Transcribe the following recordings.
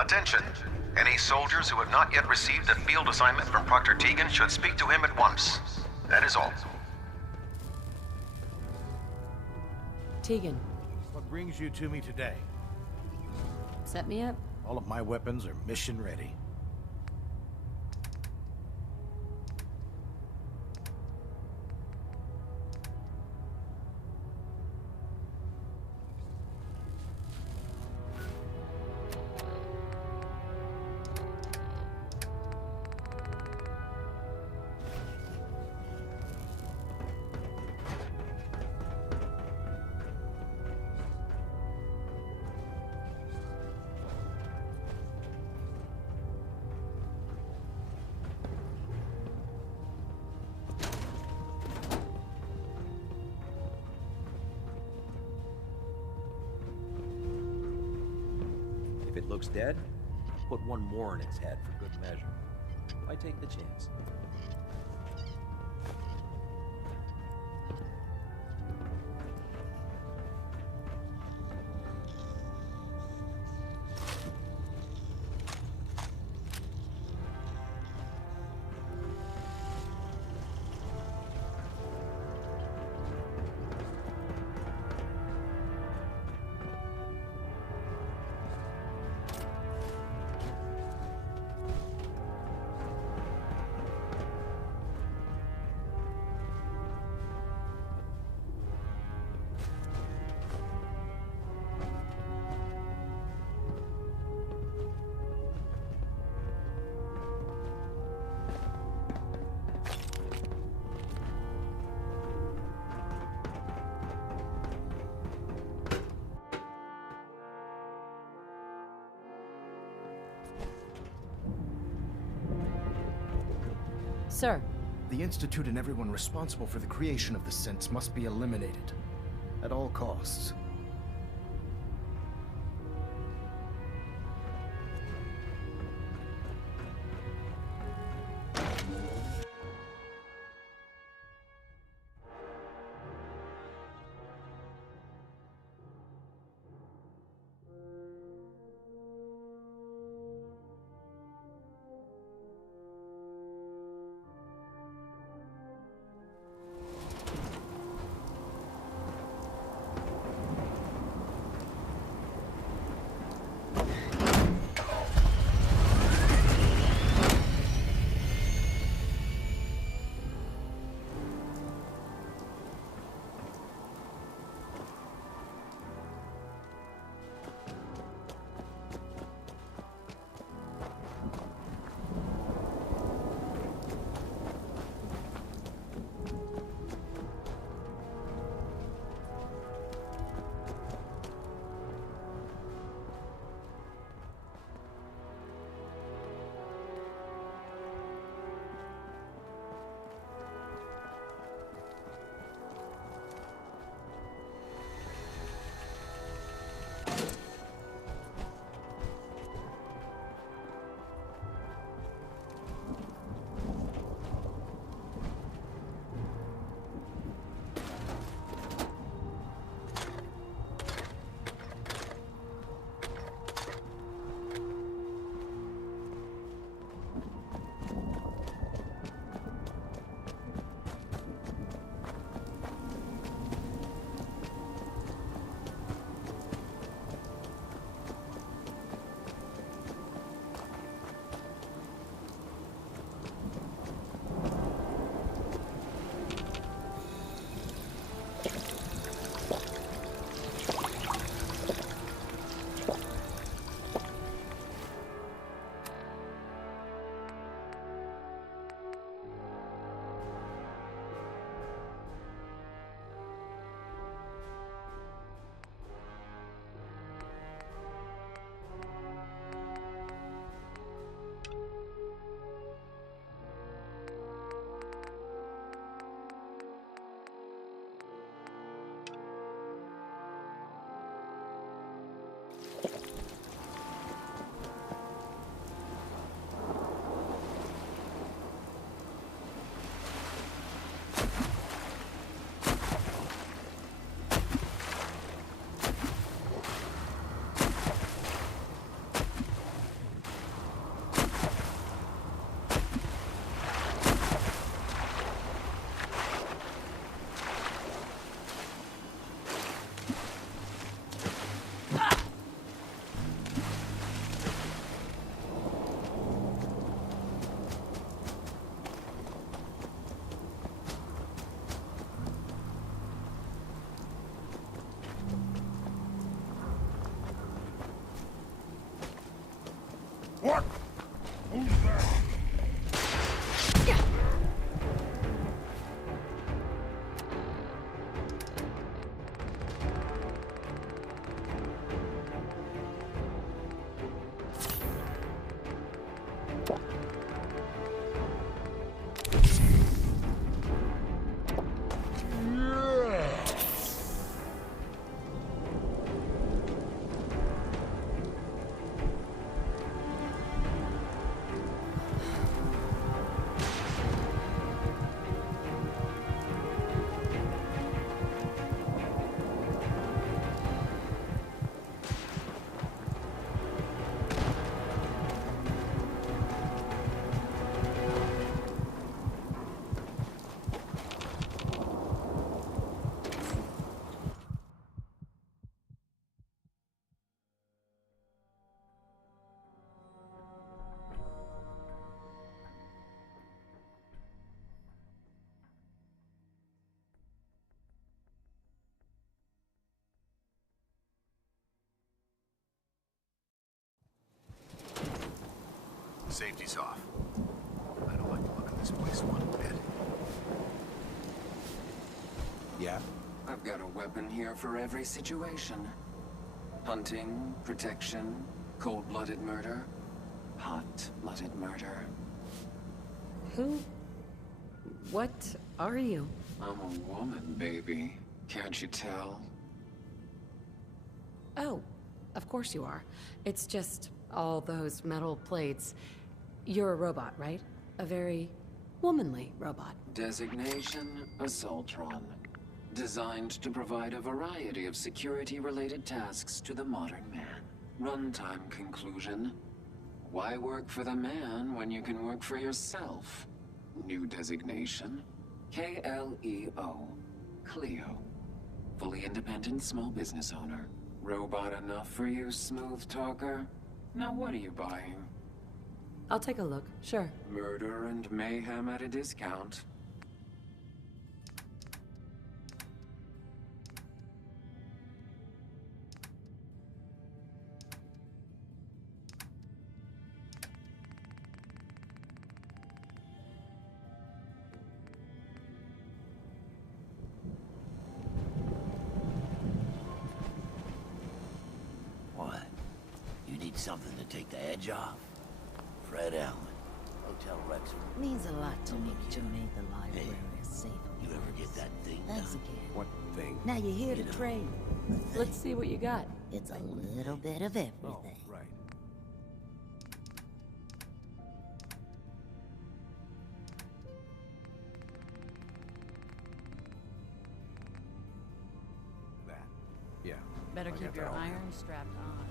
Attention! Any soldiers who have not yet received a field assignment from Proctor Tegan should speak to him at once. That is all. Tegan, What brings you to me today? set me up? All of my weapons are mission ready. If it looks dead, put one more in its head for good measure. Why take the chance? Sir, The Institute and everyone responsible for the creation of the synths must be eliminated. At all costs. What? Who's there? Safety's off. I don't like the look of this place one bit. Yeah? I've got a weapon here for every situation. Hunting, protection, cold-blooded murder, hot-blooded murder. What are you? I'm a woman, baby. Can't you tell? Oh, of course you are. It's just all those metal plates. You're a robot, right? A very womanly robot. Designation, Assaultron. Designed to provide a variety of security-related tasks to the modern man. Runtime conclusion. Why work for the man when you can work for yourself? New designation. KLEO. Cleo. Fully independent small business owner. Robot enough for you, smooth talker? Now what are you buying? I'll take a look, sure. Murder and mayhem at a discount. What? You need something to take the edge off? Fred Allen, Hotel Rex. Means a lot to me that you made the library a safe You ever get that thing Thanks done? again. What thing? Now you're here to know. trade. Let's see what you got. It's a little bit of everything. Oh, right. That. Yeah. Better I got keep that your all. iron strapped on.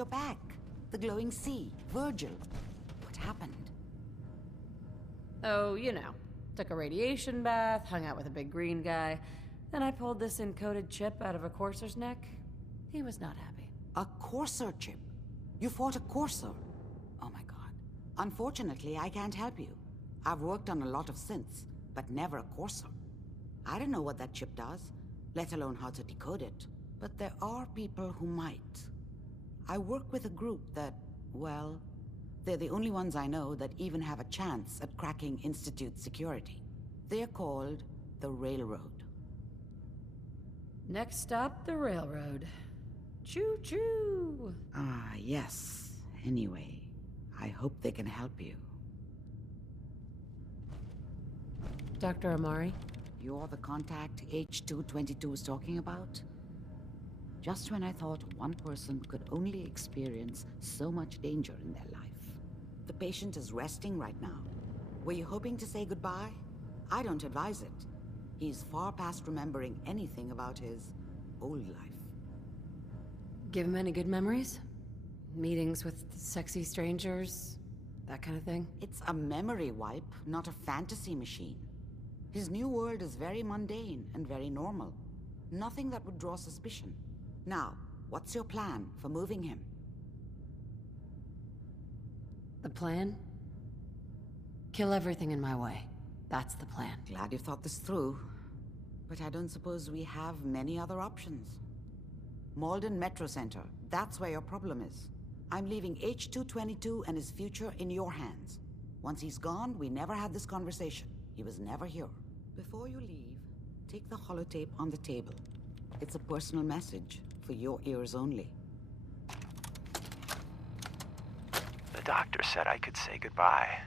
You're back. The glowing sea. Virgil. What happened? Oh, you know. Took a radiation bath, hung out with a big green guy. Then I pulled this encoded chip out of a courser's neck. He was not happy. A courser chip? You fought a courser? Oh my god. Unfortunately, I can't help you. I've worked on a lot of synths, but never a courser. I don't know what that chip does, let alone how to decode it. But there are people who might. I work with a group that, well, they're the only ones I know that even have a chance at cracking Institute security. They're called the Railroad. Next stop, the railroad. Choo-choo! Ah, yes. Anyway, I hope they can help you. Dr. Amari? You're the contact H222 was talking about? Just when I thought one person could only experience so much danger in their life. The patient is resting right now. Were you hoping to say goodbye? I don't advise it. He's far past remembering anything about his old life. Give him any good memories? Meetings with sexy strangers? That kind of thing? It's a memory wipe, not a fantasy machine. His new world is very mundane and very normal. Nothing that would draw suspicion. Now, what's your plan for moving him? The plan? Kill everything in my way. That's the plan. Glad you thought this through. But I don't suppose we have many other options. Malden Metro Center, that's where your problem is. I'm leaving H222 and his future in your hands. Once he's gone, we never had this conversation. He was never here. Before you leave, take the holotape on the table. It's a personal message, for your ears only. The doctor said I could say goodbye.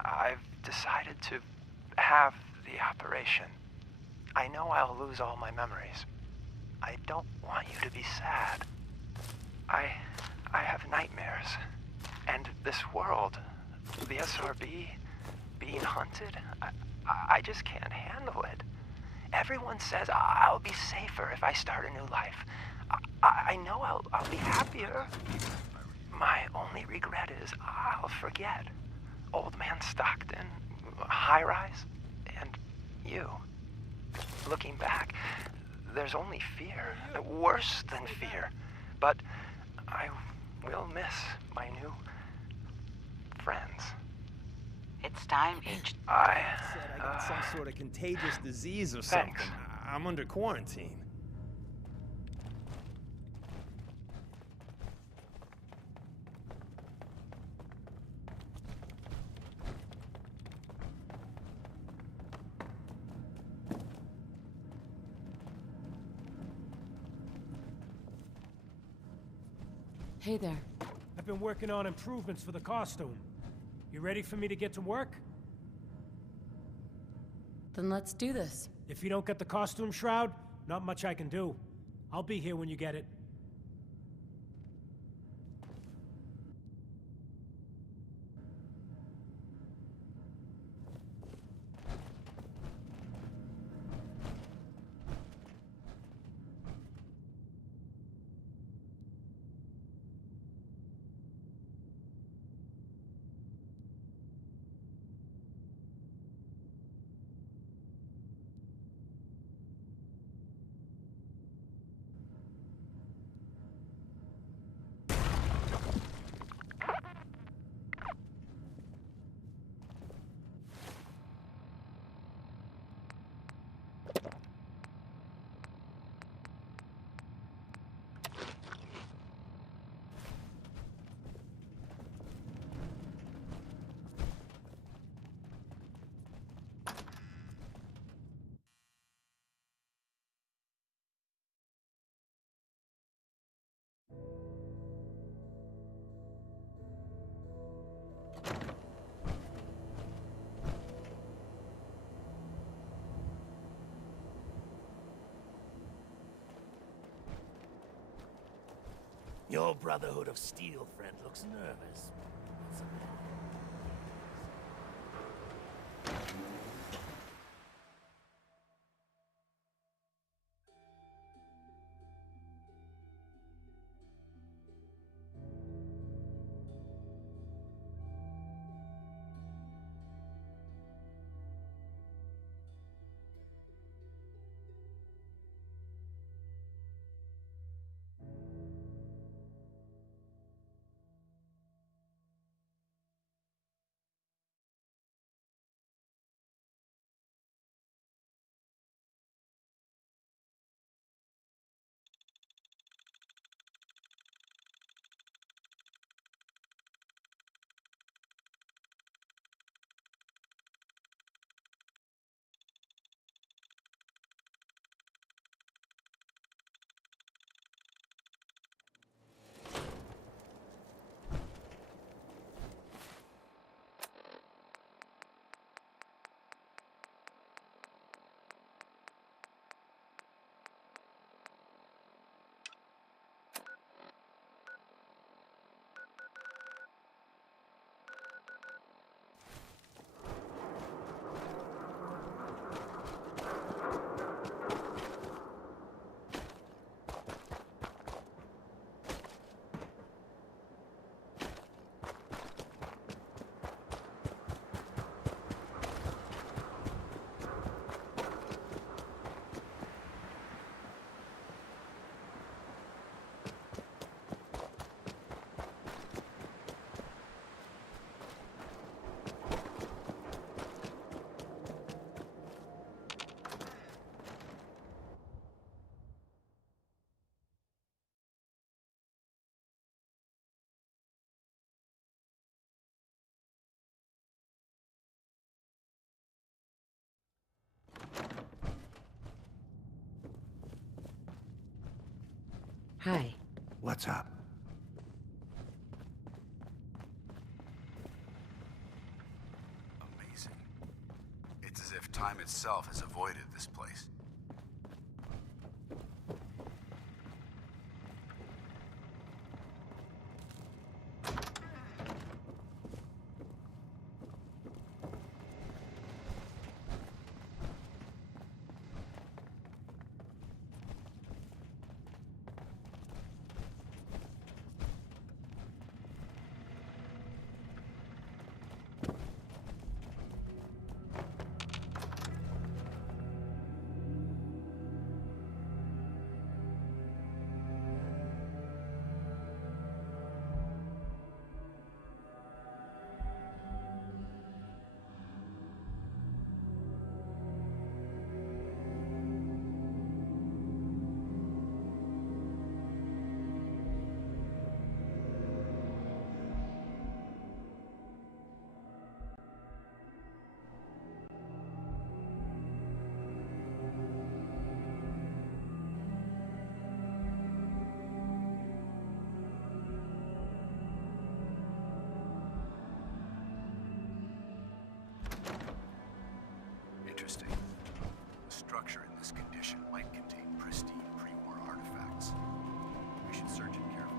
I've decided to have the operation. I know I'll lose all my memories. I don't want you to be sad. I have nightmares. And this world, the SRB, being hunted, I just can't handle it. Everyone says I'll be safer if I start a new life. I know I'll be happier. My only regret is I'll forget. Old Man Stockton, High Rise, and you. Looking back, there's only fear. Worse than fear. But I will miss my new friends. It's time, H. I said I got some sort of contagious disease or something. Thanks. I'm under quarantine. Hey there. I've been working on improvements for the costume. You ready for me to get to work? Then let's do this. If you don't get the costume shroud, not much I can do. I'll be here when you get it. Your Brotherhood of Steel friend looks nervous. Hi. What's up? Amazing. It's as if time itself has avoided this place. Interesting. The structure in this condition might contain pristine pre-war artifacts. We should search it carefully.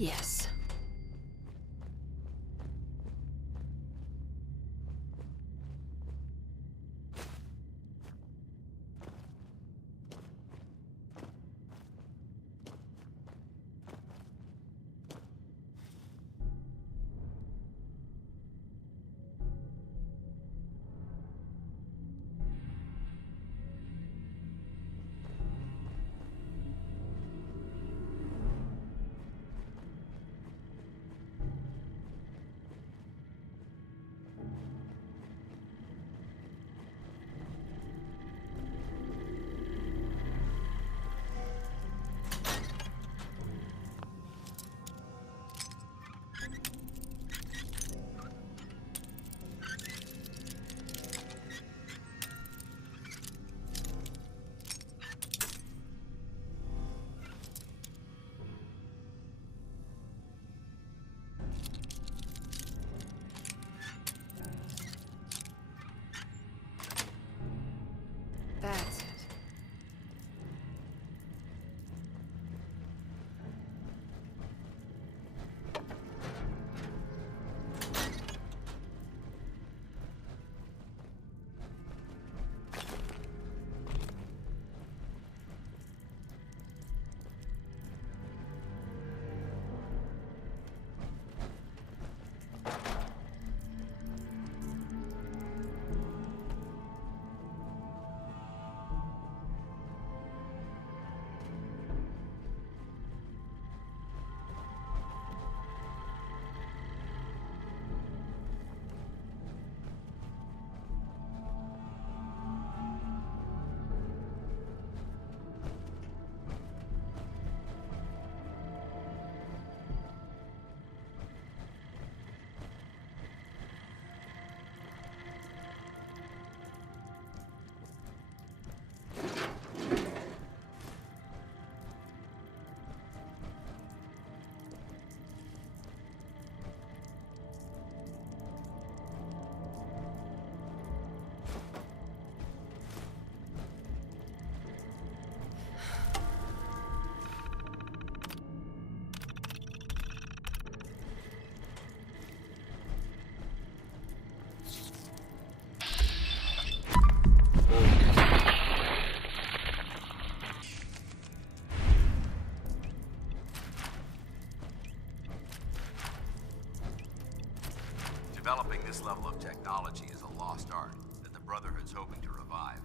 Yes. That's it. Developing this level of technology is a lost art that the Brotherhood's hoping to revive.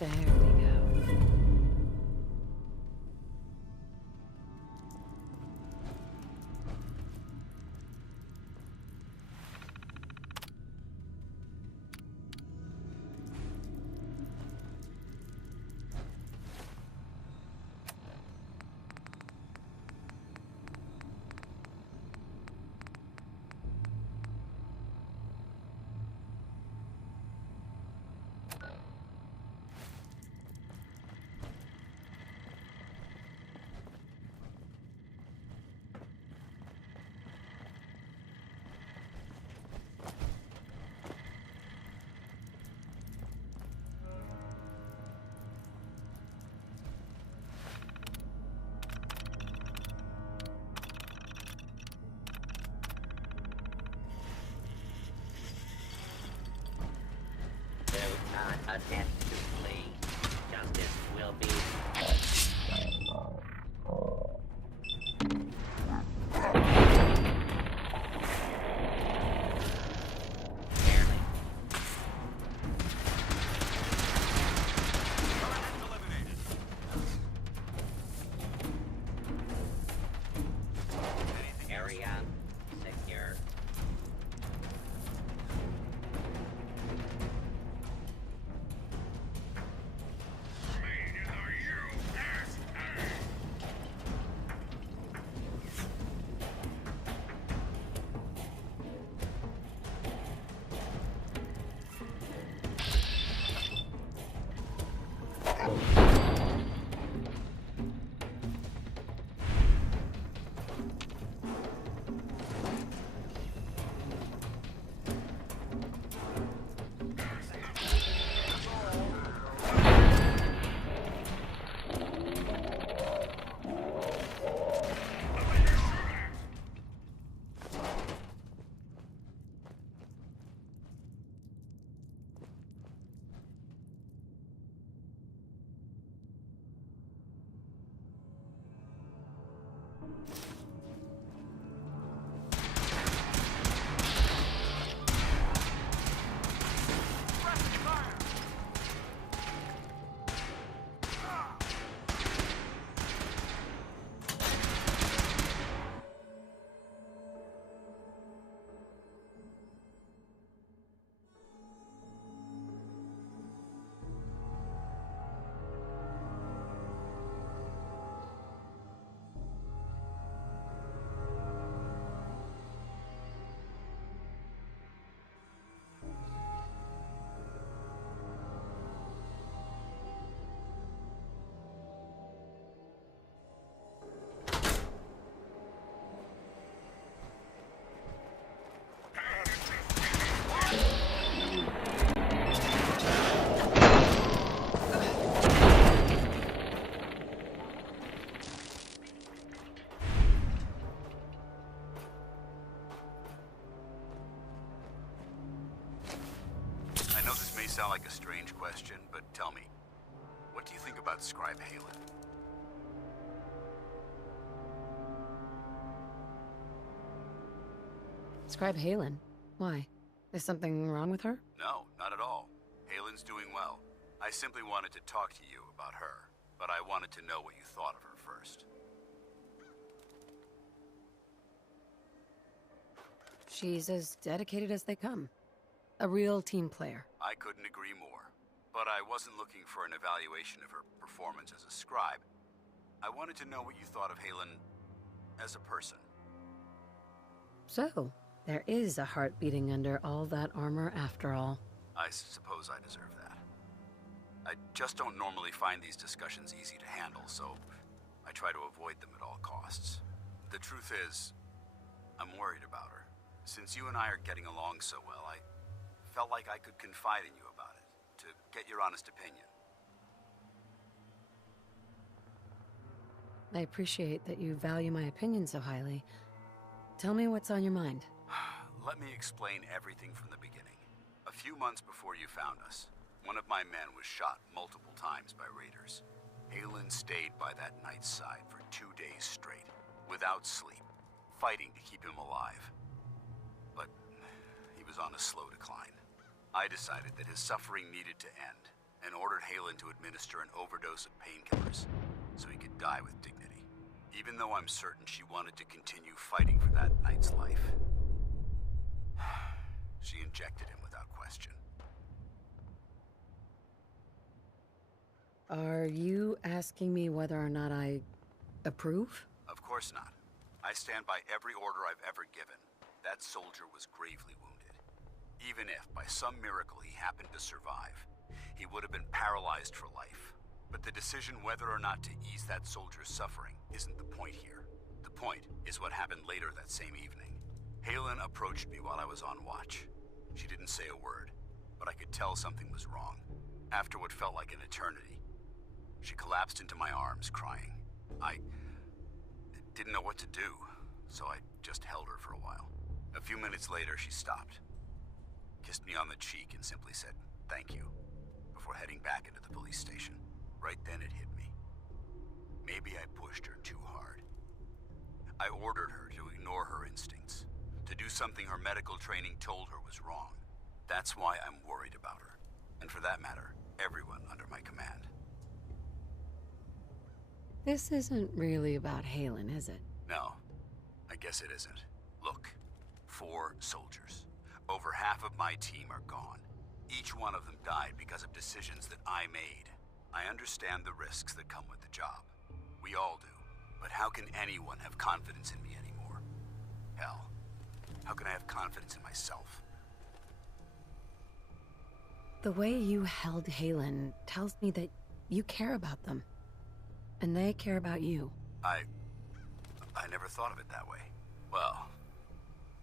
There we go. Do not attempt to flee. will be. Sound like a strange question, but tell me, what do you think about Scribe Halen? Scribe Halen? Why? There's something wrong with her? No, not at all. Halen's doing well. I simply wanted to talk to you about her, but I wanted to know what you thought of her first. She's as dedicated as they come. A real team player. I couldn't agree more. But I wasn't looking for an evaluation of her performance as a scribe. I wanted to know what you thought of Halen as a person. So, there is a heart beating under all that armor after all. I suppose I deserve that. I just don't normally find these discussions easy to handle, so I try to avoid them at all costs. The truth is, I'm worried about her. Since you and I are getting along so well, I felt like I could confide in you about it, to get your honest opinion. I appreciate that you value my opinion so highly. Tell me what's on your mind. Let me explain everything from the beginning. A few months before you found us, one of my men was shot multiple times by raiders. Halen stayed by that knight's side for 2 days straight, without sleep, fighting to keep him alive. But he was on a slow decline. I decided that his suffering needed to end, and ordered Halen to administer an overdose of painkillers, so he could die with dignity. Even though I'm certain she wanted to continue fighting for that knight's life, she injected him without question. Are you asking me whether or not I approve? Of course not. I stand by every order I've ever given. That soldier was gravely wounded. Even if, by some miracle, he happened to survive, he would have been paralyzed for life. But the decision whether or not to ease that soldier's suffering isn't the point here. The point is what happened later that same evening. Halen approached me while I was on watch. She didn't say a word, but I could tell something was wrong. After what felt like an eternity, she collapsed into my arms, crying. I didn't know what to do, so I just held her for a while. A few minutes later, she stopped, kissed me on the cheek, and simply said, "Thank you," before heading back into the police station. Right then it hit me. Maybe I pushed her too hard. I ordered her to ignore her instincts, to do something her medical training told her was wrong. That's why I'm worried about her. And for that matter, everyone under my command. This isn't really about Halen, is it? No, I guess it isn't. Look, 4 soldiers. Over half of my team are gone. Each one of them died because of decisions that I made. I understand the risks that come with the job. We all do. But how can anyone have confidence in me anymore? Hell, how can I have confidence in myself? The way you held Halen tells me that you care about them. And they care about you. I never thought of it that way. Well,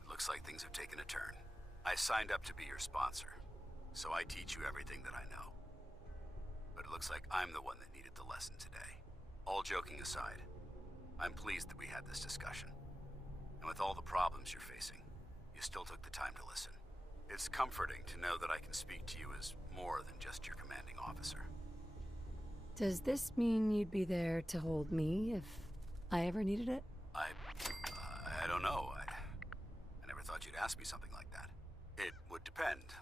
it looks like things have taken a turn. I signed up to be your sponsor, so I teach you everything that I know. But it looks like I'm the one that needed the lesson today. All joking aside, I'm pleased that we had this discussion. And with all the problems you're facing, you still took the time to listen. It's comforting to know that I can speak to you as more than just your commanding officer. Does this mean you'd be there to hold me if I ever needed it? I don't know. I never thought you'd ask me something like that. It would depend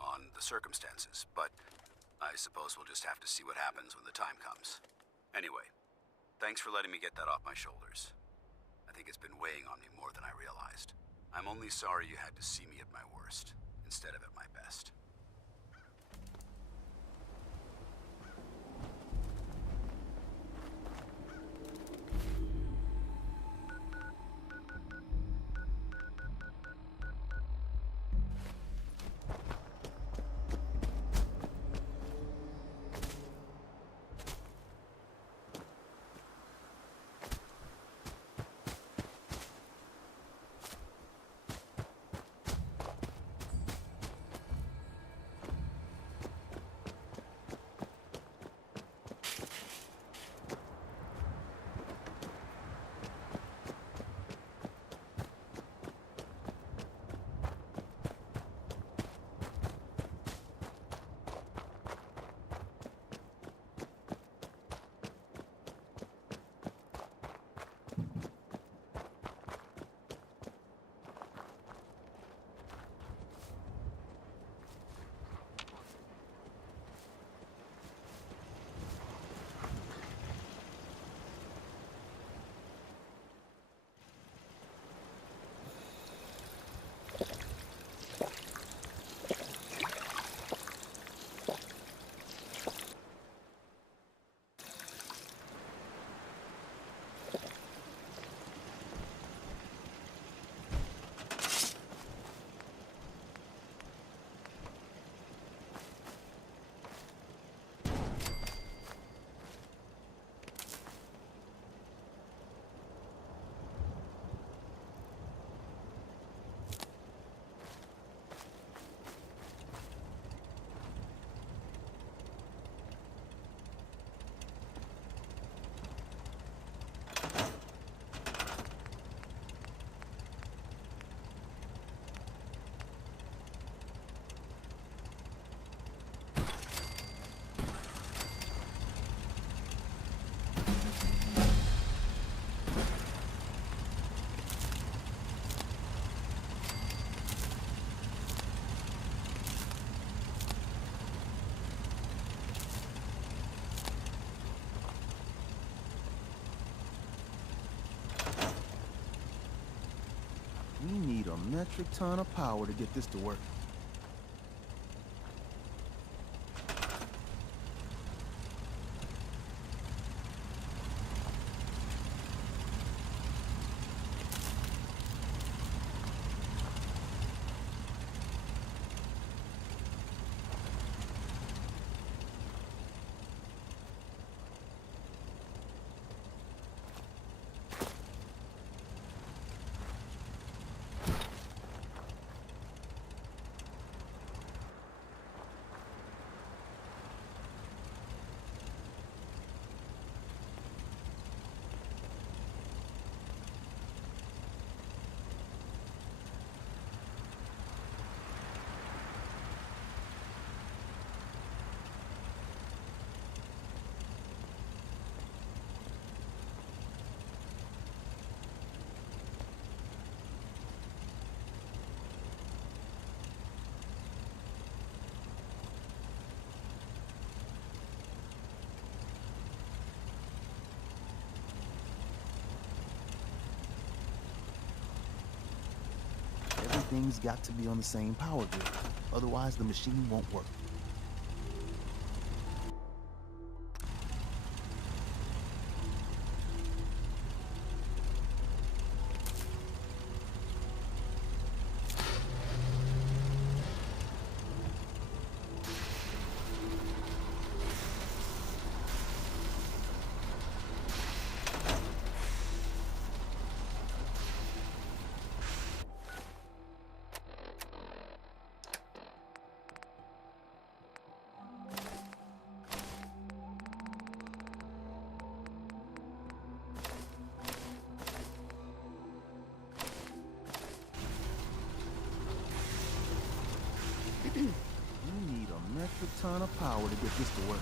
on the circumstances, but I suppose we'll just have to see what happens when the time comes. Anyway, thanks for letting me get that off my shoulders. I think it's been weighing on me more than I realized. I'm only sorry you had to see me at my worst, instead of at my best. We need a metric ton of power to get this to work. Everything's got to be on the same power grid. Otherwise, the machine won't work. You need a metric ton of power to get this to work.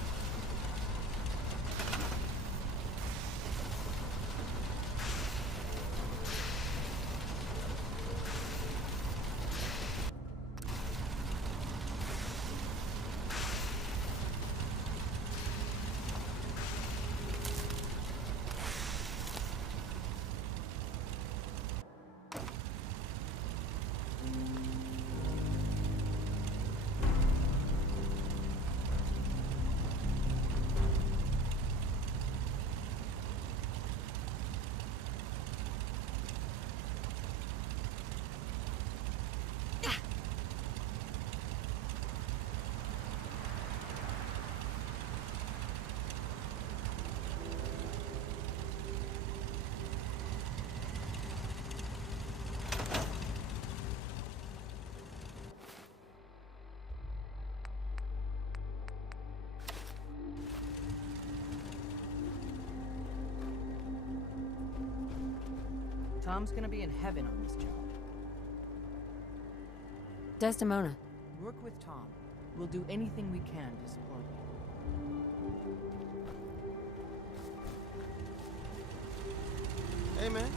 Tom's gonna be in heaven on this job. Desdemona. Work with Tom. We'll do anything we can to support you. Hey man,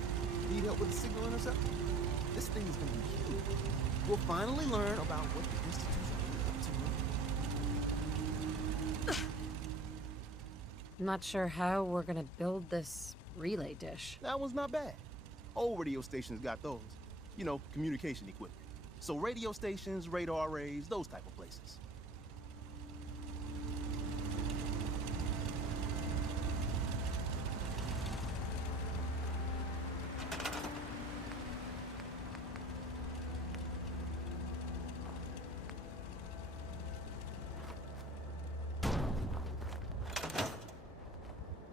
need help with the signal interceptor? This thing is gonna be huge. We'll finally learn about what the Institute's really up to. I'm not sure how we're gonna build this relay dish. That one's not bad. Old radio stations got those. You know, communication equipment. So radio stations, radar arrays, those type of places.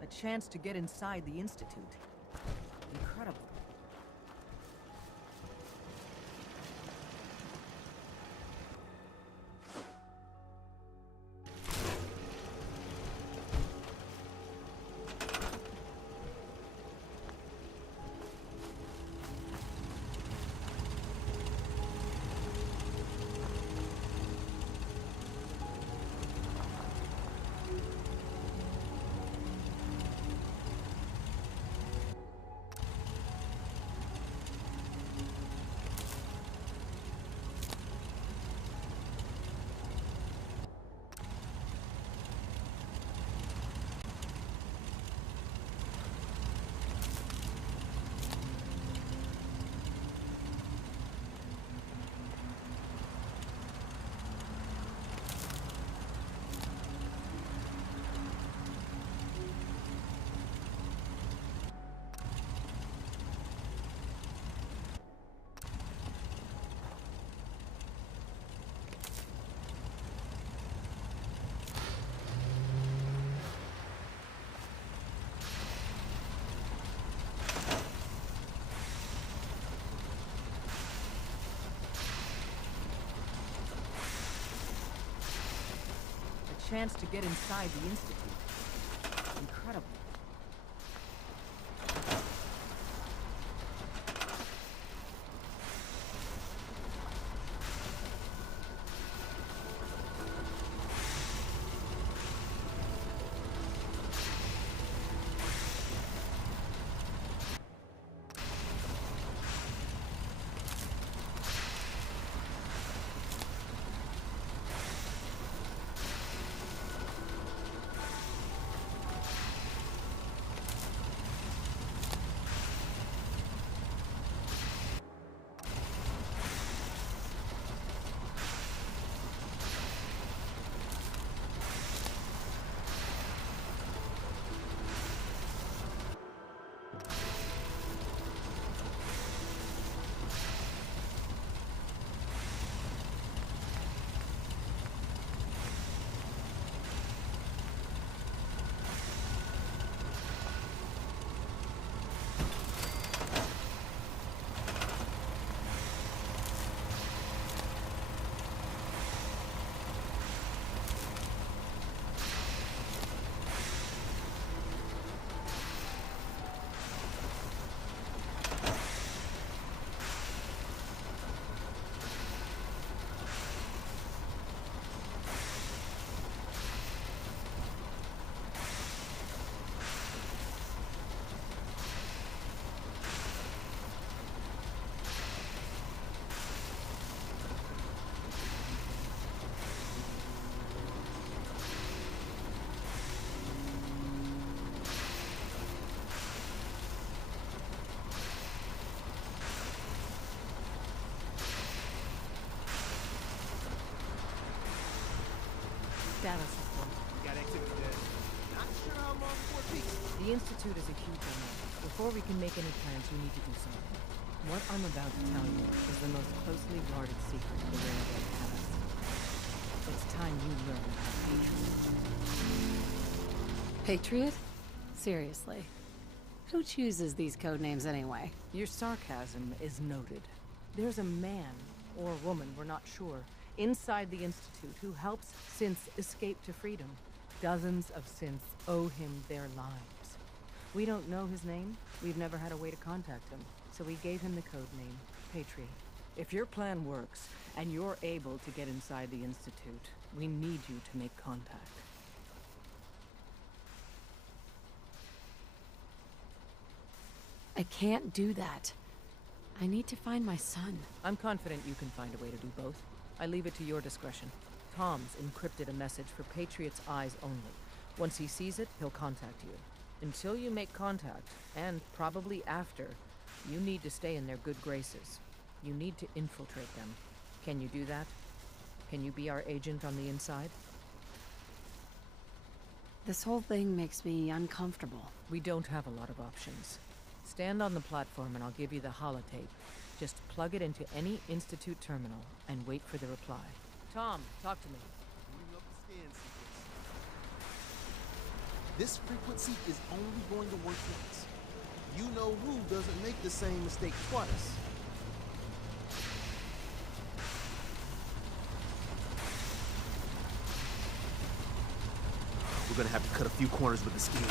A chance to get inside the Institute. Incredible. Chance to get inside the Institute. Incredible. Status report. Got activity there. Not sure how long before it peaks. The Institute is a huge unknown. Before we can make any plans, we need to do something. What I'm about to tell you is the most closely guarded secret the Railroad has. It's time you learn about Patriot. Patriot? Seriously. Who chooses these code names anyway? Your sarcasm is noted. There's a man, or woman, we're not sure, inside the Institute who helps synths escape to freedom. Dozens of synths owe him their lives. We don't know his name. We've never had a way to contact him. So we gave him the code name, Patriot. If your plan works, and you're able to get inside the Institute, we need you to make contact. I can't do that. I need to find my son. I'm confident you can find a way to do both. I leave it to your discretion. Tom's encrypted a message for Patriot's eyes only. Once he sees it, he'll contact you. Until you make contact, and probably after, you need to stay in their good graces. You need to infiltrate them. Can you do that? Can you be our agent on the inside? This whole thing makes me uncomfortable. We don't have a lot of options. Stand on the platform and I'll give you the holotape. Just plug it into any Institute terminal and wait for the reply. Tom, talk to me. Booting up the scan sequence. This frequency is only going to work once. You know who doesn't make the same mistake twice. We're gonna have to cut a few corners with the scheme.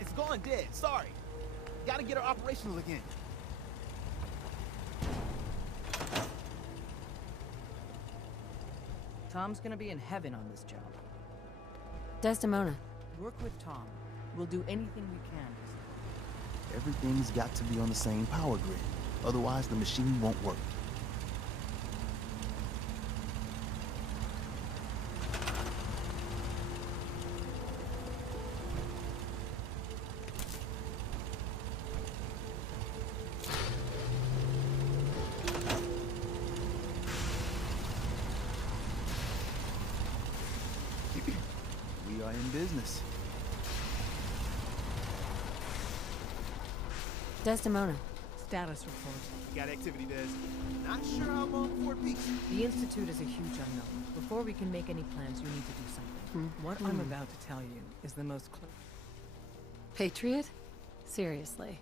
It's gone dead, sorry. Gotta get her operational again. Tom's gonna be in heaven on this job. Desdemona. Work with Tom. We'll do anything we can. Everything's got to be on the same power grid. Otherwise, the machine won't work. We are in business. Desdemona. Status report. Got activity, Des. Not sure how long before it peaks. The Institute is a huge unknown. Before we can make any plans, you need to do something. What I'm about to tell you is the most Patriot? Seriously.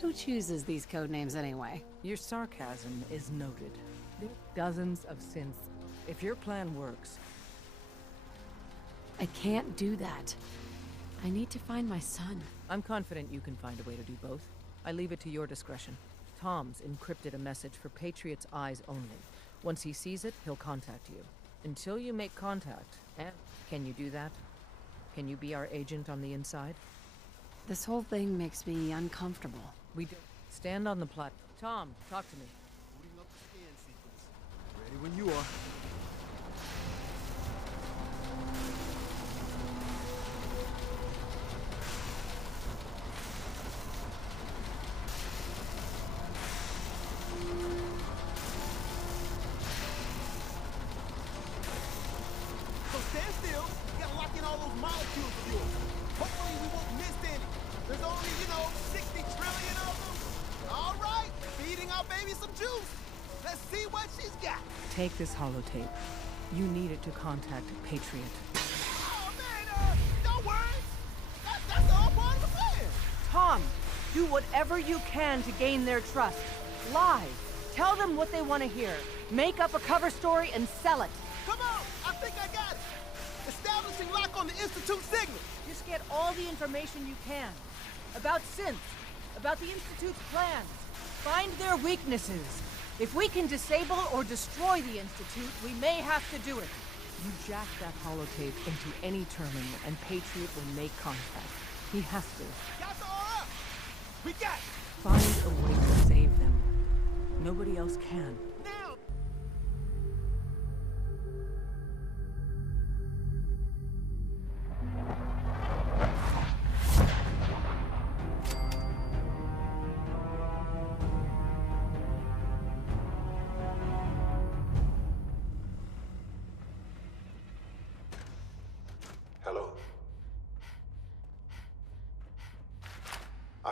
Who chooses these code names anyway? Your sarcasm is noted. There are dozens of synths. If your plan works... I can't do that. I need to find my son. I'm confident you can find a way to do both. I leave it to your discretion. Tom's encrypted a message for Patriot's eyes only. Once he sees it, he'll contact you. Until you make contact, and can you do that? Can you be our agent on the inside? This whole thing makes me uncomfortable. We do. Stand on the platform. Tom, talk to me. Booting up the scan sequence. Ready when you are. So stand still. You gotta lock in all those molecules of yours. Hopefully we won't miss any. There's only, 60 trillion of them. All right, feeding our baby some juice. Let's see what she's got. Take this holotape. You need it to contact Patriot. Oh, man, don't worry. That's all part of the plan. Tom, do whatever you can to gain their trust. Lie. Tell them what they want to hear. Make up a cover story and sell it. Come on, I think I got it. Establishing lock on the Institute signal. Just get all the information you can. About synths. About the Institute's plans. Find their weaknesses. If we can disable or destroy the Institute, we may have to do it. You jack that holotape into any terminal and Patriot will make contact. He has to. Got the R up. We got it. Find a way to save them. Nobody else can. Now.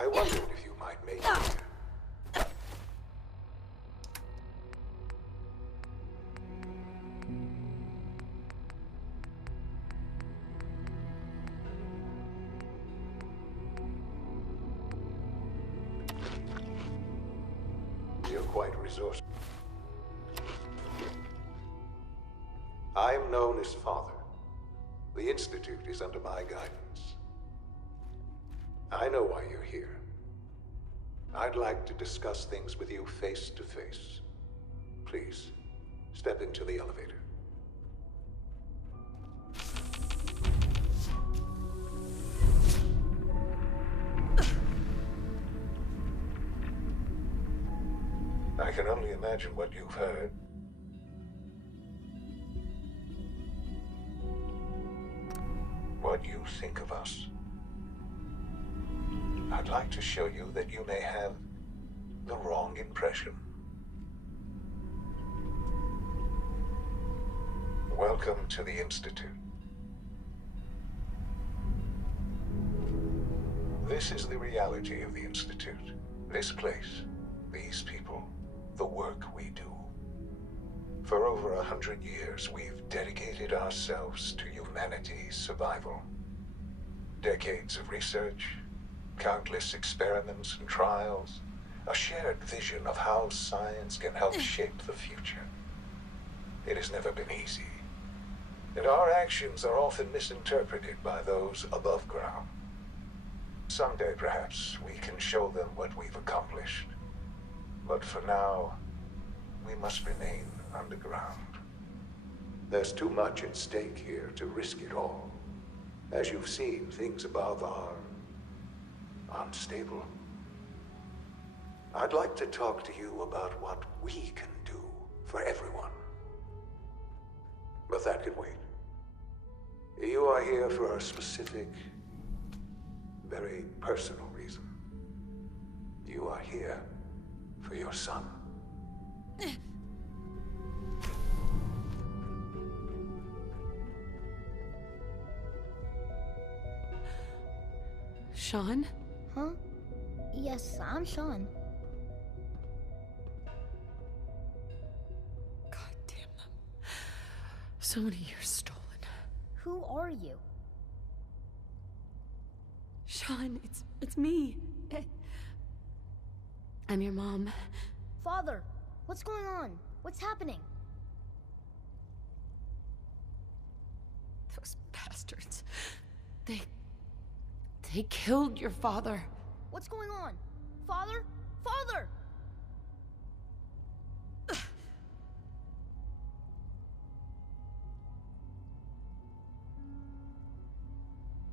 I wondered if you might make it here. You're quite resourceful. I am known as Father. The Institute is under my guidance. I know why you're here. I'd like to discuss things with you face to face. Please, step into the elevator. I can only imagine what you've heard. What you think of us. I'd like to show you that you may have the wrong impression. Welcome to the Institute. This is the reality of the Institute. This place, these people, the work we do. For over 100 years, we've dedicated ourselves to humanity's survival. Decades of research, countless experiments and trials, a shared vision of how science can help shape the future. It has never been easy, and our actions are often misinterpreted by those above ground. Someday, perhaps, we can show them what we've accomplished. But for now, we must remain underground. There's too much at stake here to risk it all. As you've seen, things above are unstable. I'd like to talk to you about what we can do for everyone. But that can wait. You are here for a specific, very personal reason. You are here for your son. Sean? Huh? Yes, I'm Sean. God damn them. So many years stolen. Who are you? Sean, it's me. I'm your mom. Father, what's going on? What's happening? Those bastards. They killed your father. What's going on? Father? Father!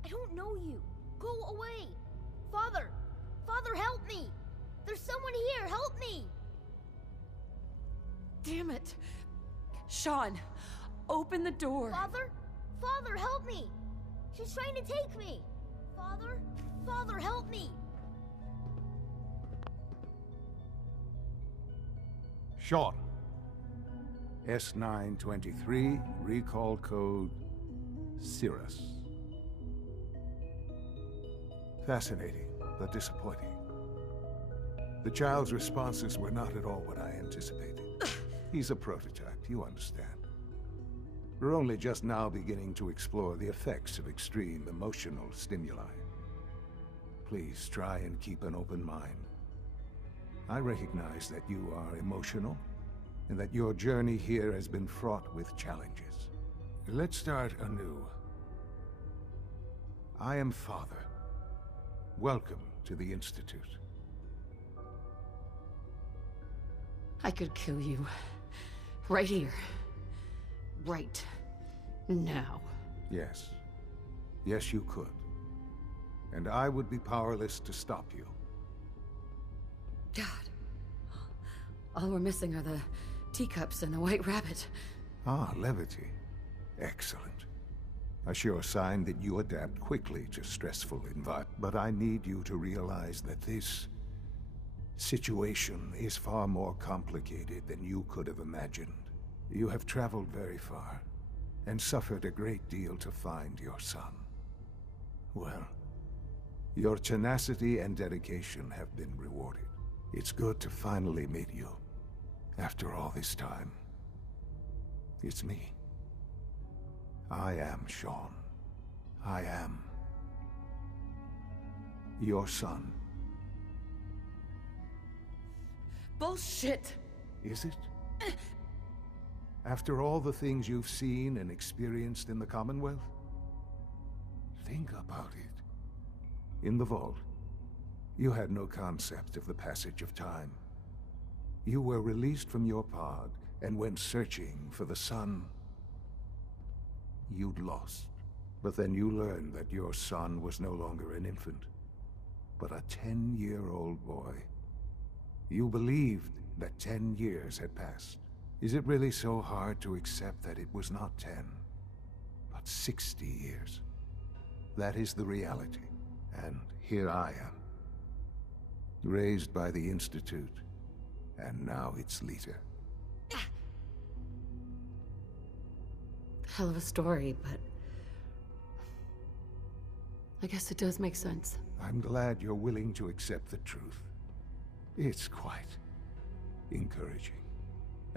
I don't know you. Go away. Father! Father, help me! There's someone here, help me! Damn it. Sean, open the door. Father? Father, help me! She's trying to take me! Father? Father, help me! Sean. S923, recall code Cirrus. Fascinating, but disappointing. The child's responses were not at all what I anticipated. He's a prototype, you understand. We're only just now beginning to explore the effects of extreme emotional stimuli. Please try and keep an open mind. I recognize that you are emotional, and that your journey here has been fraught with challenges. Let's start anew. I am Father. Welcome to the Institute. I could kill you. Right here. Right now. Yes. Yes, you could. And I would be powerless to stop you. God. All we're missing are the teacups and the white rabbit. Ah, levity. Excellent. A sure sign that you adapt quickly to stressful environments. But I need you to realize that this situation is far more complicated than you could have imagined. You have traveled very far, and suffered a great deal to find your son. Well, Your tenacity and dedication have been rewarded. It's good to finally meet you. After all this time. It's me. I am Sean. I am your son. Bullshit! Is it? After all the things you've seen and experienced in the Commonwealth? Think about it. In the vault, you had no concept of the passage of time. You were released from your pod and went searching for the son you'd lost. But then you learned that your son was no longer an infant, but a 10-year-old boy. You believed that 10 years had passed. Is it really so hard to accept that it was not 10, but 60 years? That is the reality, and here I am. Raised by the Institute, and now its leader. Hell of a story, but I guess it does make sense. I'm glad you're willing to accept the truth. It's quite encouraging.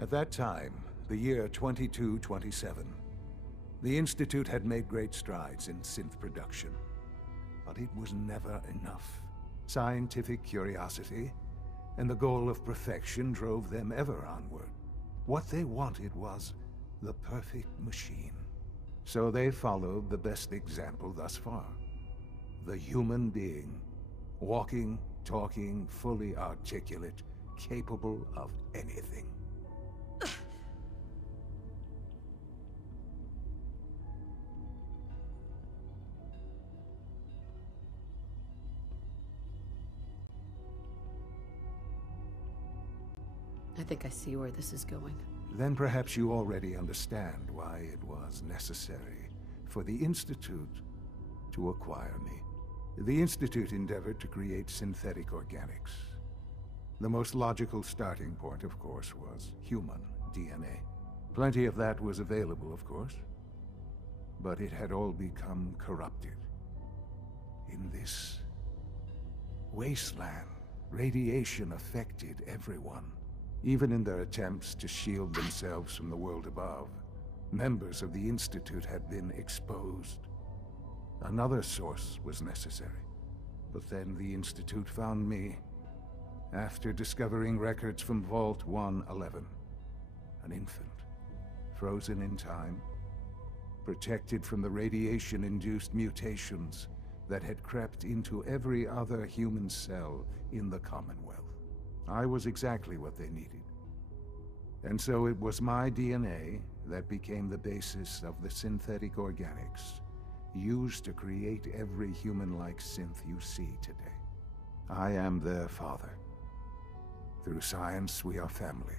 At that time, the year 2227, the Institute had made great strides in synth production. But it was never enough. Scientific curiosity and the goal of perfection drove them ever onward. What they wanted was the perfect machine. So they followed the best example thus far. The human being. Walking, talking, fully articulate, capable of anything. I think I see where this is going. Then perhaps you already understand why it was necessary for the Institute to acquire me. The Institute endeavored to create synthetic organics. The most logical starting point, of course, was human DNA. Plenty of that was available, of course. But it had all become corrupted. In this wasteland, radiation affected everyone. Even in their attempts to shield themselves from the world above, members of the Institute had been exposed. Another source was necessary. But then the Institute found me, after discovering records from Vault 111. An infant, frozen in time, protected from the radiation-induced mutations that had crept into every other human cell in the Commonwealth. I was exactly what they needed. And so it was my DNA that became the basis of the synthetic organics used to create every human-like synth you see today. I am their father. Through science, we are family.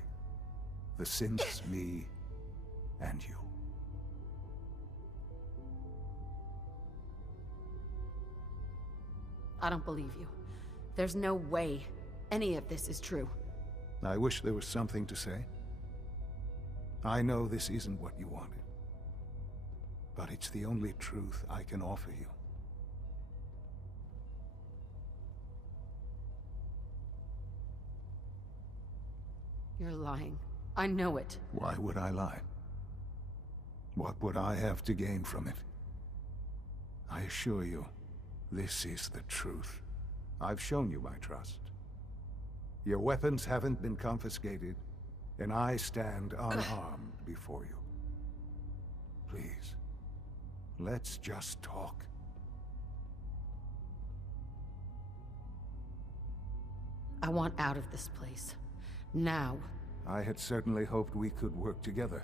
The synths, me, and you. I don't believe you. There's no way any of this is true. I wish there was something to say. I know this isn't what you wanted. But it's the only truth I can offer you. You're lying. I know it. Why would I lie? What would I have to gain from it? I assure you, this is the truth. I've shown you my trust. Your weapons haven't been confiscated, and I stand unarmed before you. Please, let's just talk. I want out of this place. Now. I had certainly hoped we could work together.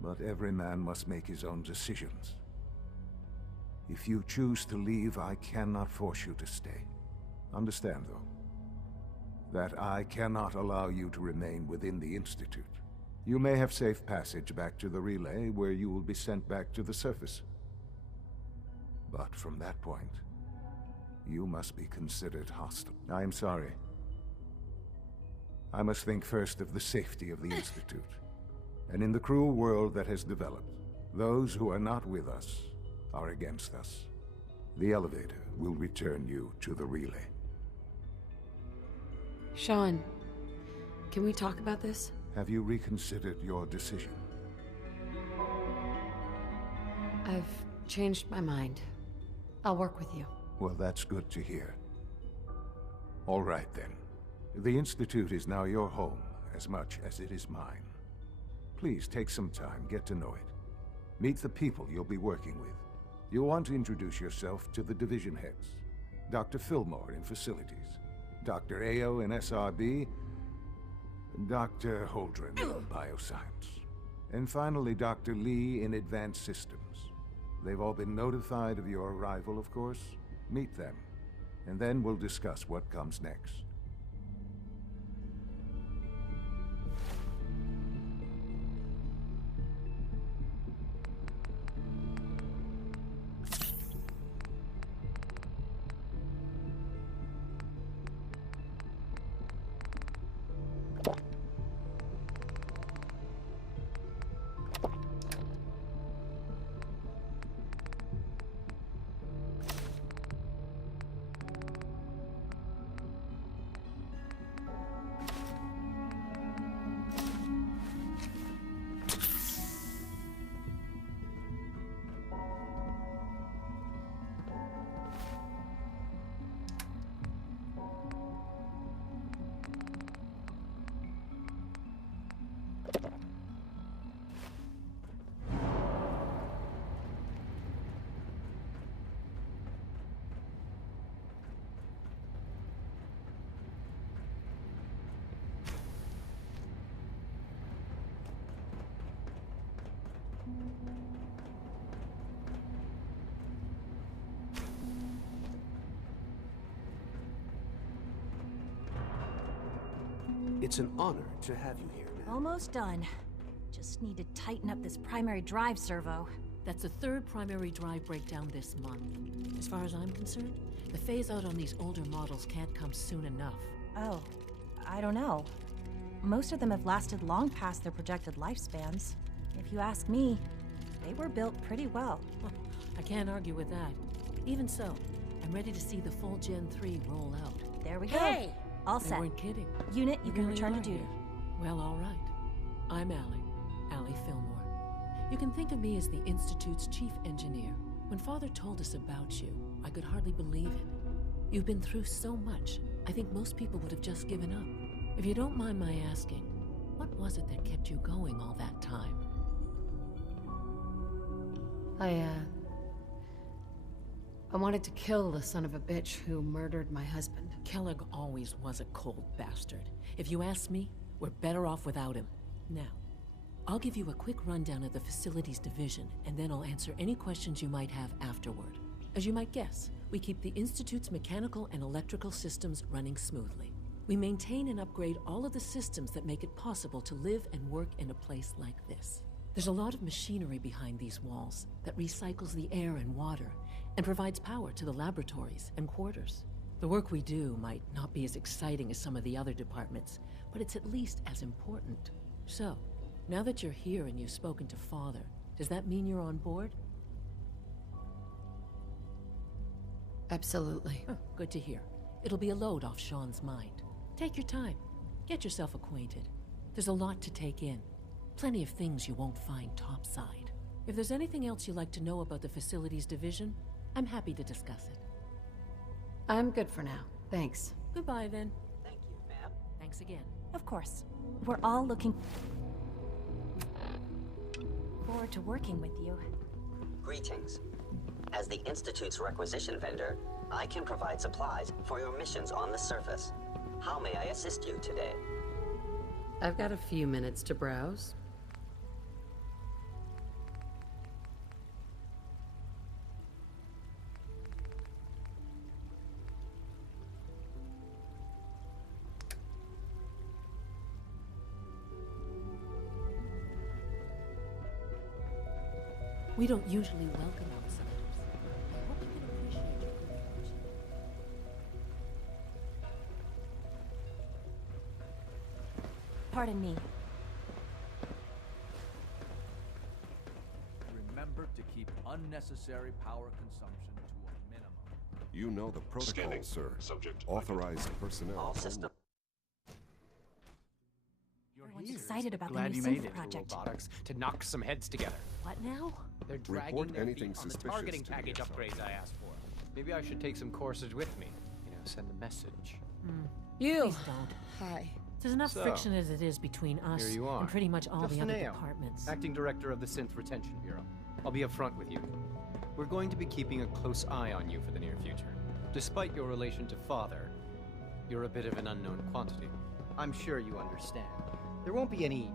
But every man must make his own decisions. If you choose to leave, I cannot force you to stay. Understand, though, that I cannot allow you to remain within the Institute. You may have safe passage back to the relay, where you will be sent back to the surface. But from that point, you must be considered hostile. I am sorry. I must think first of the safety of the Institute. And in the cruel world that has developed, those who are not with us are against us. The elevator will return you to the relay. Sean, can we talk about this? Have you reconsidered your decision? I've changed my mind. I'll work with you. Well, that's good to hear. All right, then. The Institute is now your home, as much as it is mine. Please take some time, get to know it. Meet the people you'll be working with. You'll want to introduce yourself to the division heads. Dr. Fillmore in Facilities, Dr. Ayo in SRB, Dr. Holdren in Bioscience, and finally Dr. Lee in Advanced Systems. They've all been notified of your arrival, of course. Meet them, and then we'll discuss what comes next. It's an honor to have you here, man. Almost done. Just need to tighten up this primary drive servo. That's the third primary drive breakdown this month. As far as I'm concerned, the phase-out on these older models can't come soon enough. Oh, I don't know. Most of them have lasted long past their projected lifespans. If you ask me, they were built pretty well. I can't argue with that. Even so, I'm ready to see the full Gen 3 roll out. There we go. All They set. weren't kidding. Unit, you can really return to are duty. here. Well, all right. I'm Allie Fillmore. You can think of me as the Institute's chief engineer. When Father told us about you, I could hardly believe it. You've been through so much, I think most people would have just given up. If you don't mind my asking, what was it that kept you going all that time? I wanted to kill the son of a bitch who murdered my husband. Kellogg always was a cold bastard. If you ask me, we're better off without him. Now, I'll give you a quick rundown of the Facilities Division, and then I'll answer any questions you might have afterward. As you might guess, we keep the Institute's mechanical and electrical systems running smoothly. We maintain and upgrade all of the systems that make it possible to live and work in a place like this. There's a lot of machinery behind these walls that recycles the air and water and provides power to the laboratories and quarters. The work we do might not be as exciting as some of the other departments, but it's at least as important. So, now that you're here and you've spoken to Father, does that mean you're on board? Absolutely. Good to hear. It'll be a load off Sean's mind. Take your time. Get yourself acquainted. There's a lot to take in. Plenty of things you won't find topside. If there's anything else you'd like to know about the Facilities Division, I'm happy to discuss it. I'm good for now. Thanks. Goodbye, then. Thank you, ma'am. Thanks again. Of course. We're all looking forward to working with you. Greetings. As the Institute's requisition vendor, I can provide supplies for your missions on the surface. How may I assist you today? I've got a few minutes to browse. We don't usually welcome outsiders. I hope you can appreciate your good fortune. Pardon me. Remember to keep unnecessary power consumption to a minimum. You know the protocol, Scanning. sir. Subject Authorized personnel. All system. Everyone's excited about the Glad new you made synth it, project. robotics, to knock some heads together. What now? They're dragging Report their anything feet on the suspicious targeting to the package SR. upgrades I asked for. Maybe I should take some courses with me. You know, send a message. You. Please don't. Hi. There's enough So, friction as it is between us Here you are. and pretty much all the other Justineo, departments. Acting Director of the Synth Retention Bureau. I'll be upfront with you. We're going to be keeping a close eye on you for the near future. Despite your relation to Father, you're a bit of an unknown quantity. I'm sure you understand. There won't be any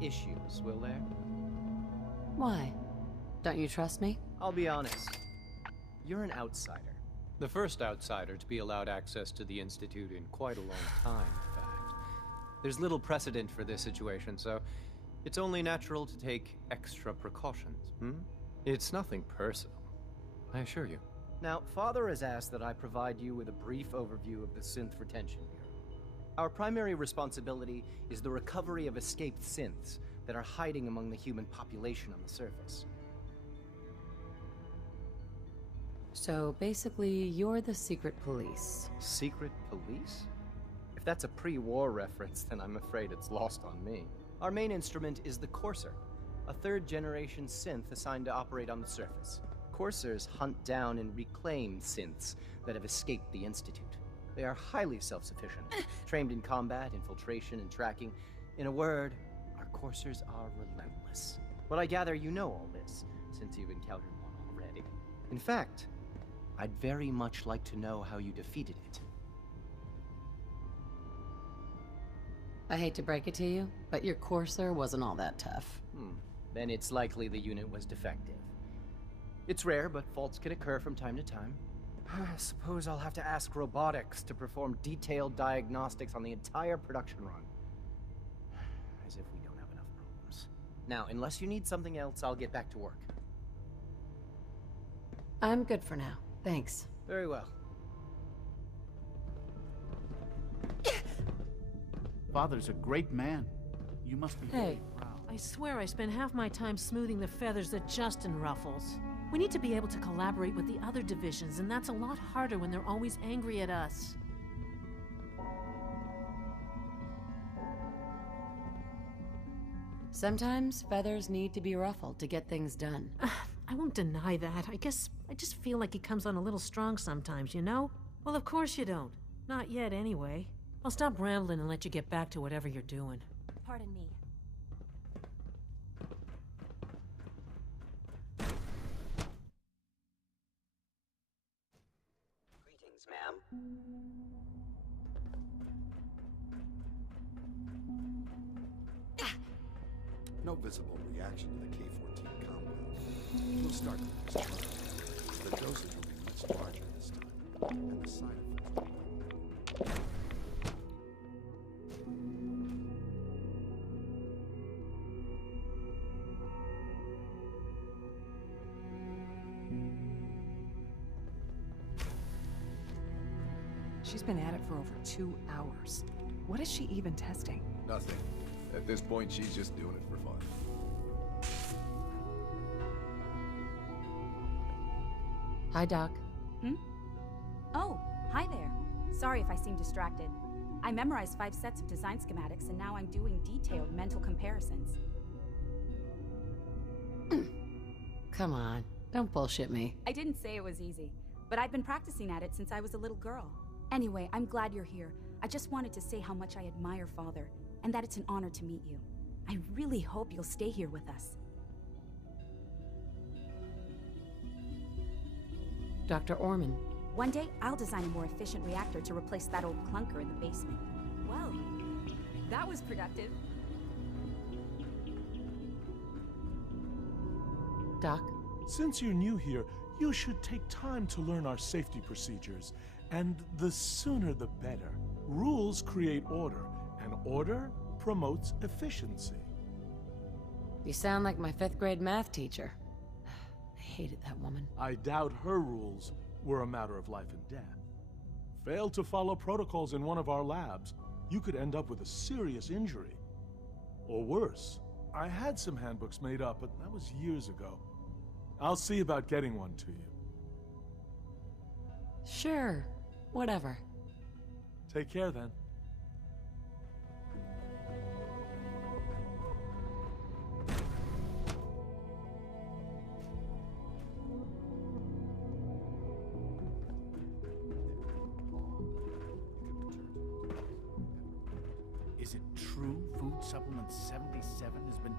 issues, will there? Why? Don't you trust me? I'll be honest. You're an outsider. The first outsider to be allowed access to the Institute in quite a long time, in fact. There's little precedent for this situation, so it's only natural to take extra precautions, It's nothing personal, I assure you. Now, Father has asked that I provide you with a brief overview of the Synth Retention Bureau. Our primary responsibility is the recovery of escaped synths that are hiding among the human population on the surface. So basically, you're the secret police. Secret police? If that's a pre-war reference, then I'm afraid it's lost on me. Our main instrument is the Courser, a third-generation synth assigned to operate on the surface. Coursers hunt down and reclaim synths that have escaped the Institute. They are highly self-sufficient, trained in combat, infiltration, and tracking. In a word, our Coursers are relentless. But I gather you know all this, since you've encountered one already. In fact, I'd very much like to know how you defeated it. I hate to break it to you, but your Courser wasn't all that tough. Then it's likely the unit was defective. It's rare, but faults can occur from time to time. I suppose I'll have to ask robotics to perform detailed diagnostics on the entire production run. As if we don't have enough problems. Now, unless you need something else, I'll get back to work. I'm good for now. Thanks. Very well. Father's a great man. You must be Hey, very proud. I swear I spend half my time smoothing the feathers that Justin ruffles. We need to be able to collaborate with the other divisions, and that's a lot harder when they're always angry at us. Sometimes feathers need to be ruffled to get things done. I won't deny that. I guess I just feel like he comes on a little strong sometimes, you know? Well, of course you don't. Not yet, anyway. I'll stop rambling and let you get back to whatever you're doing. Pardon me. Greetings, ma'am. No visible reaction to the K-14 compound. We'll start the next trial. The dosage will be much larger this time, and the side effects will be limited. She's been at it for over 2 hours. What is she even testing? Nothing. At this point, she's just doing it for fun. Hi, Doc. Oh, hi there. Sorry if I seem distracted. I memorized 5 sets of design schematics, and now I'm doing detailed mental comparisons. Come on, don't bullshit me. I didn't say it was easy, but I've been practicing at it since I was a little girl. Anyway, I'm glad you're here. I just wanted to say how much I admire Father, and that it's an honor to meet you. I really hope you'll stay here with us. Dr. Orman. One day, I'll design a more efficient reactor to replace that old clunker in the basement. Well, that was productive. Doc? Since you're new here, you should take time to learn our safety procedures. And the sooner the better. Rules create order, and order promotes efficiency. You sound like my 5th grade math teacher. I hated that woman. I doubt her rules were a matter of life and death. Fail to follow protocols in one of our labs, you could end up with a serious injury. Or worse. I had some handbooks made up, but that was years ago. I'll see about getting one to you. Sure. Whatever. Take care then. Is it true Food Supplement 77 has been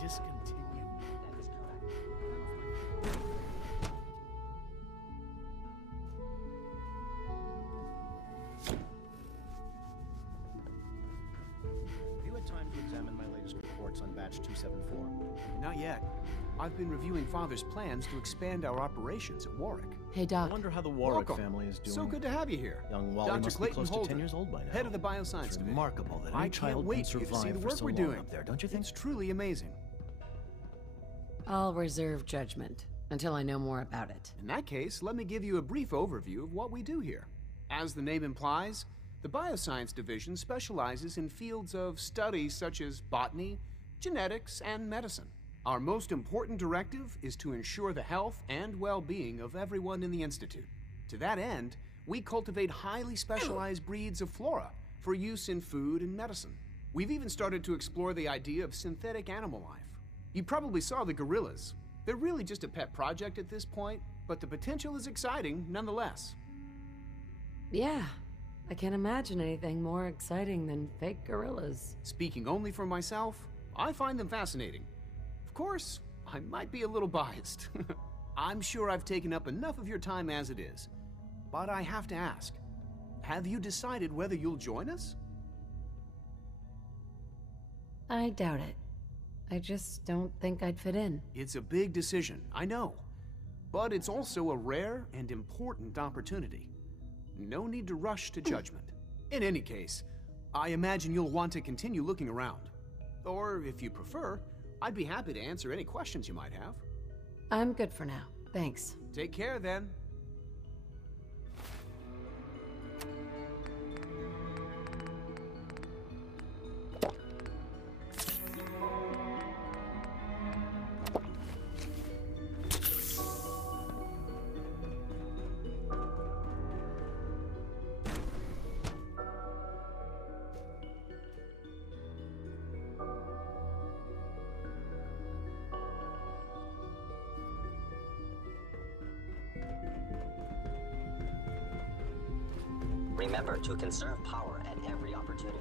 discontinued? That is correct. Have you had time to examine my latest reports on batch 274? Not yet. I've been reviewing Father's plans to expand our operations at Warwick. Hey, Doc. I wonder how the Warwick Welcome. family is doing. So good to have you here. Young Wally Dr. must Clayton be close to Holden, 10 years old by now. head of the Bioscience It's Division. remarkable that I any can't child wait can for you to see survive the for work so we're long doing up there, don't you think? It's truly amazing. I'll reserve judgment until I know more about it. In that case, let me give you a brief overview of what we do here. As the name implies, the Bioscience Division specializes in fields of study such as botany, genetics, and medicine. Our most important directive is to ensure the health and well-being of everyone in the Institute. To that end, we cultivate highly specialized breeds of flora for use in food and medicine. We've even started to explore the idea of synthetic animal life. You probably saw the gorillas. They're really just a pet project at this point, but the potential is exciting nonetheless. Yeah, I can't imagine anything more exciting than fake gorillas. Speaking only for myself, I find them fascinating. Of course, I might be a little biased. I'm sure I've taken up enough of your time as it is. But I have to ask, have you decided whether you'll join us? I doubt it. I just don't think I'd fit in. It's a big decision, I know. But it's also a rare and important opportunity. No need to rush to judgment. In any case, I imagine you'll want to continue looking around. Or, if you prefer, I'd be happy to answer any questions you might have. I'm good for now. Thanks. Take care, then. Remember to conserve power at every opportunity.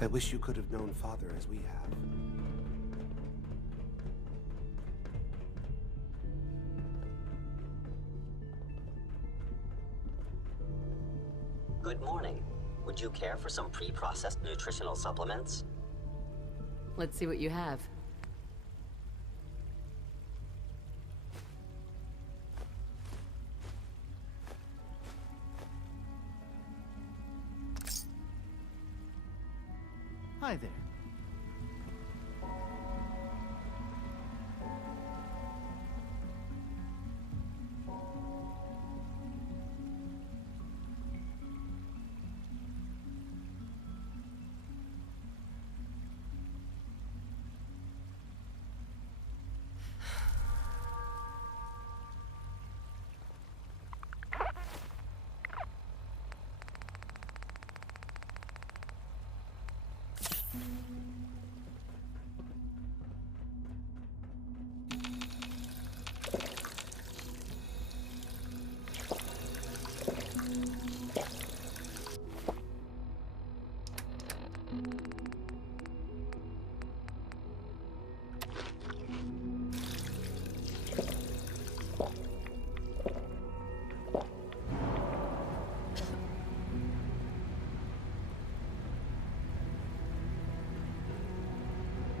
I wish you could have known Father as we have. Good morning. Would you care for some pre-processed nutritional supplements? Let's see what you have. Hi there.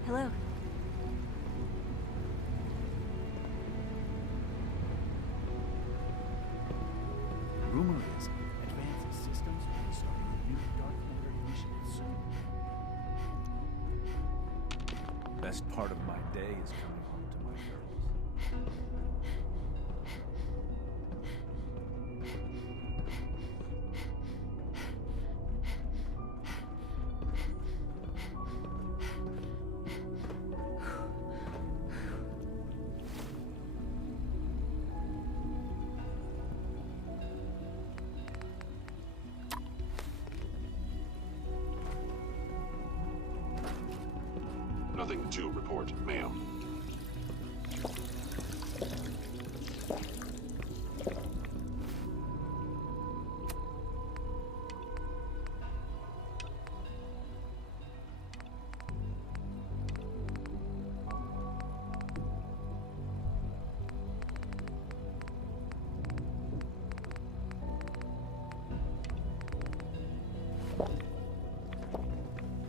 Hello. Rumor is advanced systems will be starting a new Dark Matter initiative soon. Best part of my day is coming home to my girls. to report mail.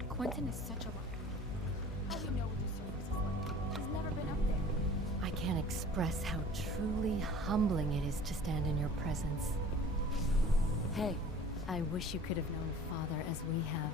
Quentin is such a rock. How do you know what the surface is like? He's never been up there. I can't express how truly humbling it is to stand in your presence. Hey, I wish you could have known Father as we have.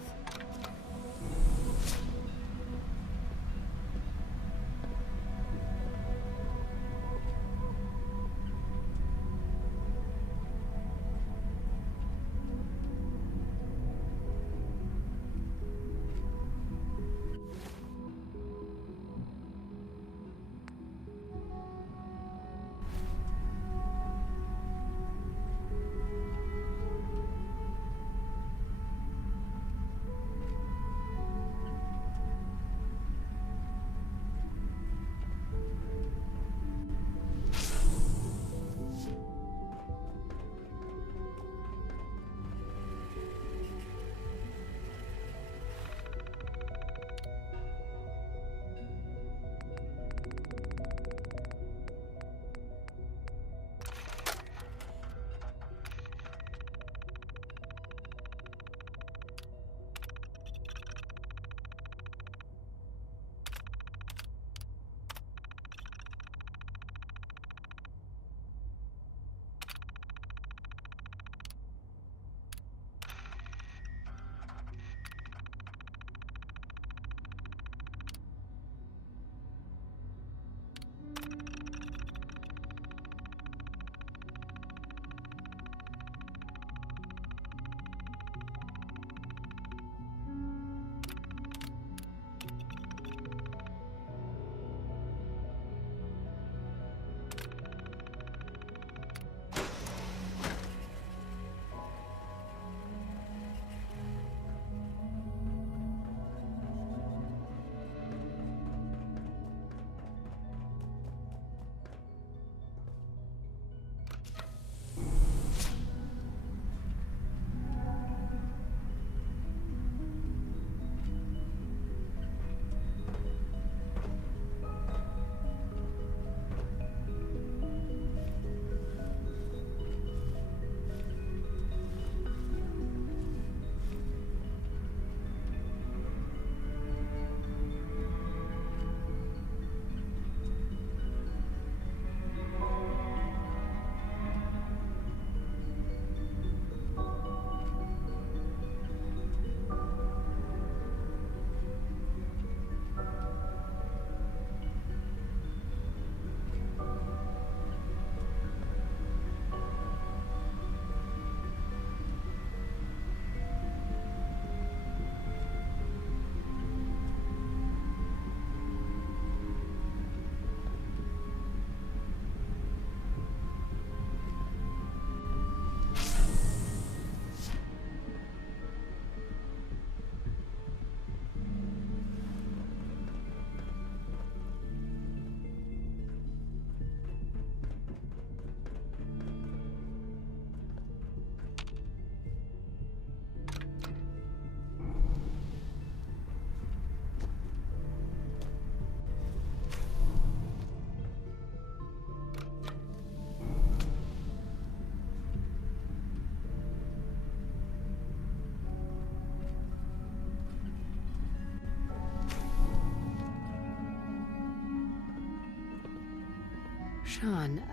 Sean,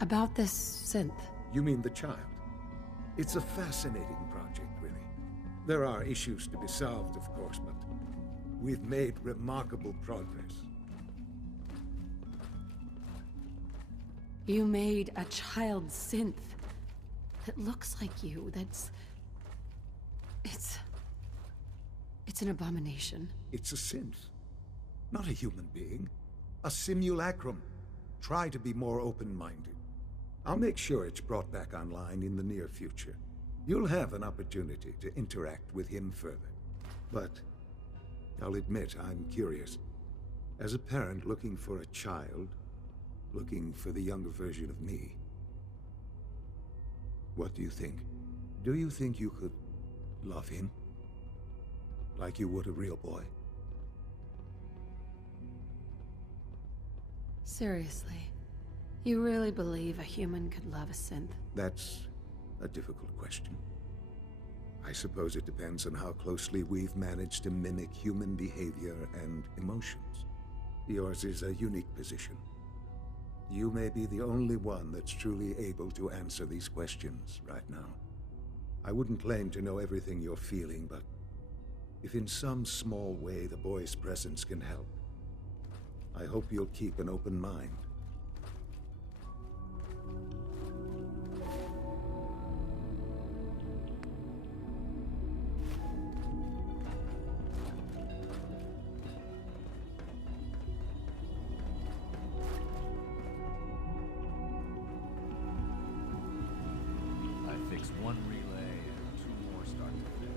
about this synth. You mean the child? It's a fascinating project, really. There are issues to be solved, of course, but we've made remarkable progress. You made a child synth that looks like you, It's an abomination. It's a synth, not a human being. A simulacrum. Try to be more open-minded. I'll make sure it's brought back online in the near future. You'll have an opportunity to interact with him further. But I'll admit I'm curious. As a parent looking for a child, looking for the younger version of me, what do you think? Do you think you could love him? Like you would a real boy? Seriously, you really believe a human could love a synth? That's a difficult question. I suppose it depends on how closely we've managed to mimic human behavior and emotions. Yours is a unique position. You may be the only one that's truly able to answer these questions right now. I wouldn't claim to know everything you're feeling, but if in some small way the boy's presence can help, I hope you'll keep an open mind. I fixed one relay and 2 more start to fail.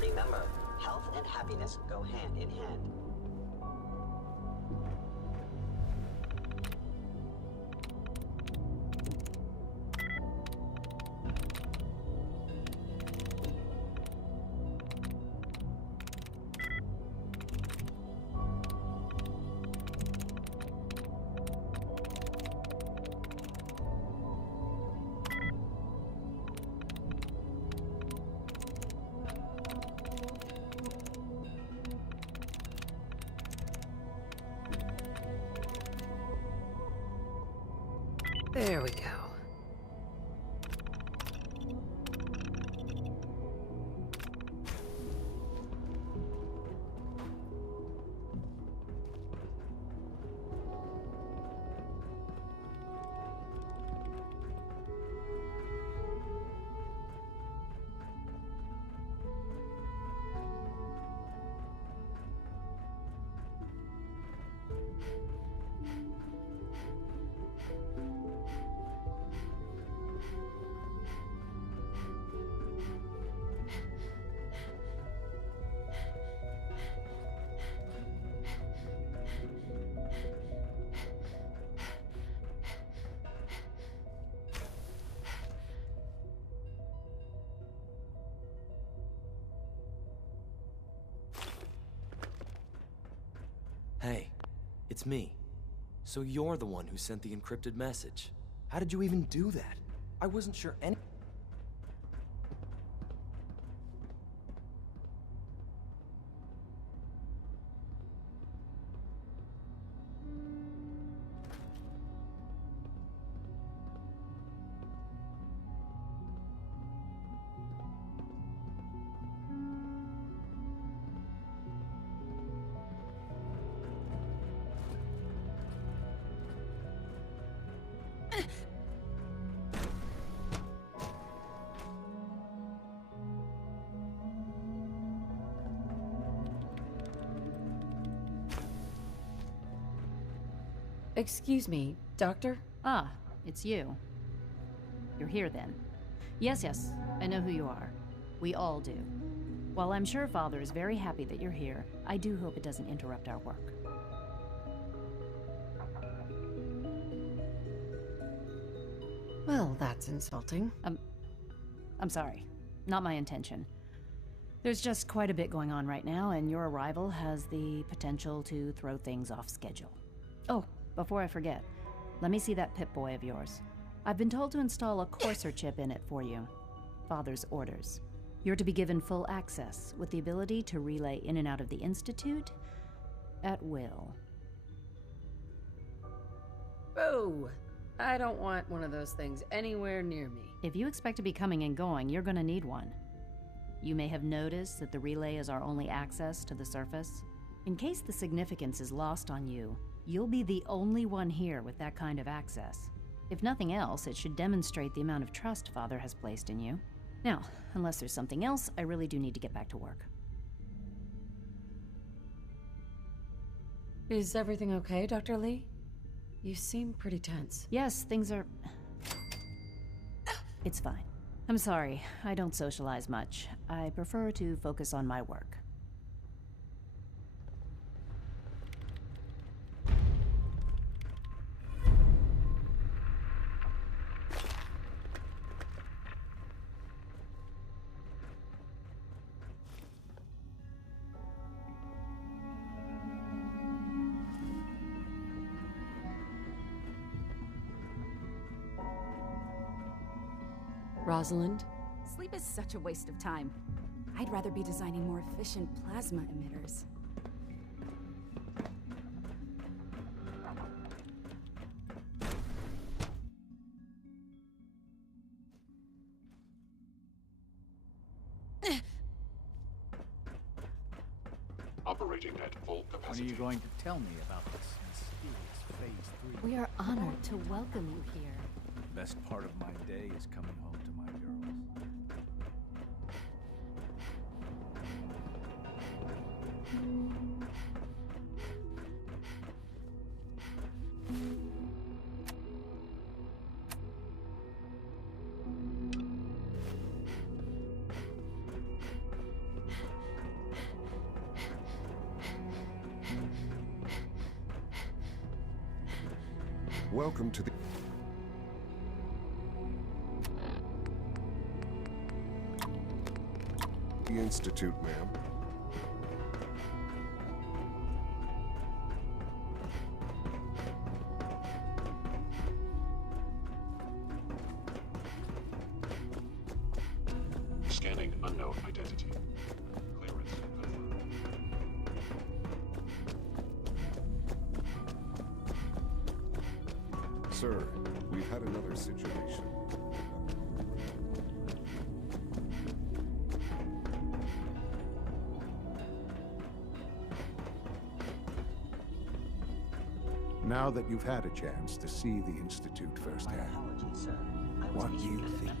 Remember, health and happiness go hand in hand. There we go. Hey, it's me. So you're the one who sent the encrypted message. How did you even do that? I wasn't sure any... Excuse me, Doctor? Ah, it's you. You're here then. Yes, I know who you are. We all do. While I'm sure Father is very happy that you're here, I do hope it doesn't interrupt our work. Well, that's insulting. I'm sorry. Not my intention. There's just quite a bit going on right now, and your arrival has the potential to throw things off schedule. Oh, before I forget, let me see that Pip-Boy of yours. I've been told to install a Courser chip in it for you. Father's orders. You're to be given full access, with the ability to relay in and out of the Institute at will. Oh, I don't want one of those things anywhere near me. If you expect to be coming and going, you're gonna need one. You may have noticed that the relay is our only access to the surface. In case the significance is lost on you, you'll be the only one here with that kind of access. If nothing else, it should demonstrate the amount of trust Father has placed in you. Now, unless there's something else, I really do need to get back to work. Is everything okay, Dr. Lee? You seem pretty tense. Yes, things are... It's fine. I'm sorry, I don't socialize much. I prefer to focus on my work. Rosalind? Sleep is such a waste of time. I'd rather be designing more efficient plasma emitters. Operating at full capacity. When are you going to tell me about this mysterious Phase 3? We are honored to welcome you here. The best part of my day is coming home to my girls. Welcome to the Institute, ma'am. Scanning unknown identity. Clearance confirmed. Sir, we've had another situation. Now that you've had a chance to see the Institute firsthand, what do you think?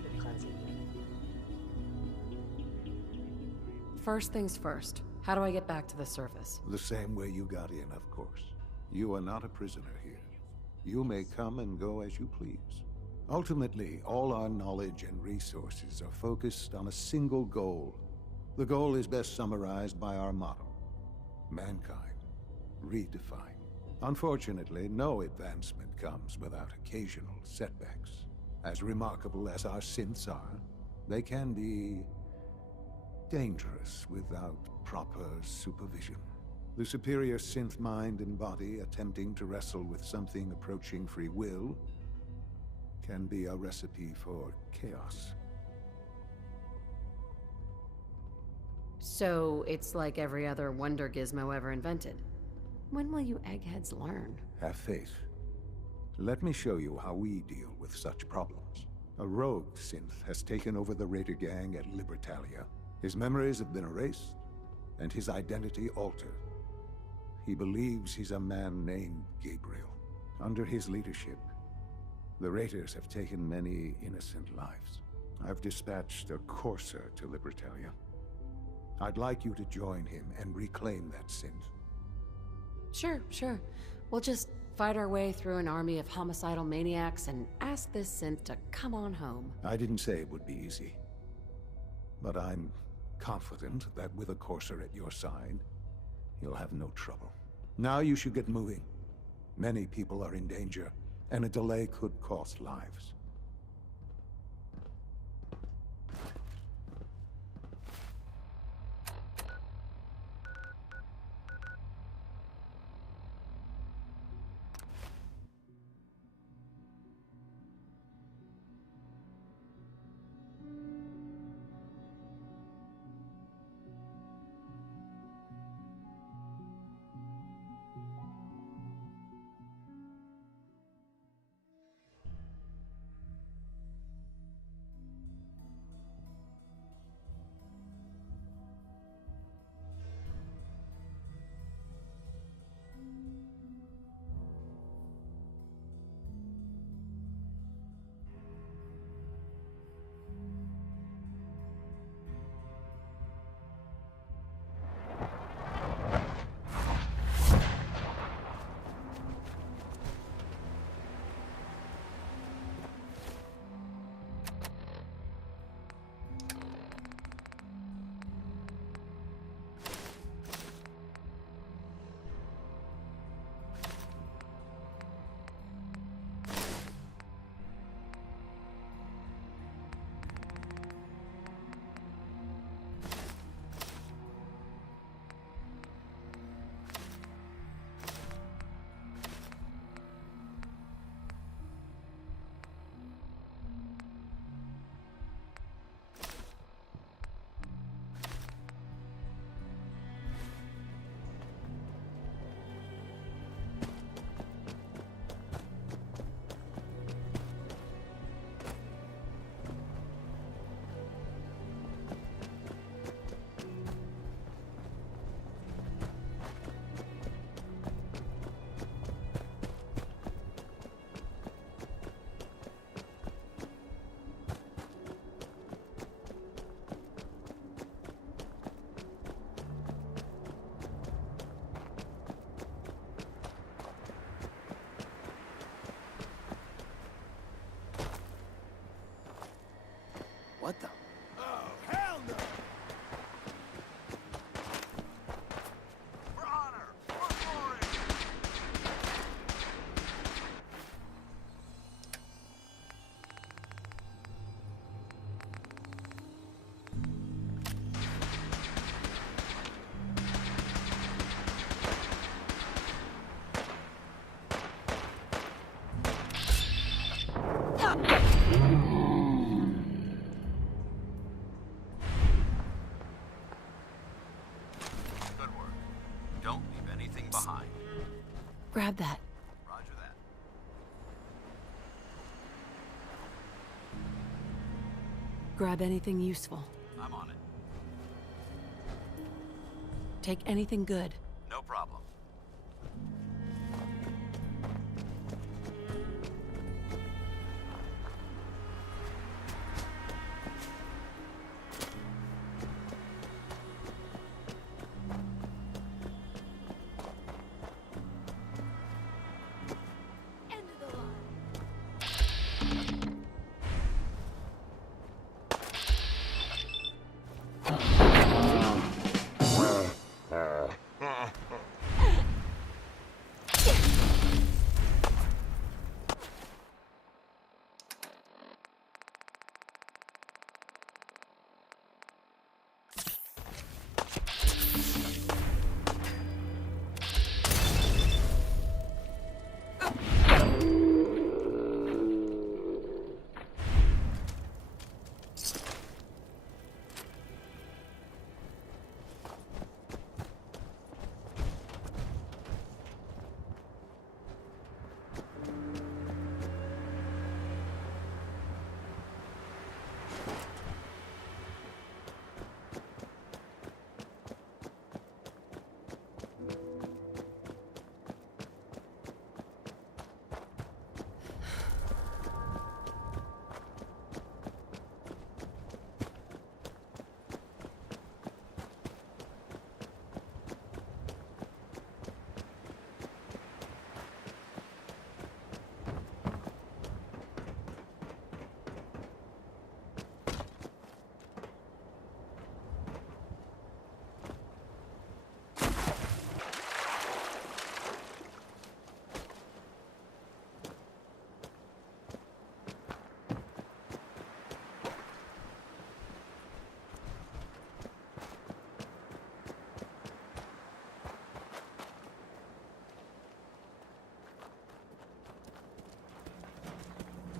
First things first. How do I get back to the surface? The same way you got in, of course. You are not a prisoner here. You may come and go as you please. Ultimately, all our knowledge and resources are focused on a single goal. The goal is best summarized by our motto: mankind, redefined. Unfortunately, no advancement comes without occasional setbacks. As remarkable as our synths are, they can be dangerous without proper supervision. The superior synth mind and body attempting to wrestle with something approaching free will can be a recipe for chaos. So, it's like every other wonder gizmo ever invented. When will you eggheads learn? Have faith. Let me show you how we deal with such problems. A rogue synth has taken over the Raider gang at Libertalia. His memories have been erased, and his identity altered. He believes he's a man named Gabriel. Under his leadership, the Raiders have taken many innocent lives. I've dispatched a courser to Libertalia. I'd like you to join him and reclaim that synth. Sure. We'll just fight our way through an army of homicidal maniacs and ask this synth to come on home. I didn't say it would be easy. But I'm confident that with a courser at your side, you'll have no trouble. Now you should get moving. Many people are in danger, and a delay could cost lives. Grab that. Roger that. Grab anything useful. I'm on it. Take anything good. No problem.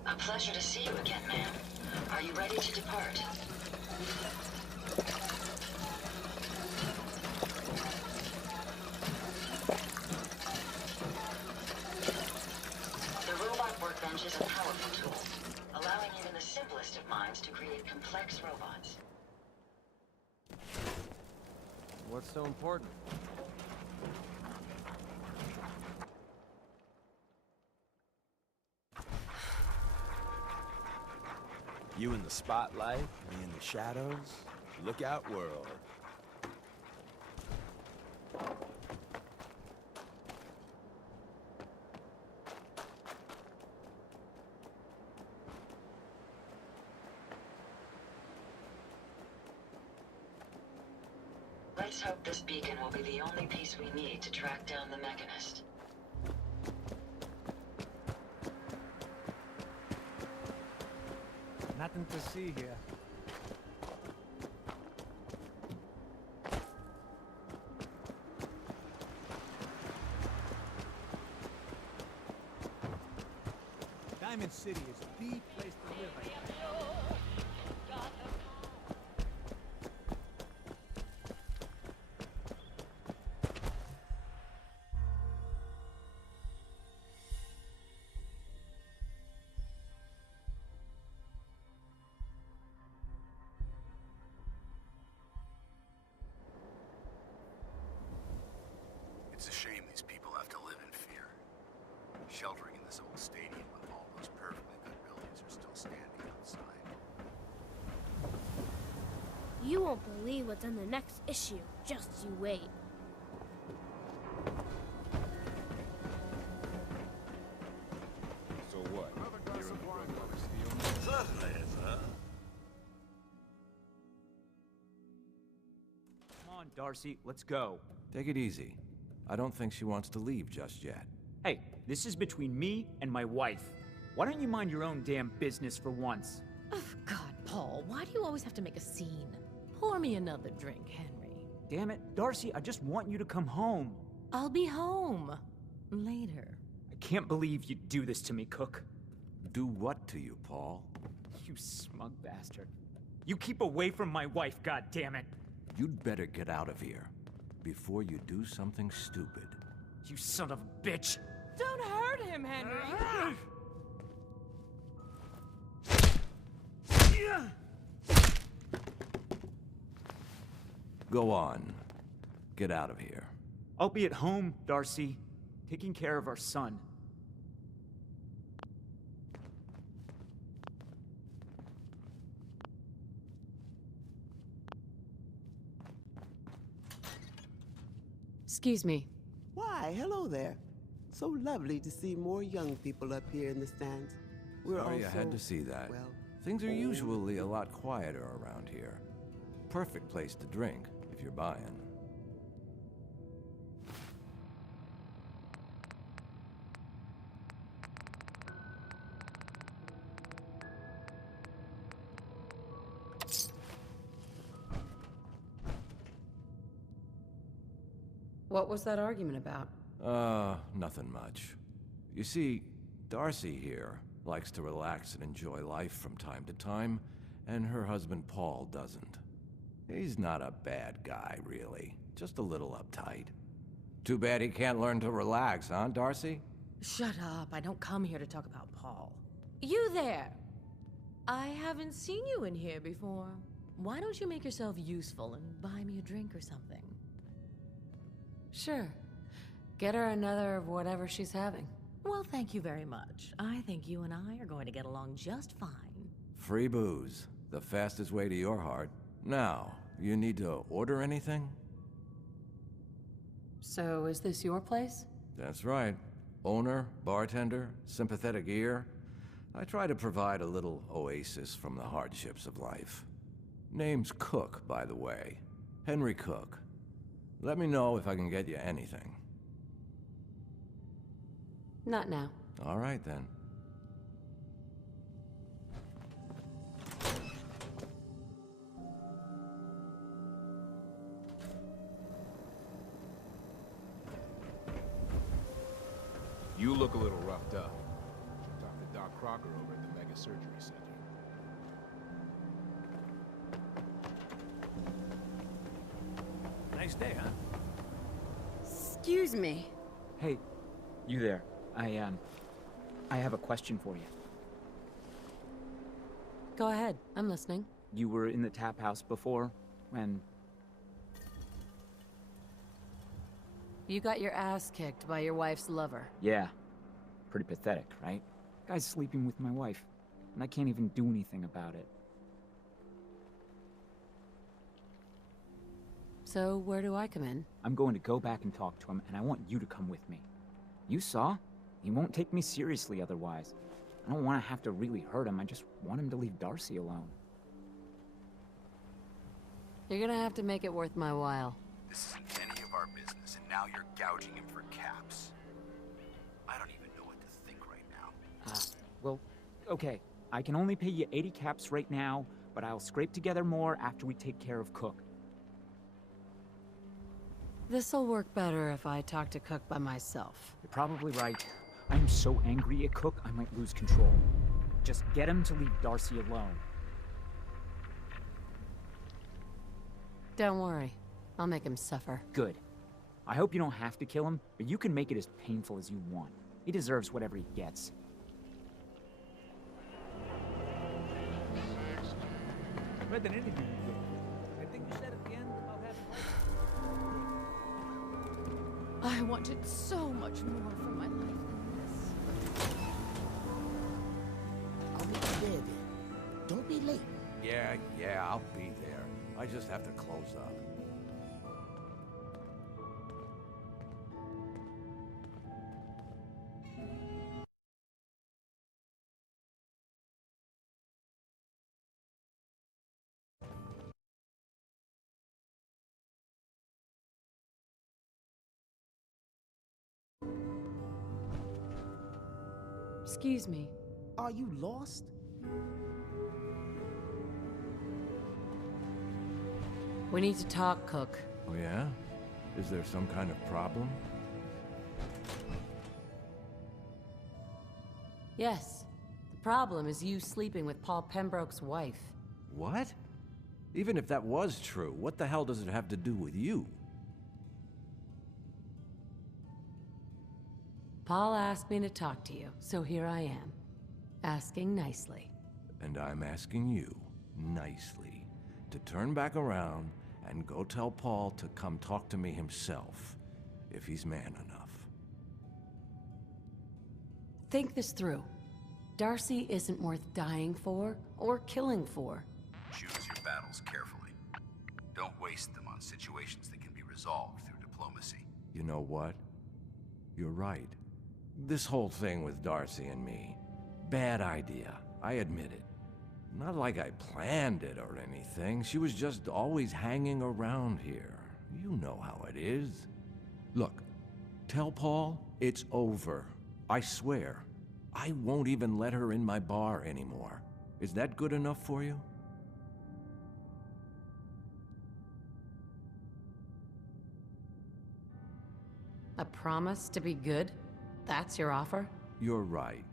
A pleasure to see you again, ma'am. Are you ready to depart? The robot workbench is a powerful tool, allowing even the simplest of minds to create complex robots. What's so important? You in the spotlight, me in the shadows. Look out, world. Let's hope this beacon will be the only piece we need to track down the Mechanist. Nothing to see here. Diamond City is the place to live, I think. It's a shame these people have to live in fear. Sheltering in this old stadium when all those perfectly good buildings are still standing outside. You won't believe what's in the next issue. Just you wait. So what? You're in the Brotherhood of Steel? Certainly, sir. Come on, Darcy, let's go. Take it easy. I don't think she wants to leave just yet. Hey, this is between me and my wife. Why don't you mind your own damn business for once? Oh, God, Paul, why do you always have to make a scene? Pour me another drink, Henry. Damn it, Darcy, I just want you to come home. I'll be home. Later. I can't believe you'd do this to me, Cook. Do what to you, Paul? You smug bastard. You keep away from my wife, goddammit. You'd better get out of here before you do something stupid. You son of a bitch! Don't hurt him, Henry! Go on. Get out of here. I'll be at home, Darcy, taking care of our son. Excuse me. Why, hello there. So lovely to see more young people up here in the stands. We're Sorry also, I had to see that. well, Things are usually a lot quieter around here. Perfect place to drink, if you're buying. What was that argument about? Nothing much. You see, Darcy here likes to relax and enjoy life from time to time, and her husband Paul doesn't. He's not a bad guy, really. Just a little uptight. Too bad he can't learn to relax, huh, Darcy? Shut up. I don't come here to talk about Paul. You there! I haven't seen you in here before. Why don't you make yourself useful and buy me a drink or something? Sure. Get her another of whatever she's having. Well, thank you very much. I think you and I are going to get along just fine. Free booze. The fastest way to your heart. Now, you need to order anything? So, is this your place? That's right. Owner, bartender, sympathetic ear. I try to provide a little oasis from the hardships of life. Name's Cook, by the way. Henry Cook. Let me know if I can get you anything. Not now. All right, then. You look a little roughed up. Talk to Doc Crocker over at the Mega Surgery Center. Nice day, huh? Excuse me. Hey, you there. I have a question for you. Go ahead. I'm listening. You were in the tap house before, when... You got your ass kicked by your wife's lover. Yeah. Pretty pathetic, right? Guy's sleeping with my wife, and I can't even do anything about it. So, where do I come in? I'm going to go back and talk to him, and I want you to come with me. You saw? He won't take me seriously otherwise. I don't want to have to really hurt him, I just want him to leave Darcy alone. You're gonna have to make it worth my while. This isn't any of our business, and now you're gouging him for caps. I don't even know what to think right now. Well, okay. I can only pay you 80 caps right now, but I'll scrape together more after we take care of Cook. This'll work better if I talk to Cook by myself. You're probably right. I'm so angry at Cook, I might lose control. Just get him to leave Darcy alone. Don't worry. I'll make him suffer. Good. I hope you don't have to kill him, but you can make it as painful as you want. He deserves whatever he gets. Read an interview you did. I think you said at the end about having... I wanted so much more from my life than this. I'll meet you there then. Don't be late. Yeah, I'll be there. I just have to close up. Excuse me. Are you lost? We need to talk, Cook. Oh, yeah? Is there some kind of problem? Yes. The problem is you sleeping with Paul Pembroke's wife. What? Even if that was true, what the hell does it have to do with you? Paul asked me to talk to you, so here I am. Asking nicely. And I'm asking you, nicely, to turn back around and go tell Paul to come talk to me himself, if he's man enough. Think this through. Darcy isn't worth dying for, or killing for. Choose your battles carefully. Don't waste them on situations that can be resolved through diplomacy. You know what? You're right. This whole thing with Darcy and me, bad idea. I admit it. Not like I planned it or anything. She was just always hanging around here. You know how it is. Look, tell Paul it's over. I swear. I won't even let her in my bar anymore. Is that good enough for you? A promise to be good? That's your offer? You're right.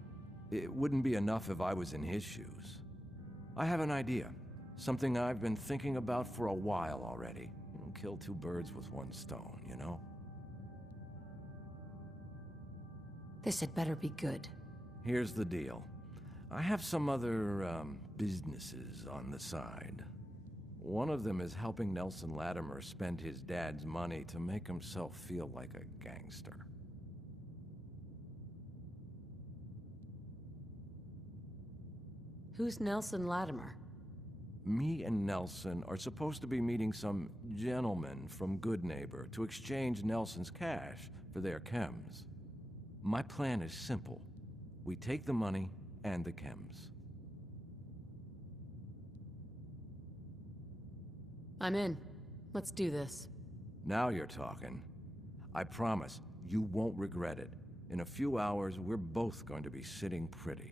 It wouldn't be enough if I was in his shoes. I have an idea. Something I've been thinking about for a while already. Kill two birds with one stone, you know? This had better be good. Here's the deal. I have some other, businesses on the side. One of them is helping Nelson Latimer spend his dad's money to make himself feel like a gangster. Who's Nelson Latimer? Me and Nelson are supposed to be meeting some gentleman from Good Neighbor to exchange Nelson's cash for their chems. My plan is simple. We take the money and the chems. I'm in. Let's do this. Now you're talking. I promise, you won't regret it. In a few hours, we're both going to be sitting pretty.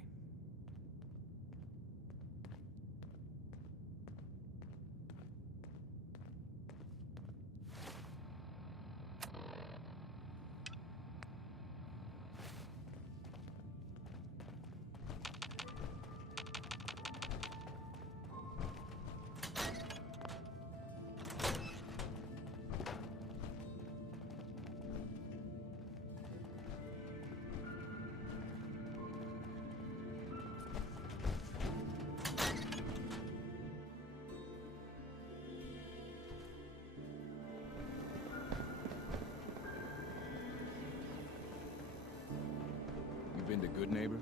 You been to Good Neighbor?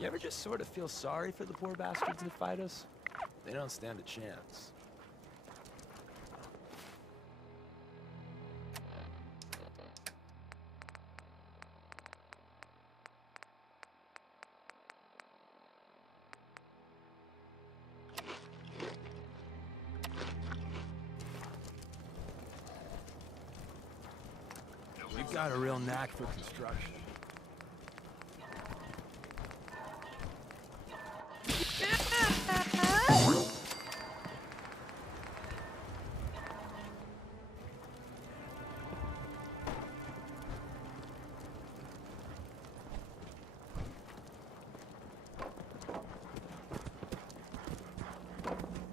You ever just sort of feel sorry for the poor bastards that fight us? They don't stand a chance. You've got a real knack for construction.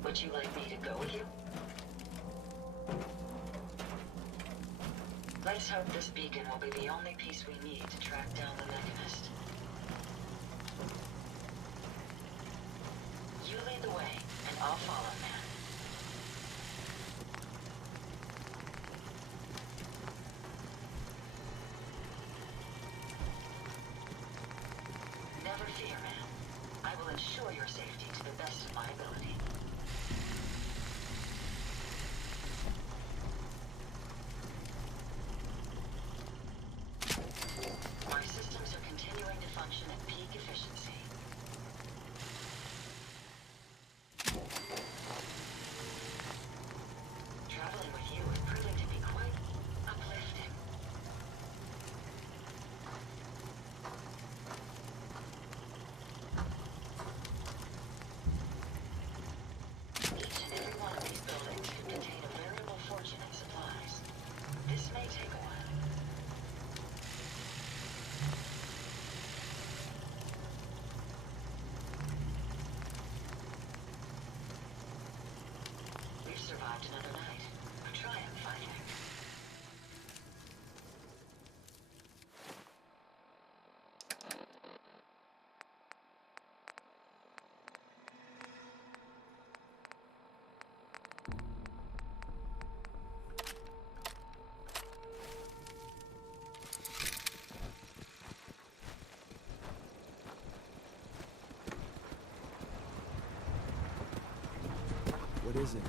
Would you like me to go with you? Let's hope this beacon will be the only piece we need to track down the Mechanist. You lead the way, and I'll follow, man. Never fear, man. I will ensure your safety to the best of my ability. My systems are continuing to function at peak efficiency. Traveling with you is proving to be quite uplifting. Each and every one of these buildings could contain a variable fortune in supplies. This may take a while. We've survived another night. A triumph, I think. What is it?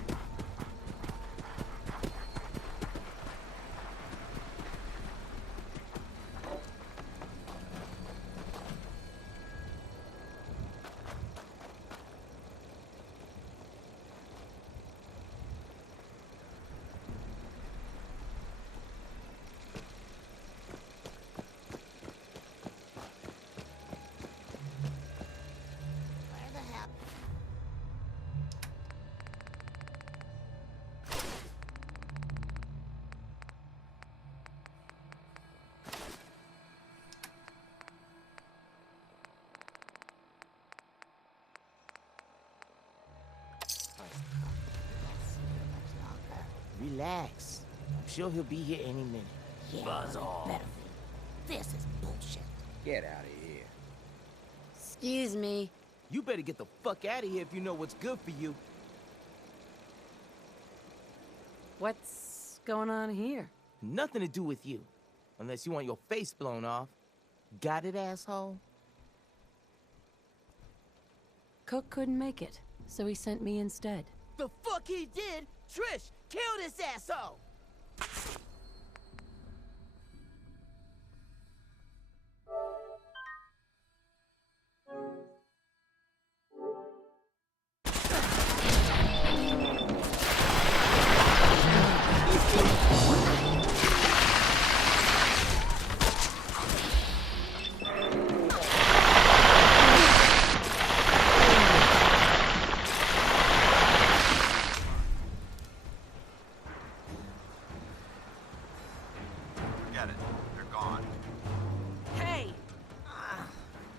Where the hell? Relax. I'm sure he'll be here any minute. Yeah, Buzz off. better. This is bullshit. Get out of here. Excuse me. You better get the fuck out of here if you know what's good for you. What's going on here? Nothing to do with you. Unless you want your face blown off. Got it, asshole? Cook couldn't make it, so he sent me instead. The fuck he did? Trish, kill this asshole! Forget it. They're gone. Hey!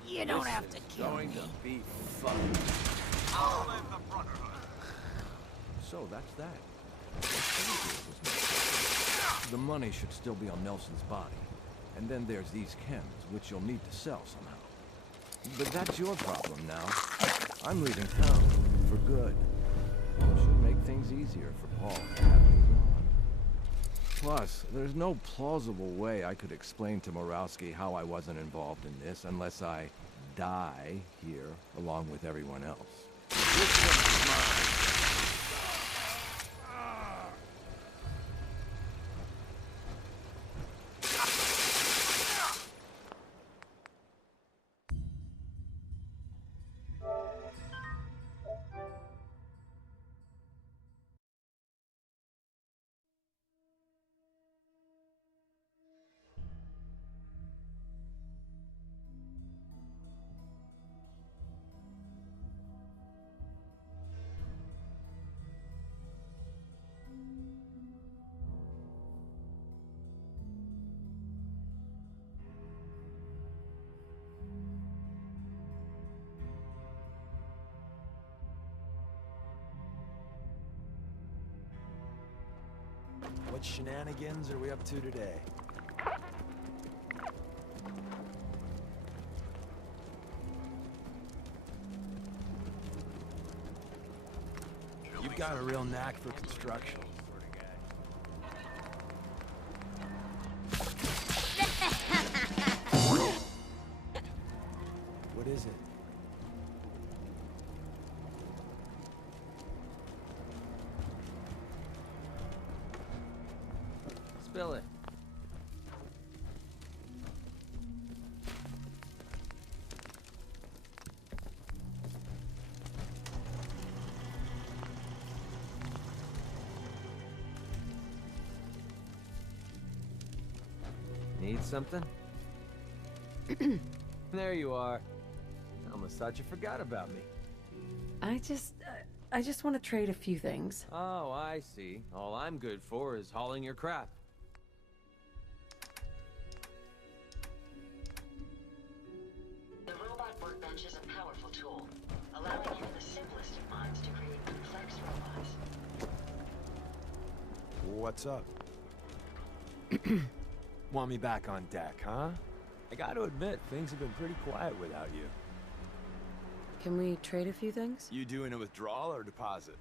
You don't have to kill Going me. to be fun. All in the Brotherhood. So that's that. The money should still be on Nelson's body. And then there's these chems, which you'll need to sell somehow. But that's your problem now. I'm leaving town. For good. It should make things easier for Paul to have me gone. Plus, there's no plausible way I could explain to Morowski how I wasn't involved in this unless I die here along with everyone else. What shenanigans are we up to today? You've got a real knack for construction. What is it? Spill it. Need something? There you are. I almost thought you forgot about me. I just want to trade a few things. Oh, I see. All I'm good for is hauling your crap. The robot workbench is a powerful tool, allowing even the simplest of minds to create complex robots. What's up? Want me back on deck, huh? I gotta admit, things have been pretty quiet without you. Can we trade a few things? You doing a withdrawal or deposit?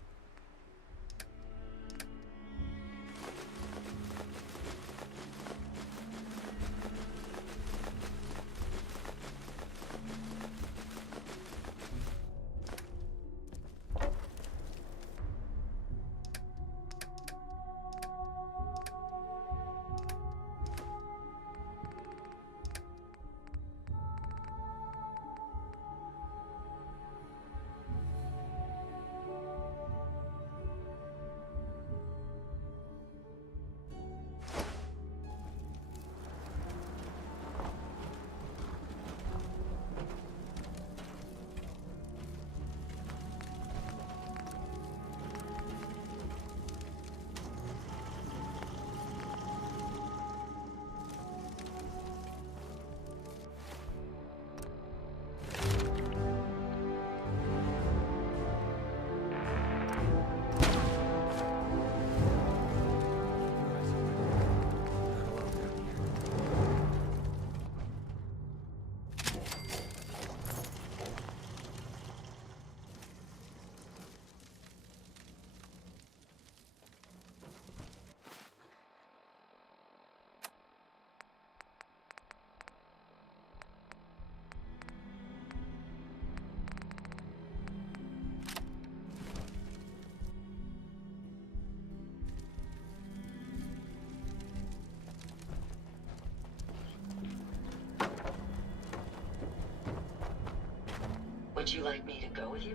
Would you like me to go with you?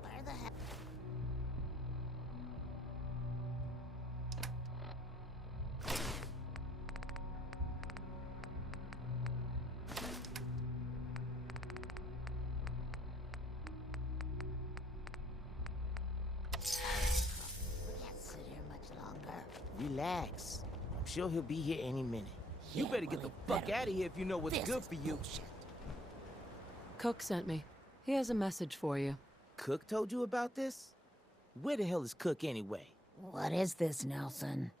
Where the heck? Relax. I'm sure he'll be here any minute. You better get the fuck out of here if you know what's good for you. Cook sent me. He has a message for you. Cook told you about this? Where the hell is Cook anyway? What is this, Nelson?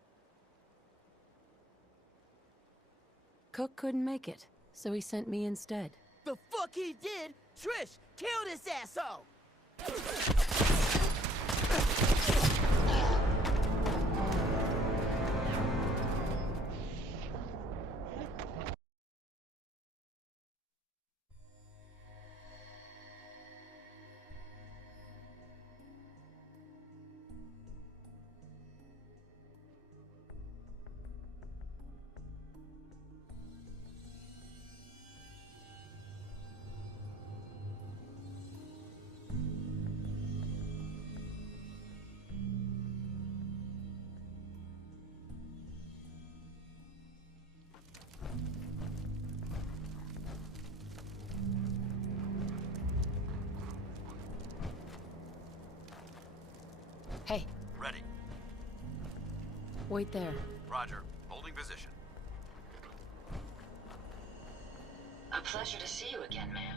Cook couldn't make it, so he sent me instead. The fuck he did? Trish, kill this asshole! Hey. Ready. Wait there. Roger. Holding position. A pleasure to see you again, ma'am.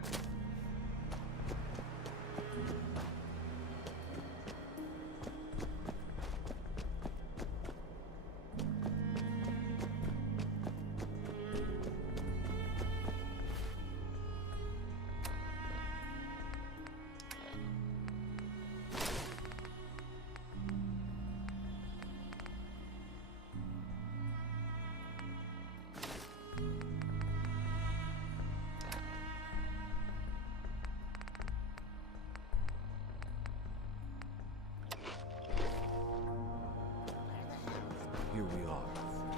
Here we are.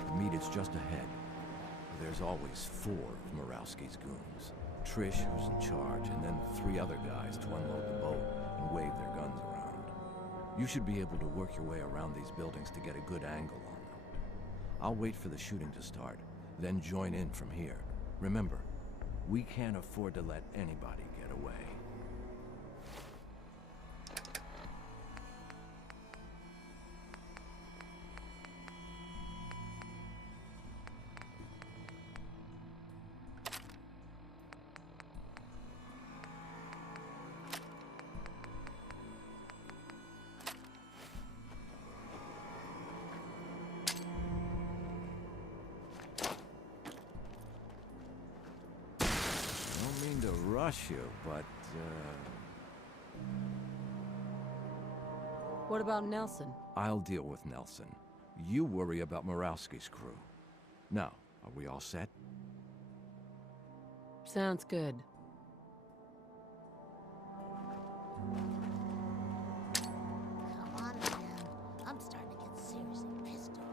The meet is just ahead. There's always 4 of Murawski's goons. Trish, who's in charge, and then 3 other guys to unload the boat and wave their guns around. You should be able to work your way around these buildings to get a good angle on them. I'll wait for the shooting to start, then join in from here. Remember, we can't afford to let anybody get away. To rush you, but, What about Nelson? I'll deal with Nelson. You worry about Murawski's crew. Now, are we all set? Sounds good. Come on, man. I'm starting to get seriously pissed off.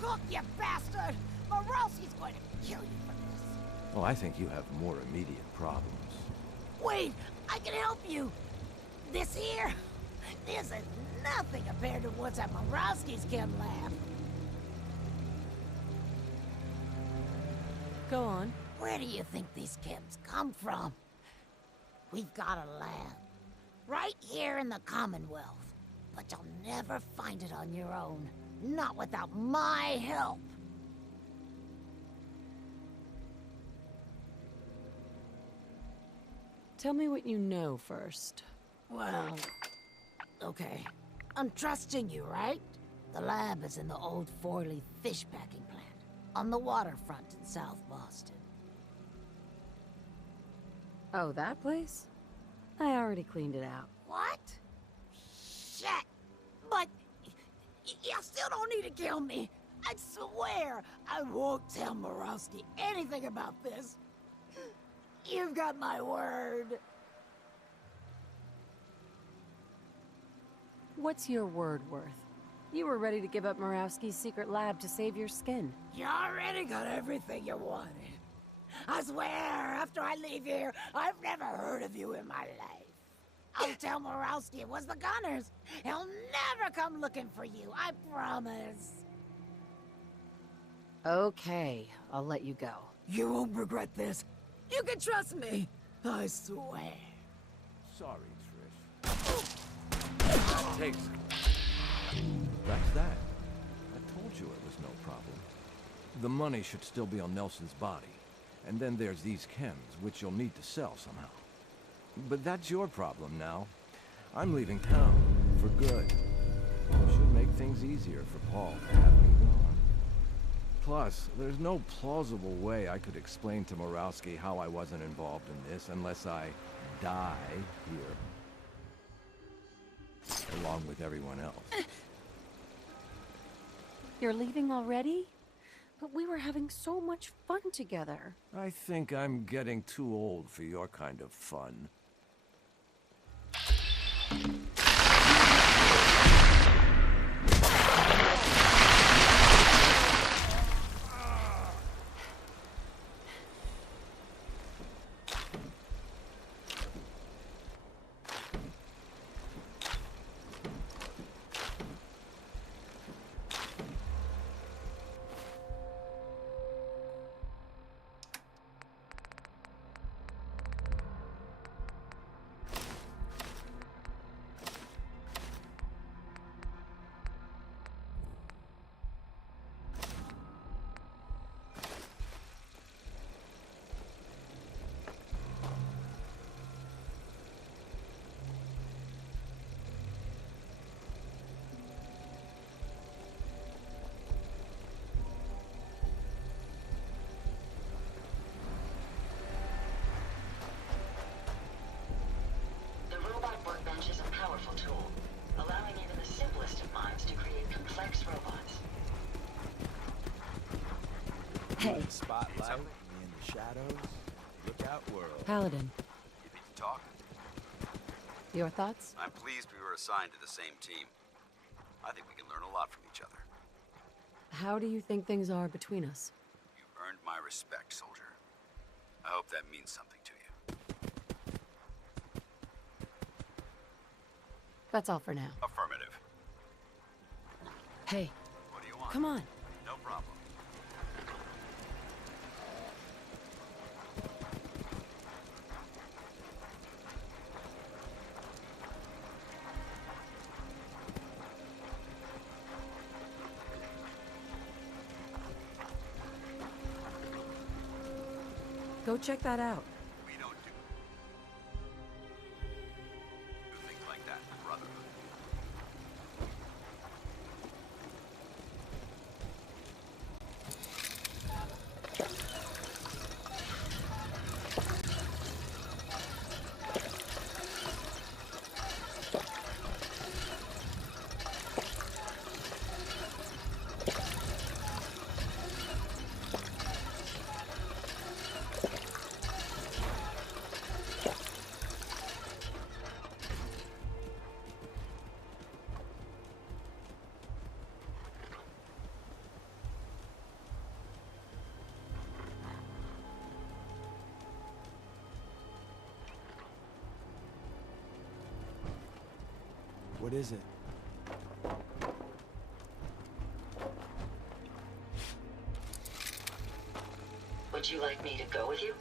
Cook, you bastard! Morosi's going to kill you for this. Well, I think you have more immediate problems. Wait! I can help you! This here? This is nothing compared to what's at Morosi's chem lab. Go on. Where do you think these chems come from? We've got a lab. Right here in the Commonwealth. But you'll never find it on your own. Not without my help. Tell me what you know first. Well, okay. I'm trusting you, right? The lab is in the old Forley fish packing plant, on the waterfront in South Boston. Oh, that place? I already cleaned it out. What? Shit! But you still don't need to kill me. I swear I won't tell Murawski anything about this. You've got my word. What's your word worth? You were ready to give up Murawski's secret lab to save your skin. You already got everything you wanted. I swear, after I leave here, I've never heard of you in my life. I'll tell Morowski it was the Gunners. He'll never come looking for you, I promise. Okay, I'll let you go. You won't regret this. You can trust me. I swear. Sorry, Trish. Takes. That's that. I told you it was no problem. The money should still be on Nelson's body. And then there's these chems, which you'll need to sell somehow. But that's your problem now. I'm leaving town, for good. Should make things easier for Paul to have me gone. Plus, there's no plausible way I could explain to Morowski how I wasn't involved in this unless I die here. Along with everyone else. You're leaving already? But we were having so much fun together. I think I'm getting too old for your kind of fun. Workbench is a powerful tool, allowing even the simplest of minds to create complex robots. Hey. Spotlight, me in the shadows. Look out, world. Paladin, You need to talk? your thoughts? I'm pleased we were assigned to the same team. I think we can learn a lot from each other. How do you think things are between us? You've earned my respect, soldier. I hope that means something to you. That's all for now. Affirmative. Hey, What do you want? come on. No problem. Go check that out. We don't do things like that in the Brotherhood. What is it? Would you like me to go with you?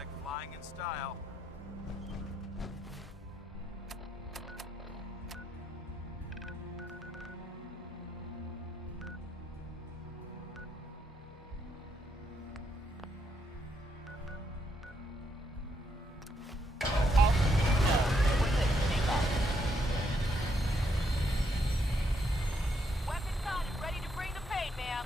like flying in style. Weapons on and ready to bring the pain, ma'am.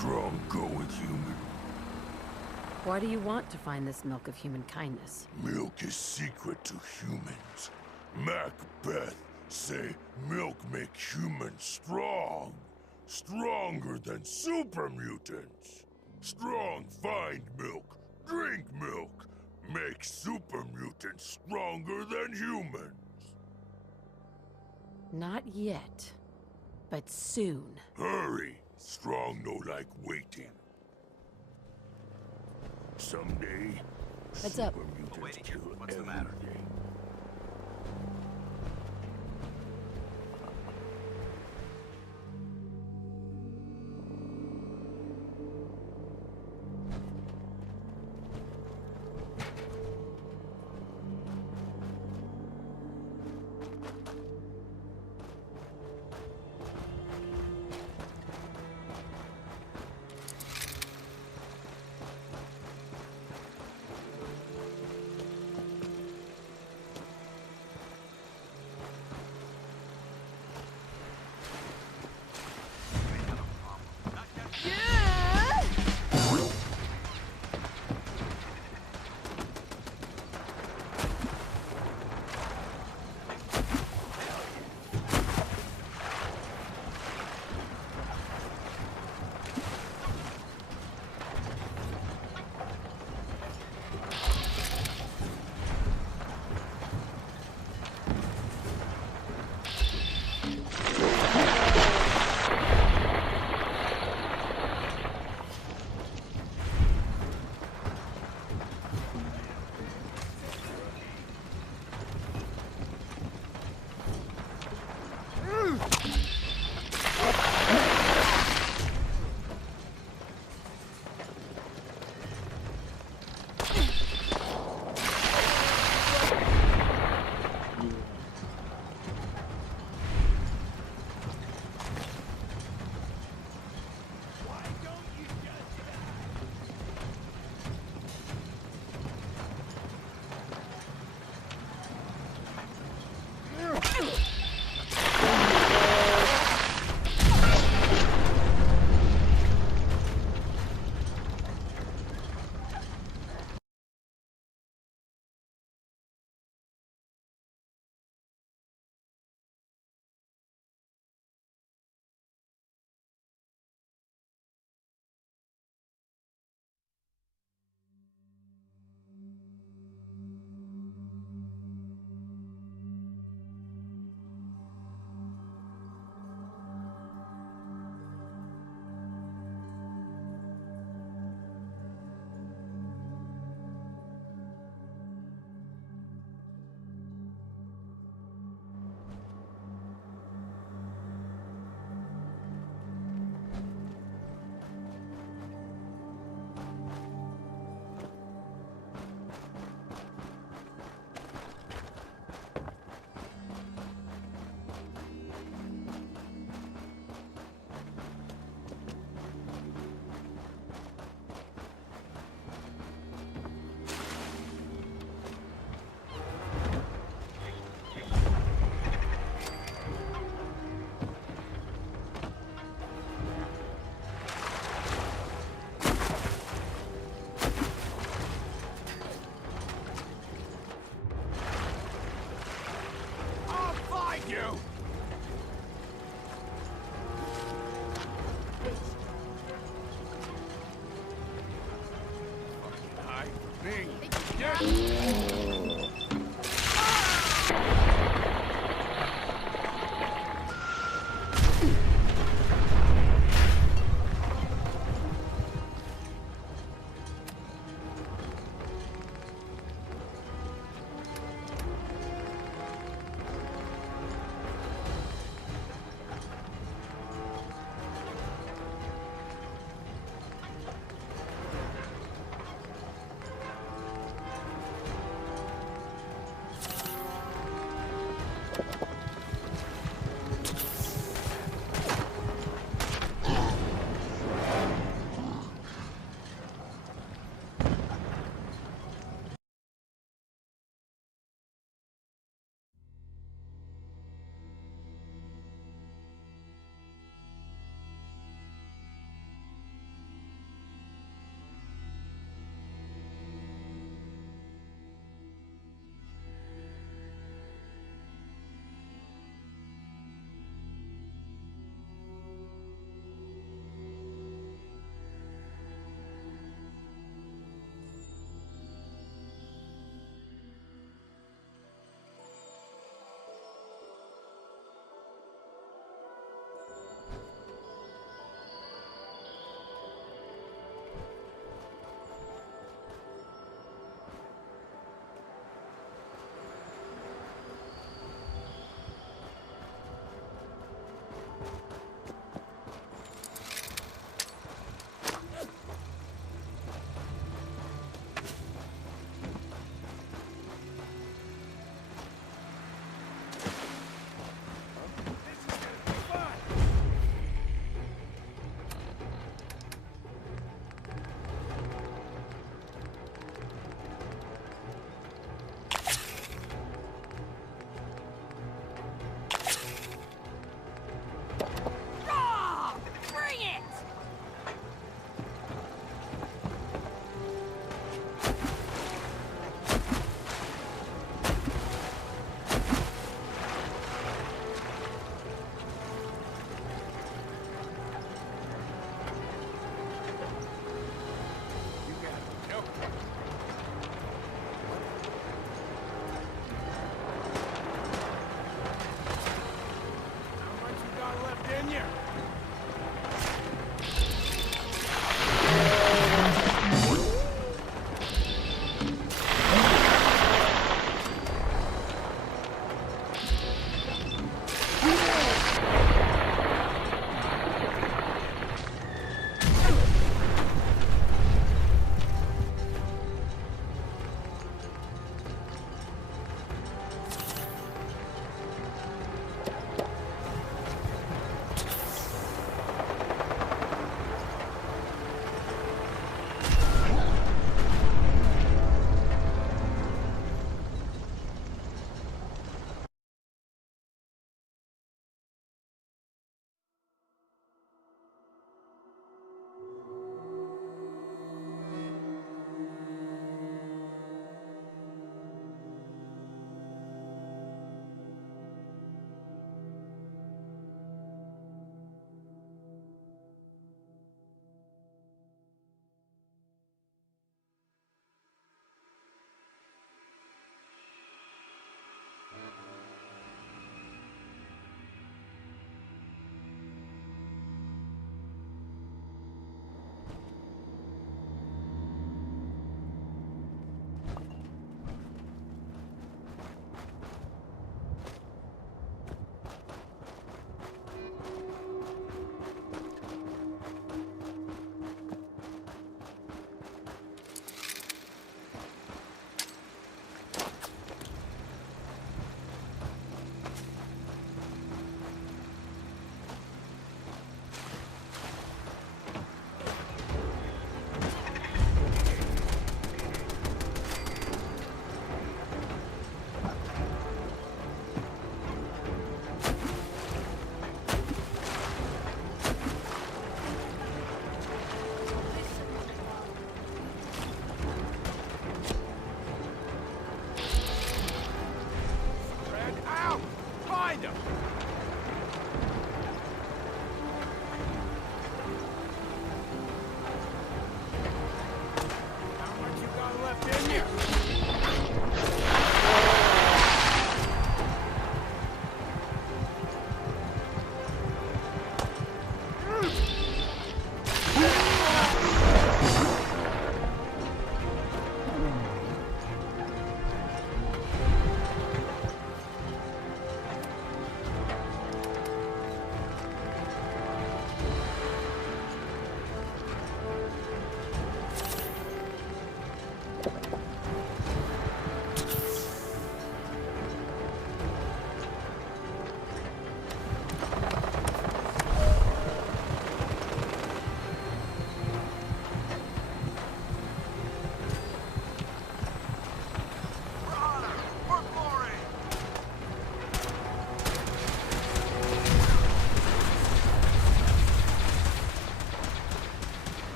Strong going, human. Why do you want to find this milk of human kindness? Milk is secret to humans. Macbeth say milk make humans strong. Stronger than super mutants. Strong find milk, drink milk. Make super mutants stronger than humans. Not yet, but soon. Hurry. Strong no like waiting. Someday, What's up? super mutants kill What's the matter? everything.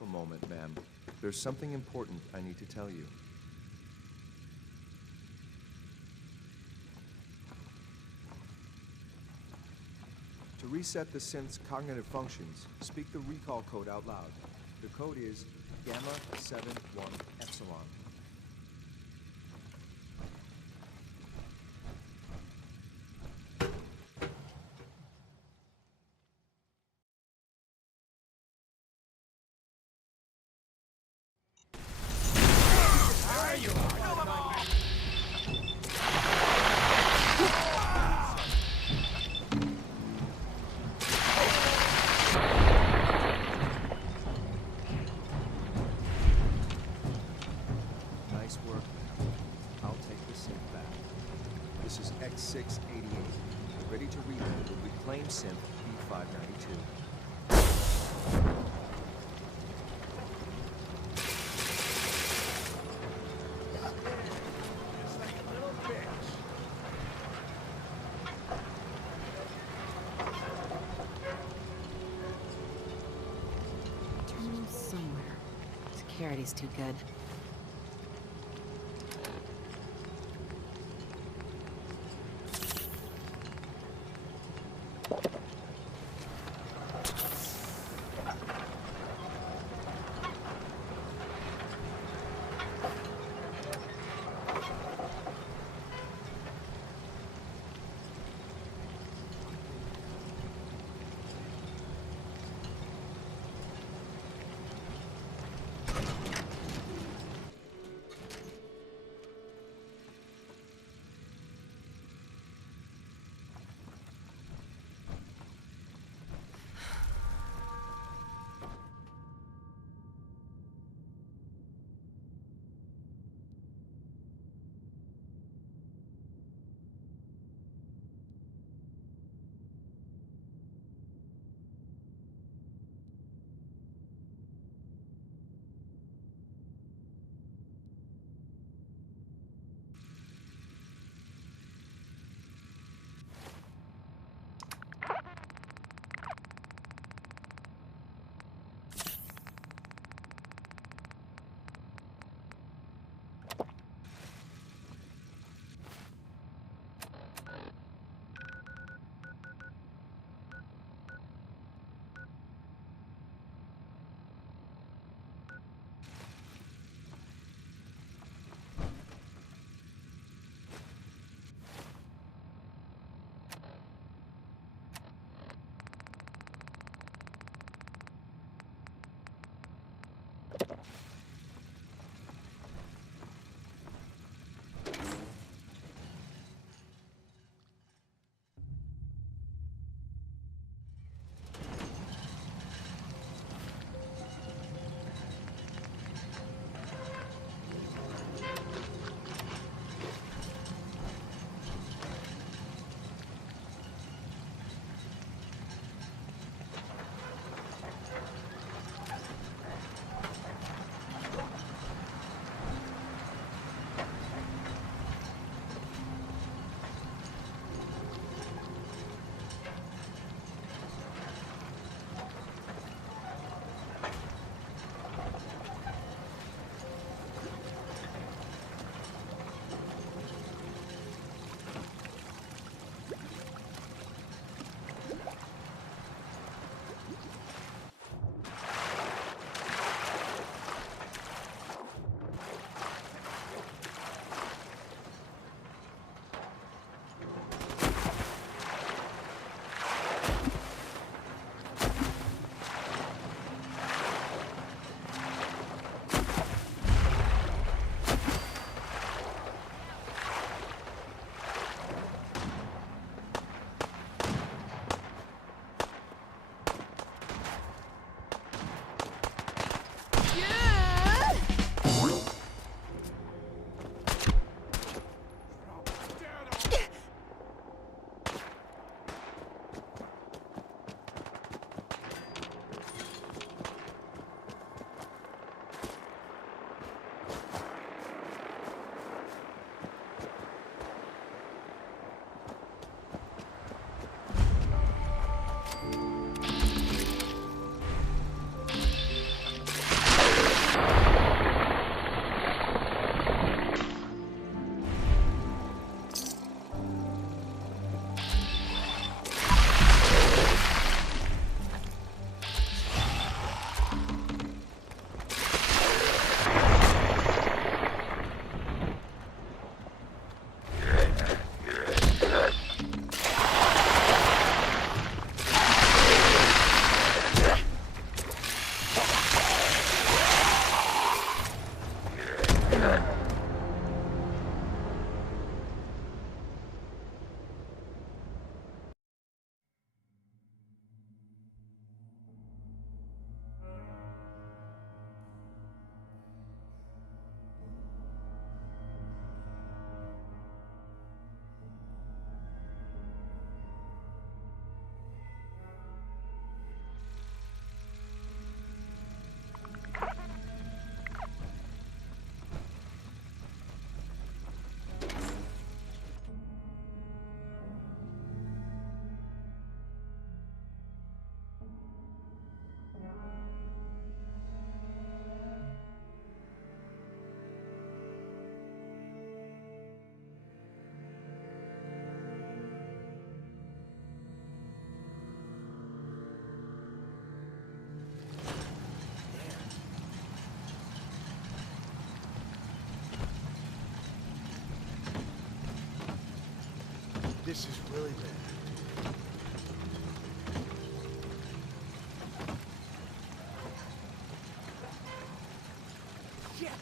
up a moment, ma'am. There's something important I need to tell you. To reset the synth's cognitive functions, speak the recall code out loud. The code is Gamma 71 Epsilon. Nice work. I'll take the synth back. This is X688. Ready to reload the reclaimed synth B592. Terminal somewhere. Security's too good. This is really bad. Shit!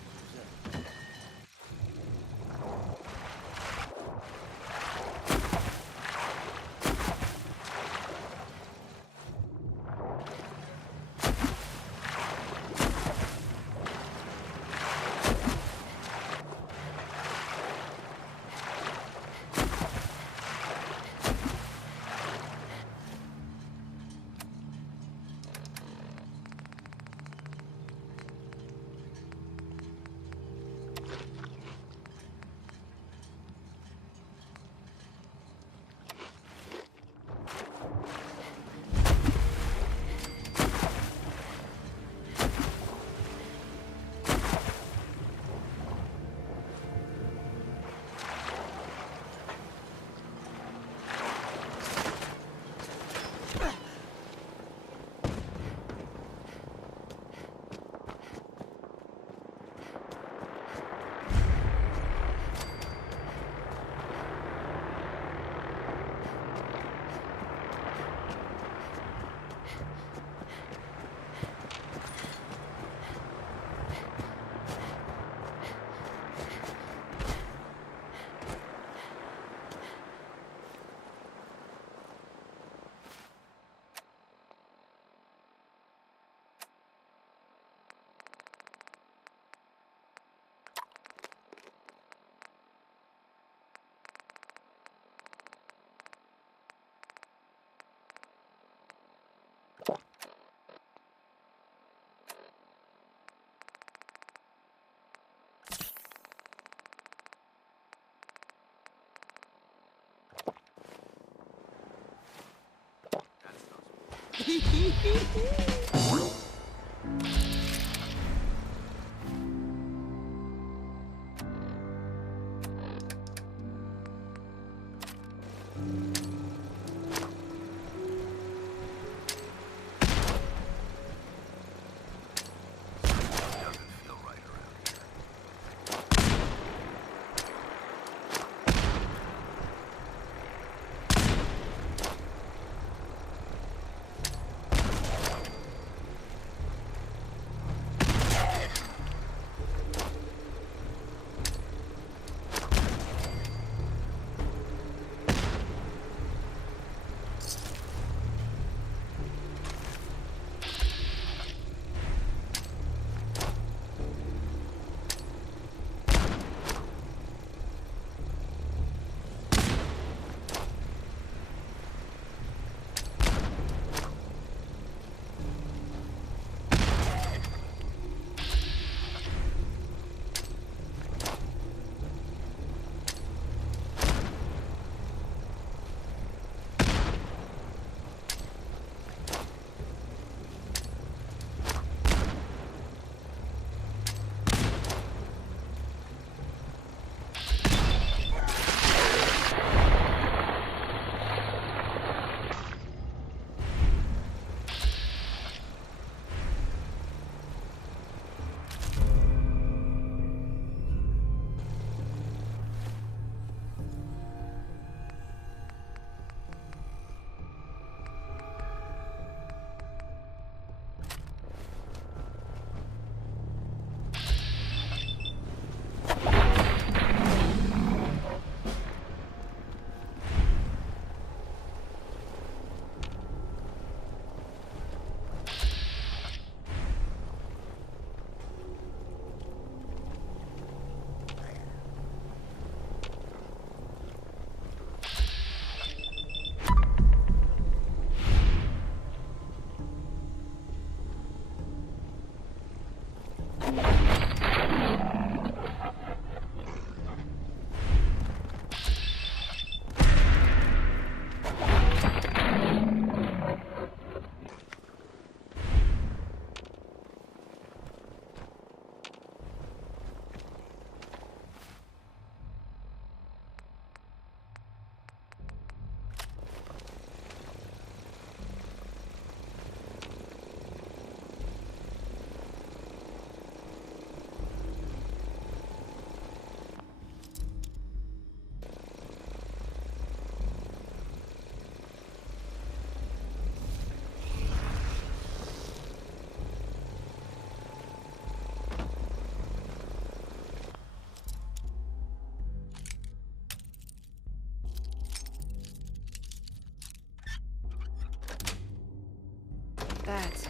That's it.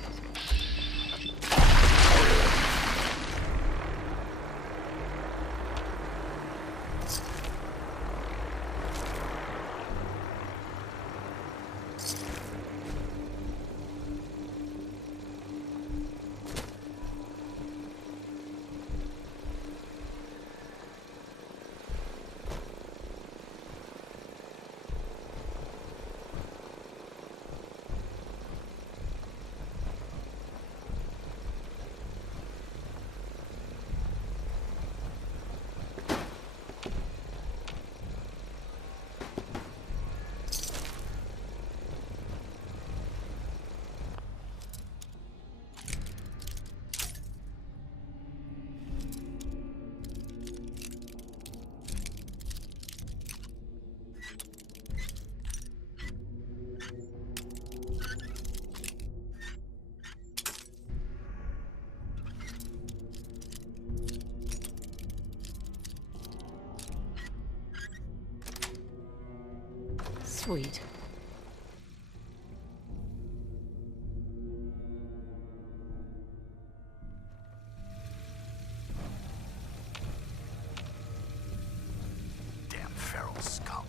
Sweet. Damn feral scum.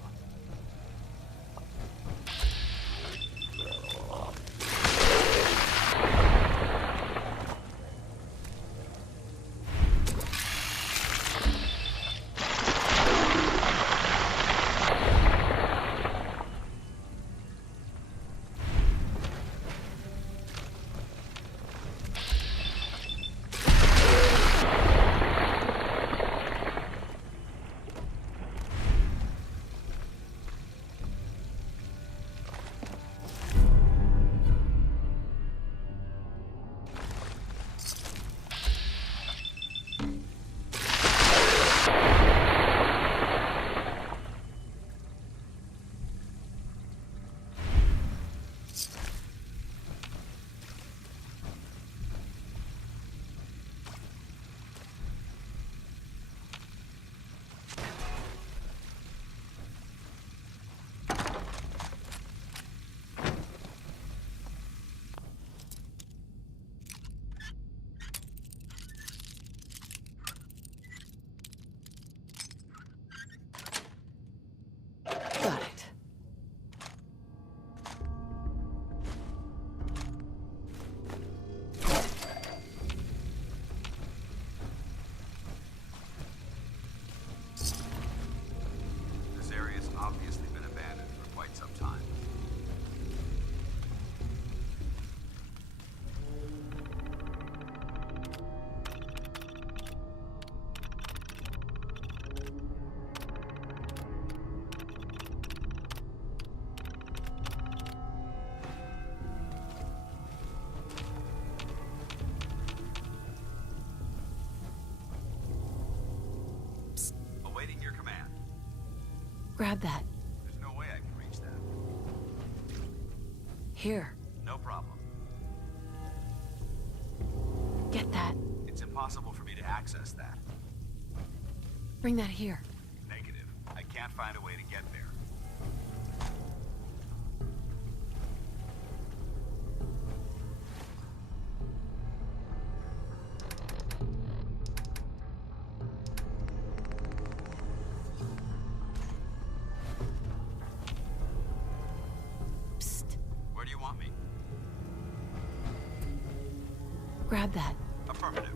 Got it. This area's obviously been abandoned for quite some time. Awaiting your command. Grab that. There's no way I can reach that. Here. No problem. Get that. It's impossible for me to access that. Bring that here. Negative. I can't find a way to get there. Where do you want me? Grab that. Affirmative.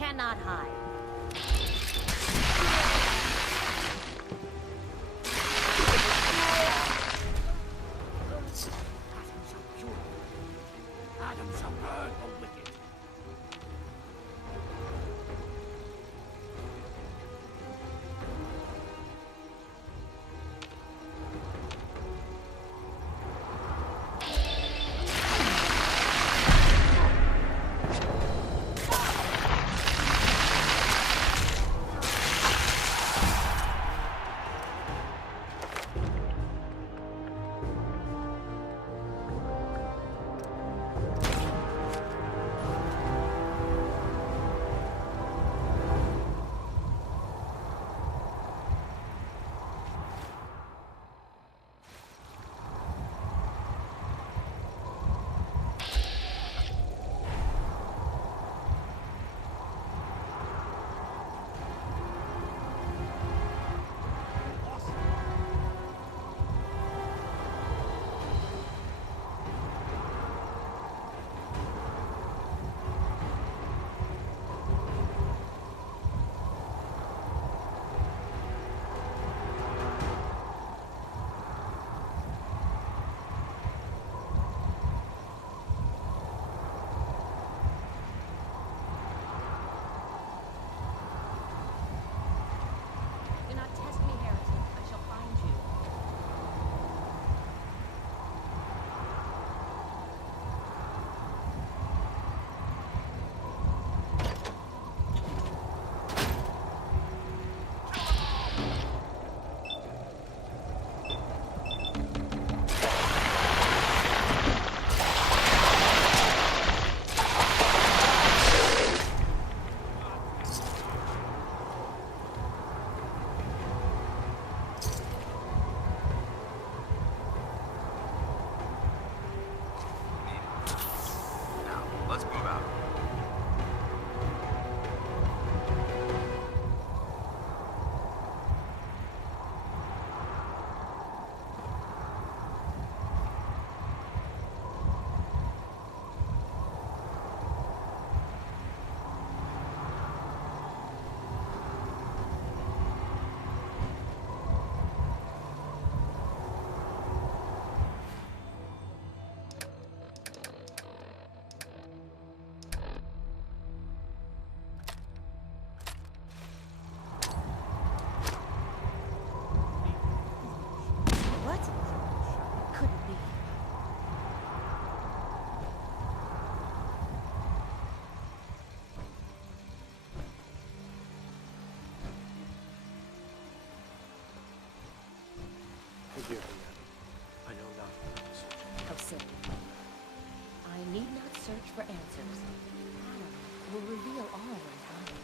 cannot hide. Adam shall burn the wicked. Do not test me, heretic. I shall find you. Now, let's move out. What? It couldn't be. Forgive me, Adam. I know not what I'm searching. How silly. I need not search for answers. Adam will reveal all in time.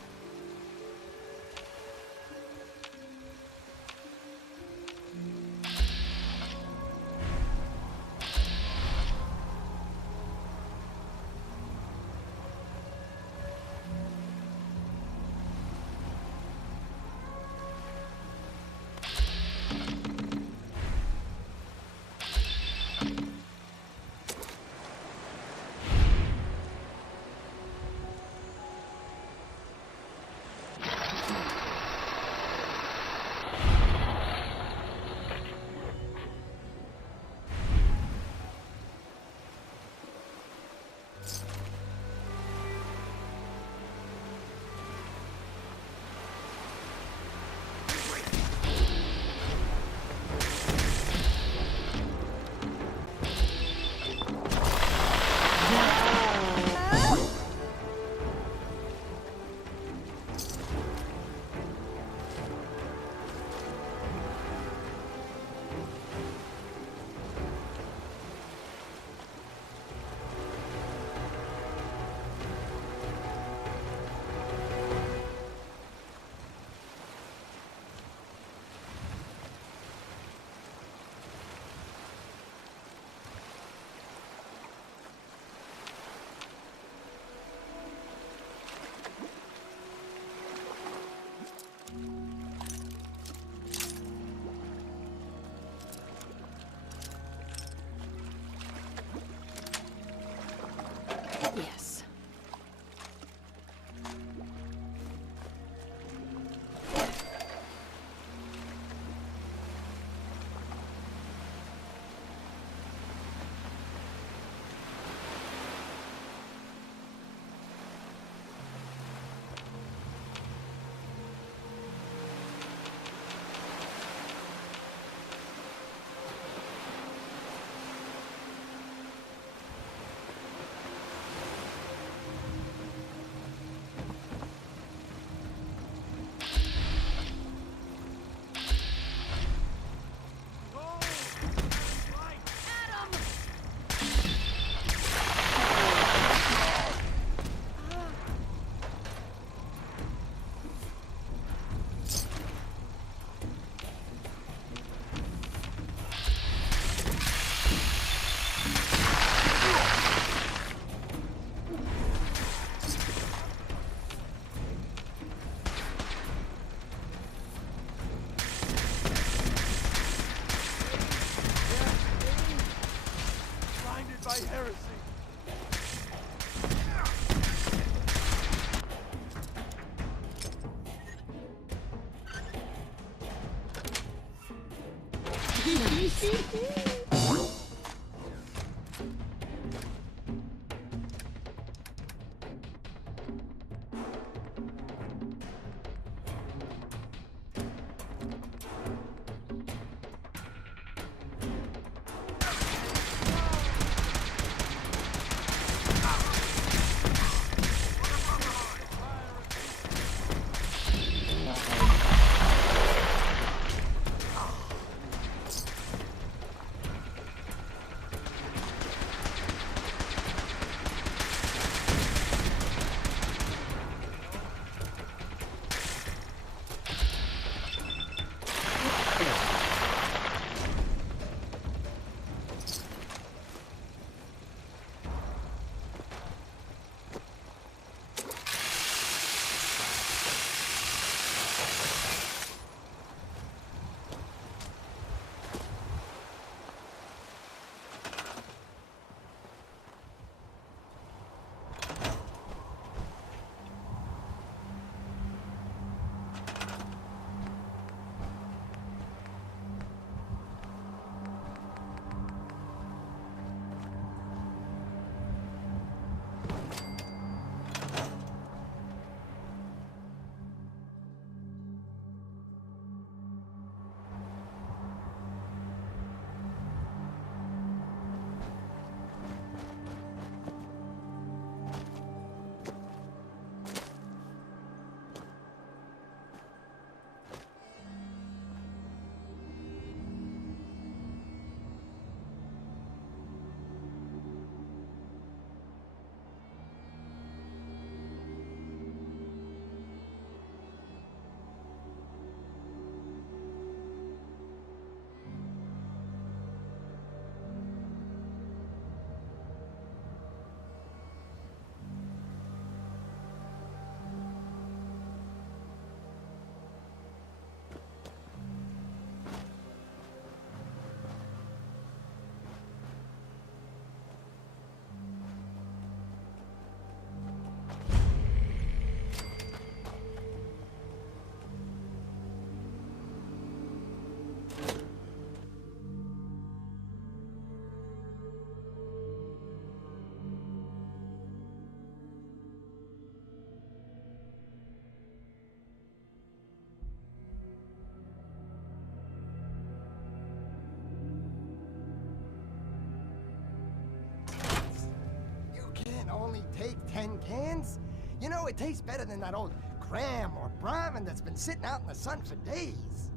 Only take 10 cans? You know, it tastes better than that old Graham or Brahmin that's been sitting out in the sun for days.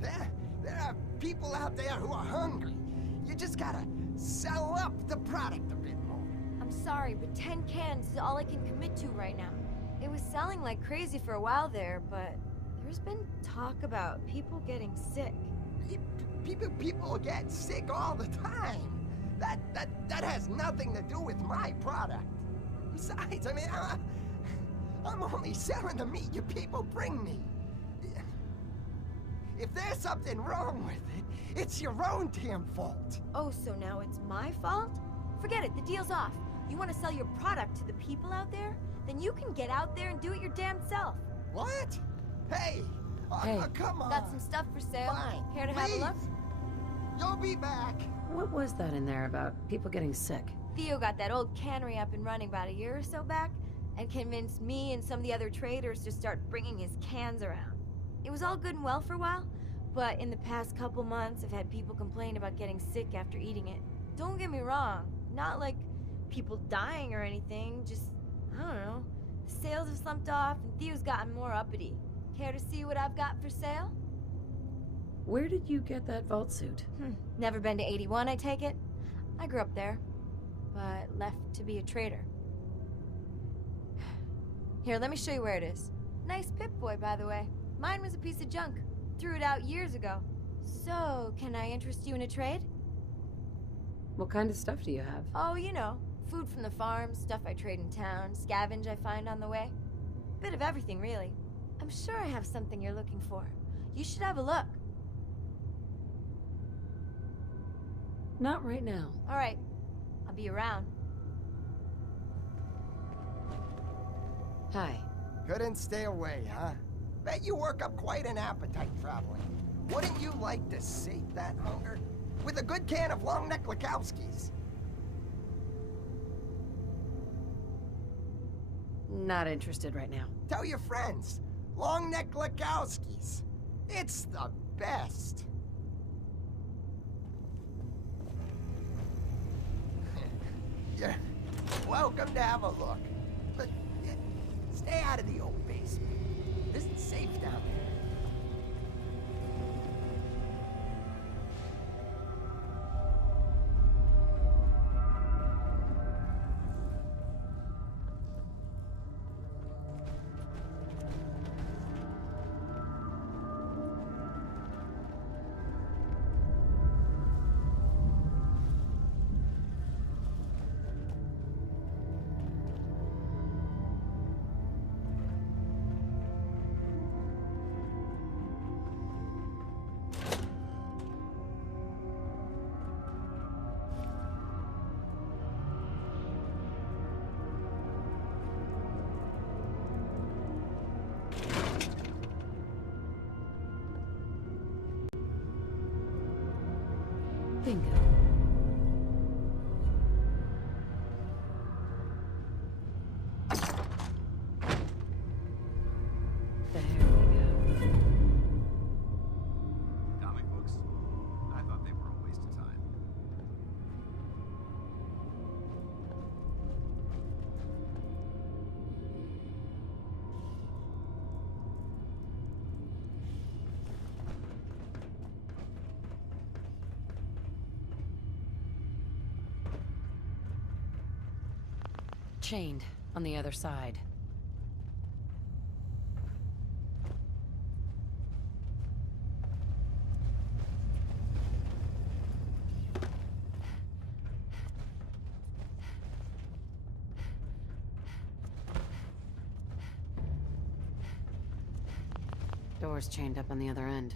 There are people out there who are hungry. You just gotta sell up the product a bit more. I'm sorry, but 10 cans is all I can commit to right now. It was selling like crazy for a while there, but there's been talk about people getting sick. People get sick all the time. That has nothing to do with my product. Besides, I mean, I'm only selling the meat you people bring me. If there's something wrong with it, it's your own damn fault. Oh, so now it's my fault? Forget it, the deal's off. You want to sell your product to the people out there? Then you can get out there and do it your damn self. What? Hey! Come on! Got some stuff for sale. Fine. Care to have a look? You'll be back. What was that in there about people getting sick? Theo got that old cannery up and running about a year or so back, and convinced me and some of the other traders to start bringing his cans around. It was all good and well for a while, but in the past couple months, I've had people complain about getting sick after eating it. Don't get me wrong, not like people dying or anything, just, I don't know. The sales have slumped off, and Theo's gotten more uppity. Care to see what I've got for sale? Where did you get that vault suit? Never been to 81, I take it? I grew up there, but left to be a trader. Here, let me show you where it is. Nice Pip-Boy, by the way. Mine was a piece of junk. Threw it out years ago. So, can I interest you in a trade? What kind of stuff do you have? Oh, you know. Food from the farm, stuff I trade in town, scavenge I find on the way. Bit of everything, really. I'm sure I have something you're looking for. You should have a look. Not right now. All right. I'll be around. Hi. Couldn't stay away, huh? Bet you work up quite an appetite traveling. Wouldn't you like to sate that hunger? With a good can of long neck Lakowskis. Not interested right now. Tell your friends. Long neck Lakowskis. It's the best. You're welcome to have a look. But stay out of the old basement. This is safe down there. Bingo. There we go. Comic books? I thought they were a waste of time. Chained on the other side. Door's chained up on the other end.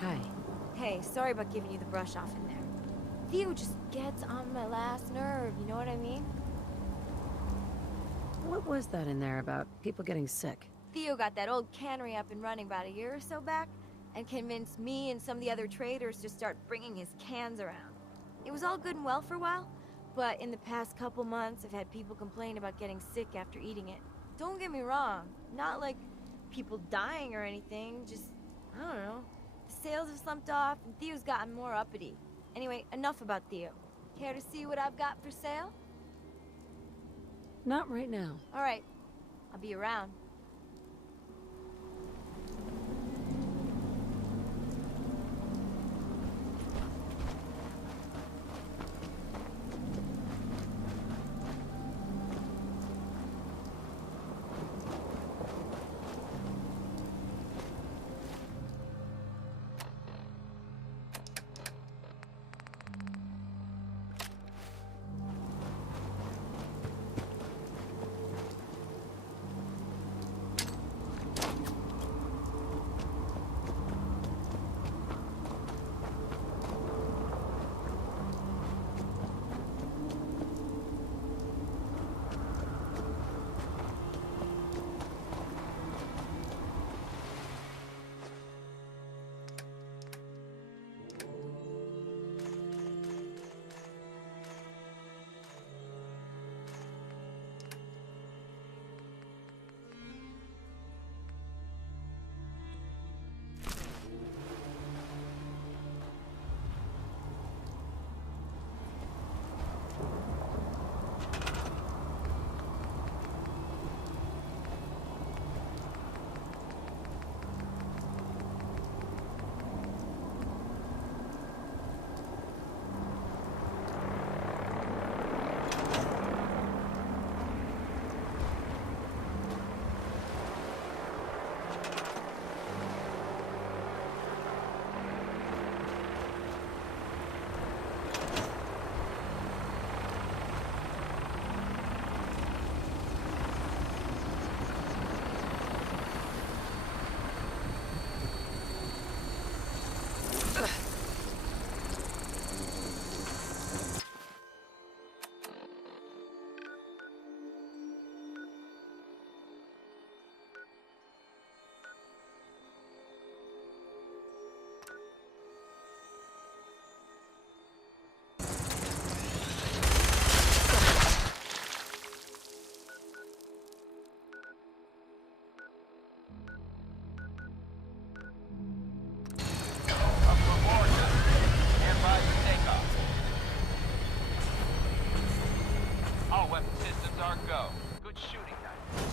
Hi. Hey, sorry about giving you the brush off in there. Theo just gets on my last nerve, you know what I mean? What was that in there about people getting sick? Theo got that old cannery up and running about a year or so back, and convinced me and some of the other traders to start bringing his cans around. It was all good and well for a while, but in the past couple months, I've had people complain about getting sick after eating it. Don't get me wrong, not like people dying or anything, just, I don't know. The sales have slumped off, and Theo's gotten more uppity. Anyway, enough about Theo. Care to see what I've got for sale? Not right now. All right, I'll be around. Weapon systems are go. Good shooting night.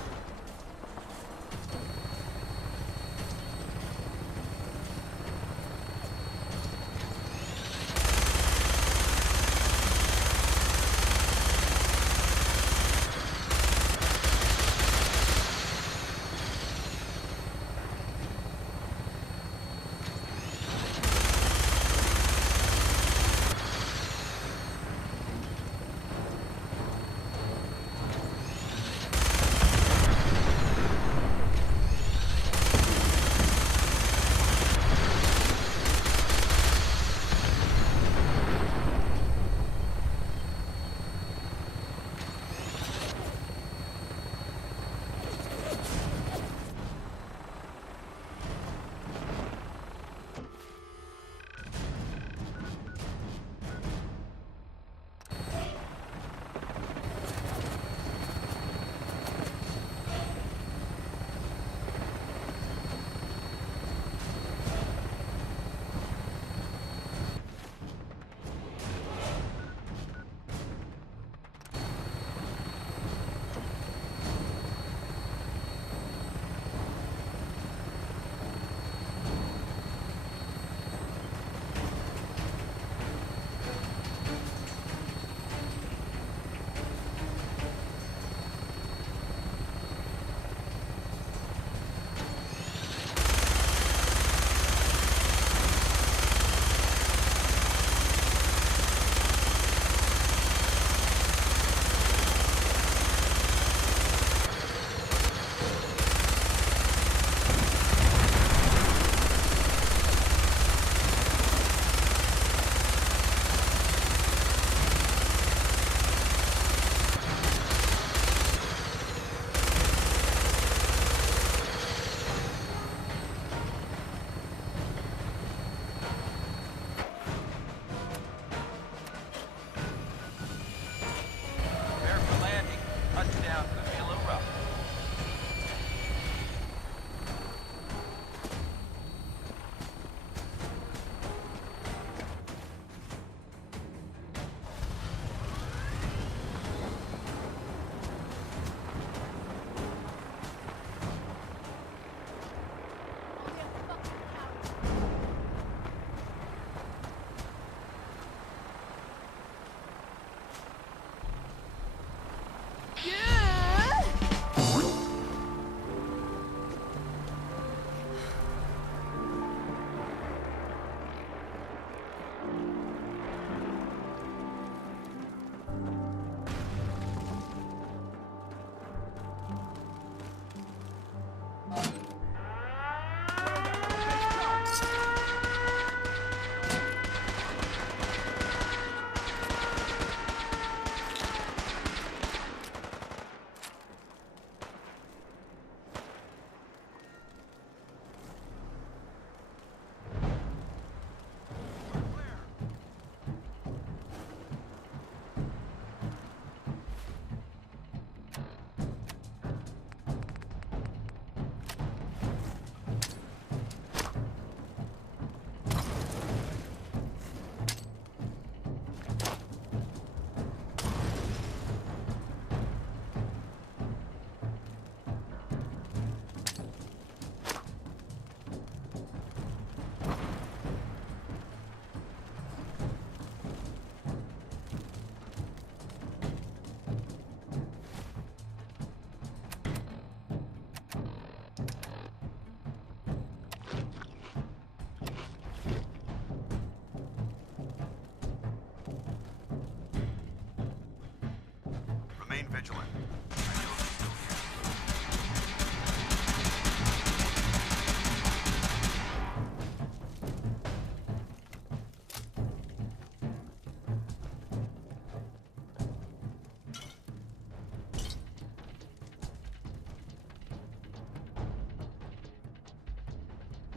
Remain vigilant.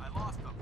I lost them.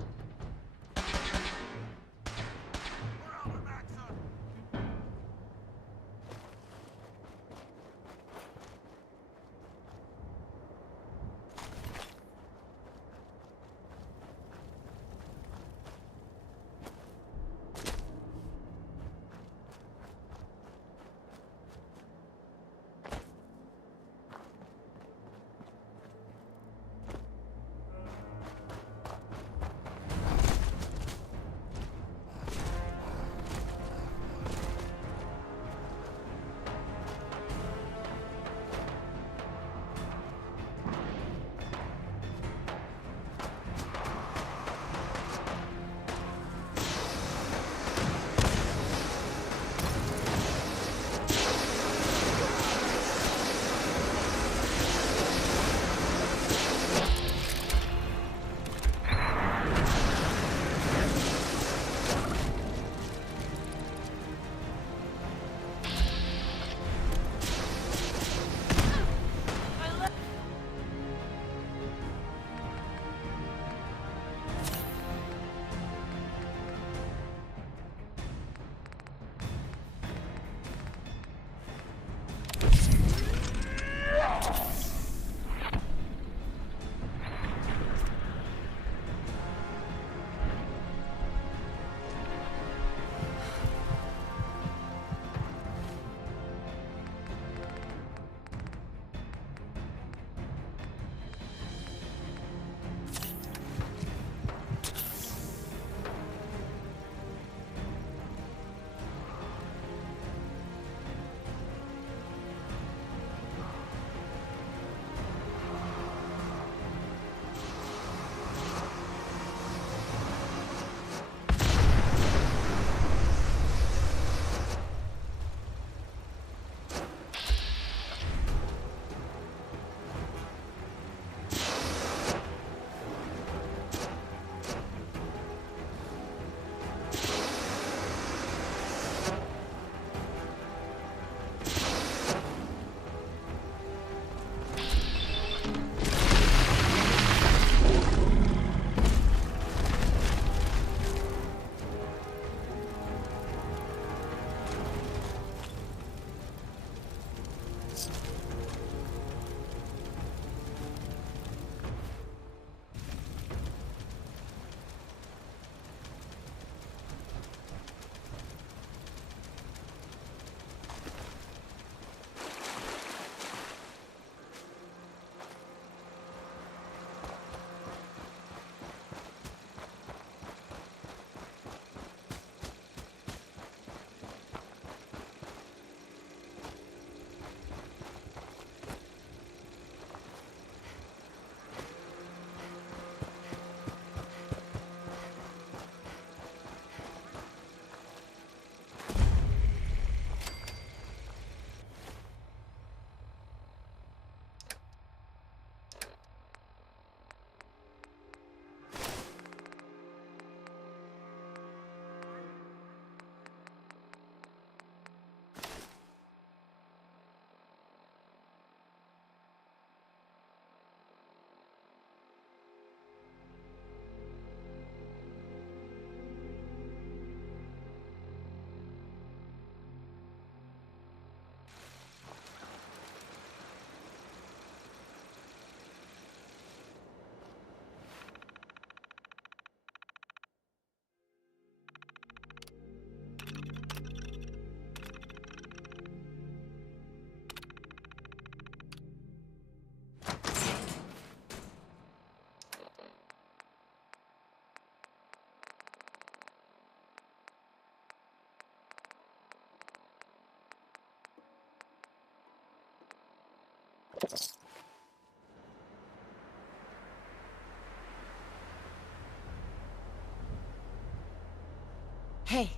Hey.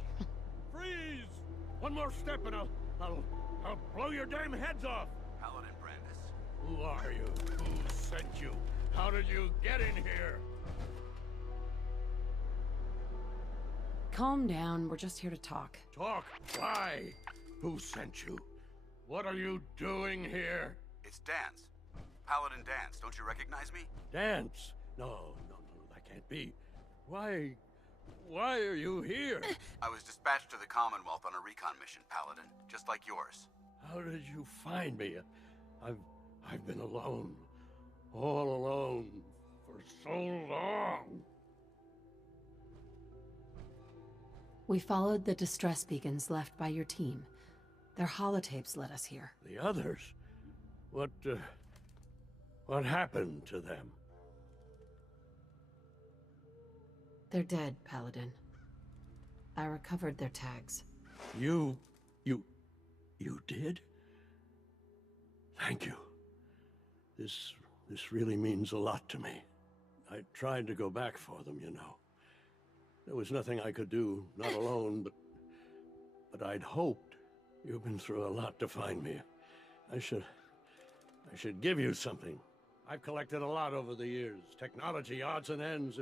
Freeze! One more step and I'll blow your damn heads off! Paladin Brandis. Who are you? Who sent you? How did you get in here? Calm down, we're just here to talk. Talk? Why? Who sent you? What are you doing here? It's Danse. Paladin Danse. Don't you recognize me? Danse? No, that can't be. Why are you here? I was dispatched to the Commonwealth on a recon mission, Paladin, just like yours. How did you find me? I've been alone. All alone. For so long. We followed the distress beacons left by your team. Their holotapes led us here. The others? What happened to them? They're dead, Paladin. I recovered their tags. You did? Thank you. This really means a lot to me. I tried to go back for them, you know. There was nothing I could do, not alone, but I'd hoped. You've been through a lot to find me. I should give you something. I've collected a lot over the years. Technology, odds and ends.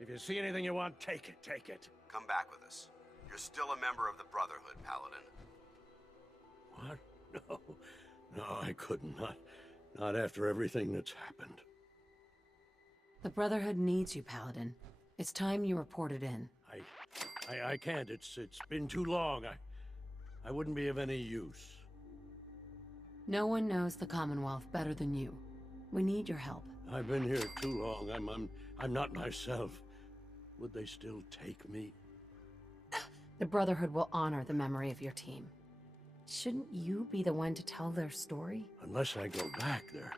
If you see anything you want, take it. Come back with us. You're still a member of the Brotherhood, Paladin. What? No, I couldn't. Not after everything that's happened. The Brotherhood needs you, Paladin. It's time you reported in. I can't. It's been too long. I wouldn't be of any use. No one knows the Commonwealth better than you. We need your help. I've been here too long. I'm not myself. Would they still take me? The Brotherhood will honor the memory of your team. Shouldn't you be the one to tell their story? Unless I go back, their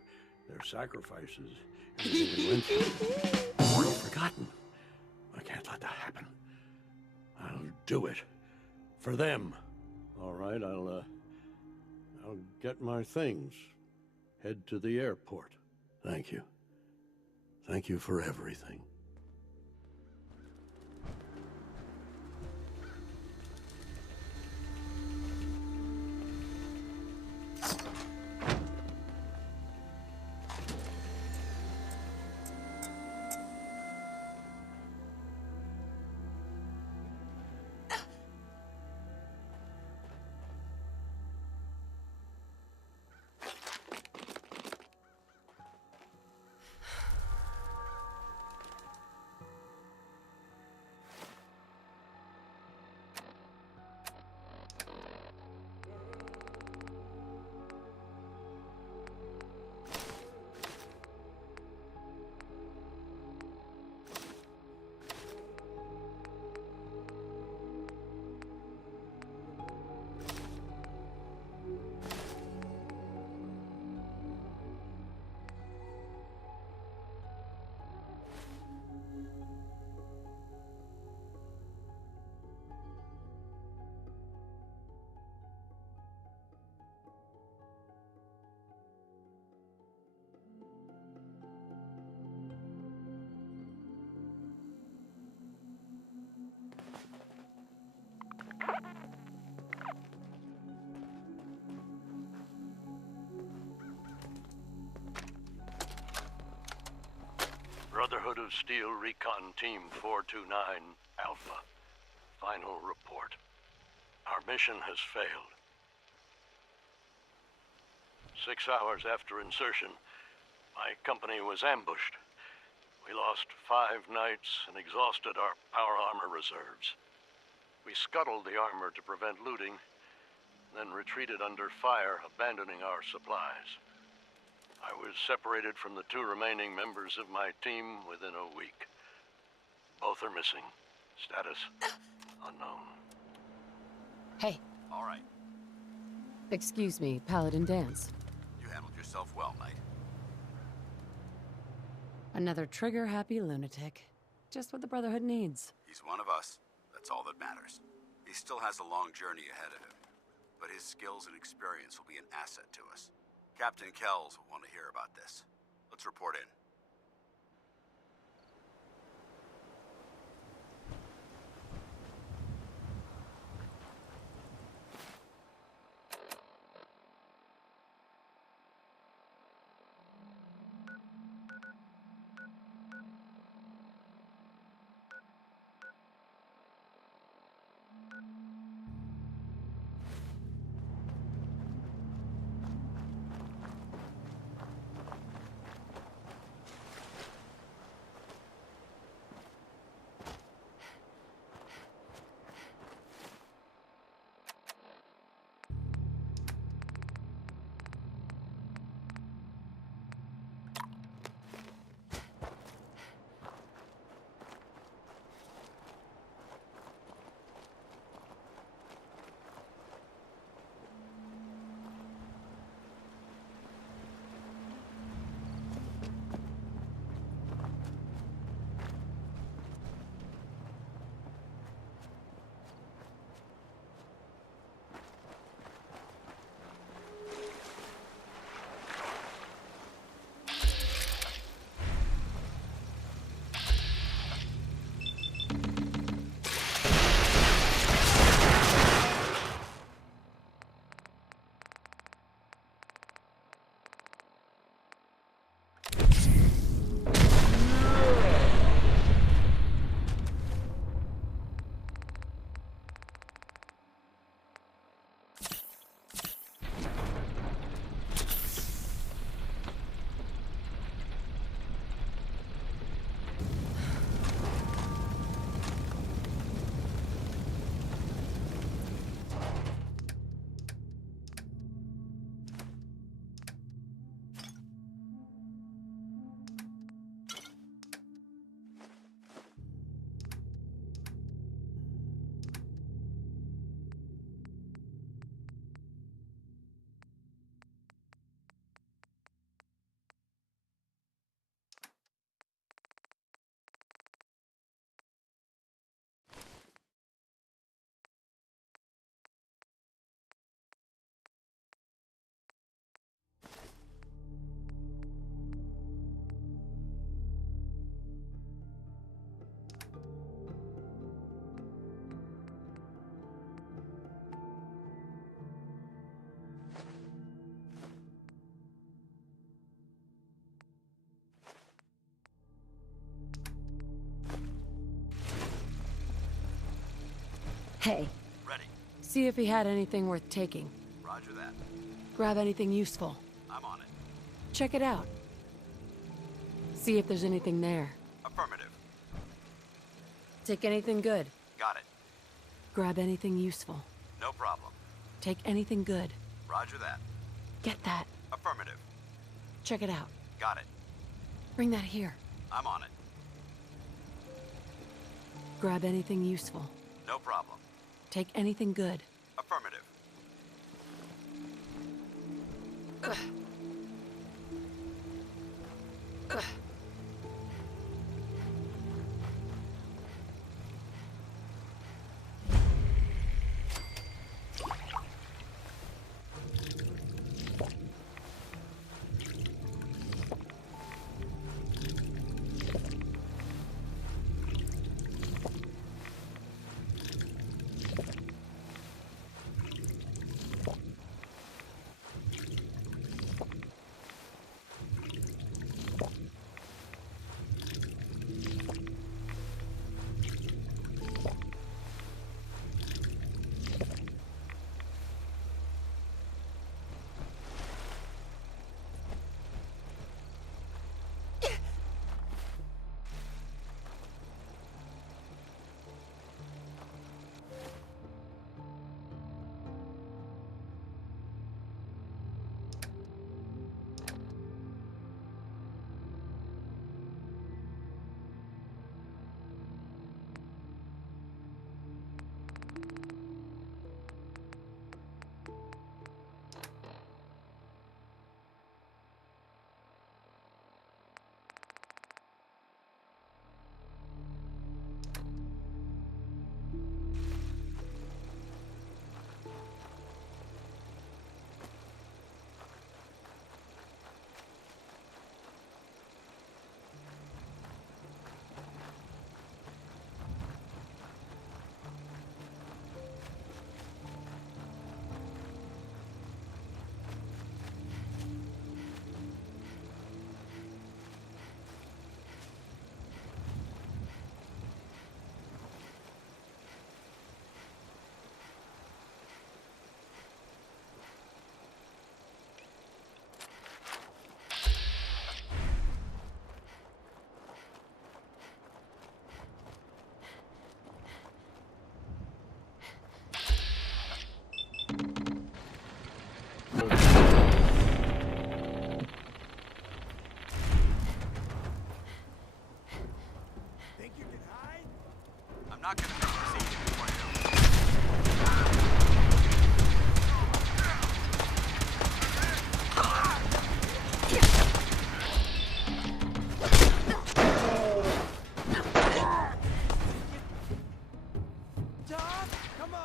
sacrifices, everything we went through, already forgotten. I can't let that happen. I'll do it. For them. All right, I'll get my things. Head to the airport. Thank you. Thank you for everything. Brotherhood of Steel Recon Team 429 Alpha. Final report. Our mission has failed. 6 hours after insertion, my company was ambushed. We lost 5 knights and exhausted our power armor reserves. We scuttled the armor to prevent looting, then retreated under fire, abandoning our supplies. I was separated from the 2 remaining members of my team within a week. Both are missing. Status unknown. Hey. All right. Excuse me, Paladin Danse. You handled yourself well, Knight. Another trigger-happy lunatic. Just what the Brotherhood needs. He's one of us. That's all that matters. He still has a long journey ahead of him, but his skills and experience will be an asset to us. Captain Kells will want to hear about this. Let's report in. Hey. Ready. See if he had anything worth taking. Roger that. Grab anything useful. I'm on it. Check it out. See if there's anything there. Affirmative. Take anything good. Got it. Grab anything useful. No problem. Take anything good. Roger that. Get that. Affirmative. Check it out. Got it. Bring that here. I'm on it. Grab anything useful. No problem. Take anything good. Affirmative. Ugh. Ugh. not gonna make this easy for you. Doc, come on!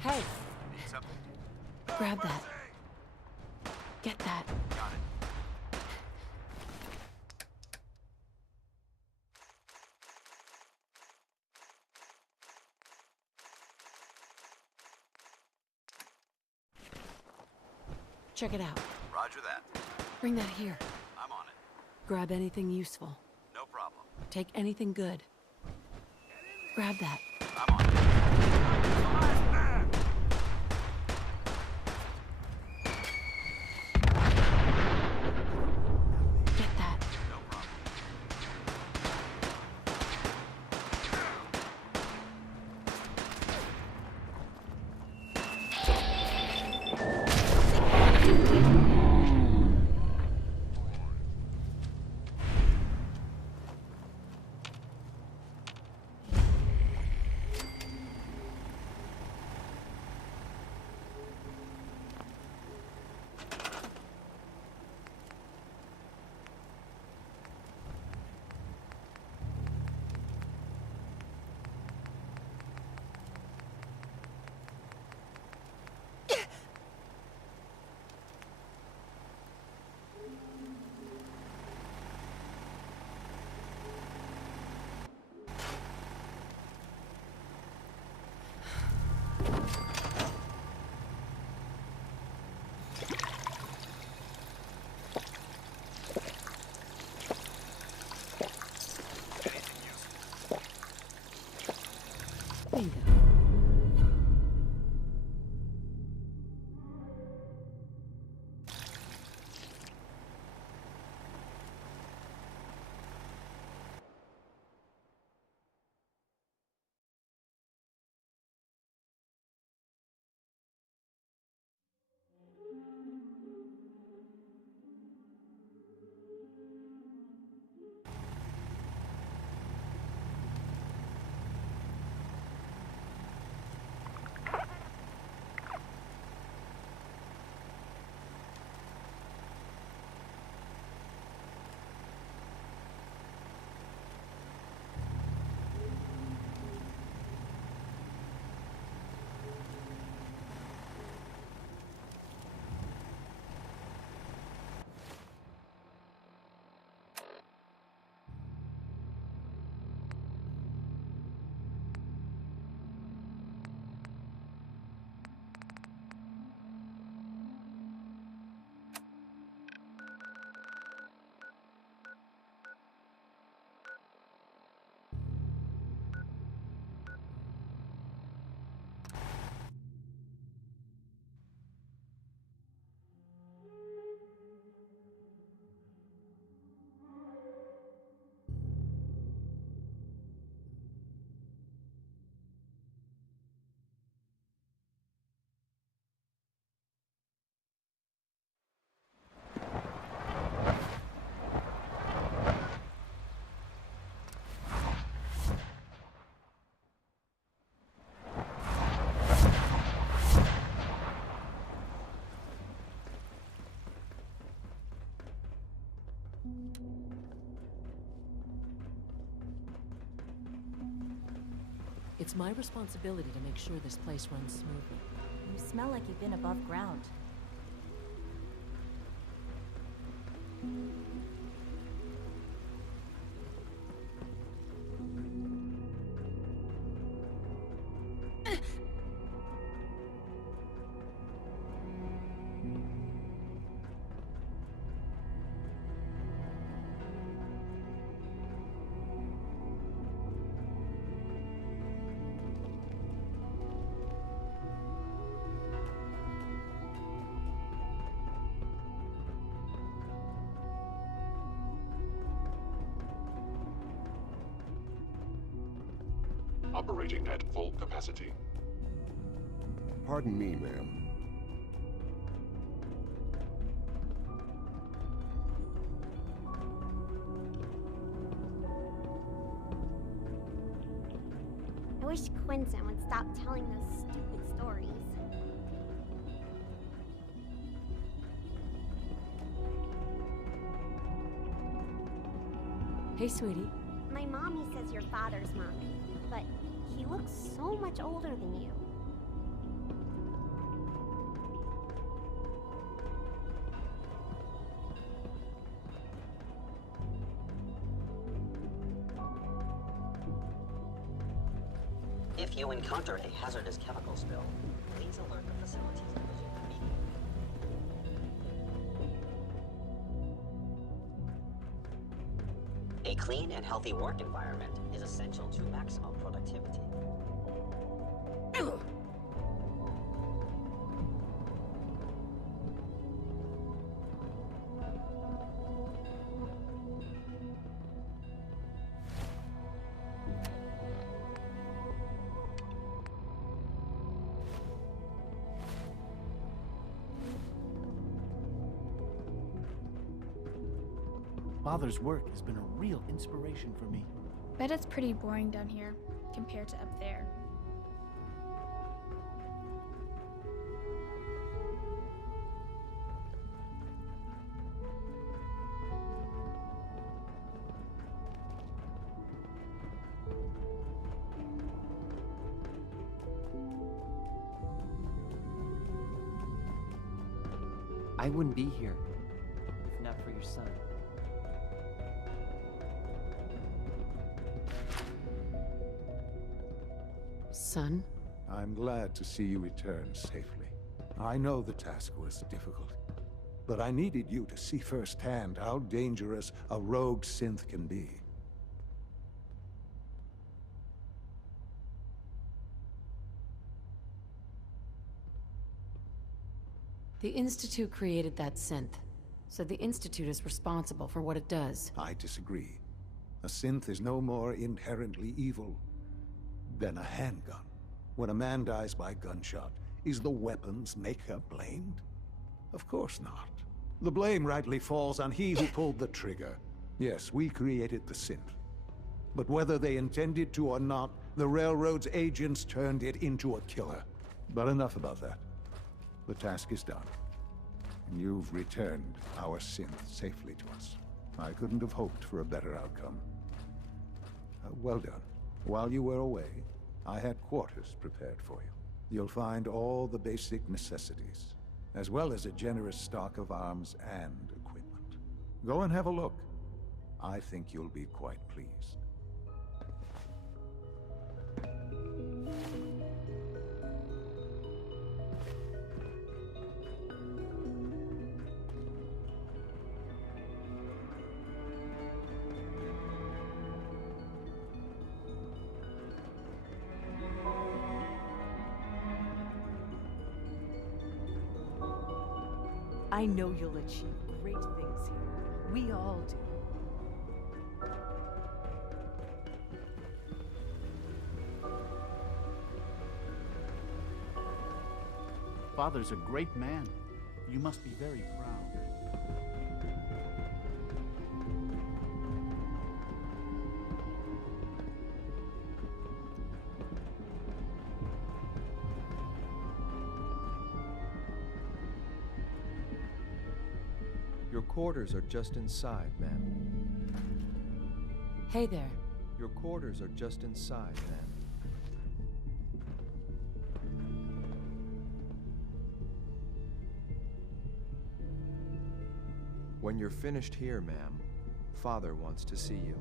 Hey, Need something? grab that. Get that. Got it. Check it out. Roger that. Bring that here. I'm on it. Grab anything useful. No problem. Take anything good. Grab that. I'm on it. Get that. No problem. It's my responsibility to make sure this place runs smoothly. You smell like you've been above ground. Operating at full capacity. Pardon me, ma'am. I wish Quentin would stop telling those stupid stories. Hey, sweetie. My mommy says your father's mommy, but he looks so much older than you. If you encounter a hazardous chemical spill, please alert the facilities division immediately. A clean and healthy work environment is essential to maximum productivity. Father's work has been a real inspiration for me. Bet it's pretty boring down here compared to up there. I wouldn't be here if not for your son. Son? I'm glad to see you return safely. I know the task was difficult, but I needed you to see firsthand how dangerous a rogue synth can be. The Institute created that synth, so the Institute is responsible for what it does. I disagree. A synth is no more inherently evil than a handgun. When a man dies by gunshot, is the weapon's maker blamed? Of course not. The blame rightly falls on he who pulled the trigger. Yes, we created the synth. But whether they intended to or not, the Railroad's agents turned it into a killer. But enough about that. The task is done. And you've returned our synth safely to us. I couldn't have hoped for a better outcome. Well done. While you were away, I had quarters prepared for you. You'll find all the basic necessities, as well as a generous stock of arms and equipment. Go and have a look. I think you'll be quite pleased. I know you'll achieve great things here. We all do. Father's a great man. You must be very proud. Your quarters are just inside, ma'am. Hey there. Your quarters are just inside, ma'am. When you're finished here, ma'am, Father wants to see you.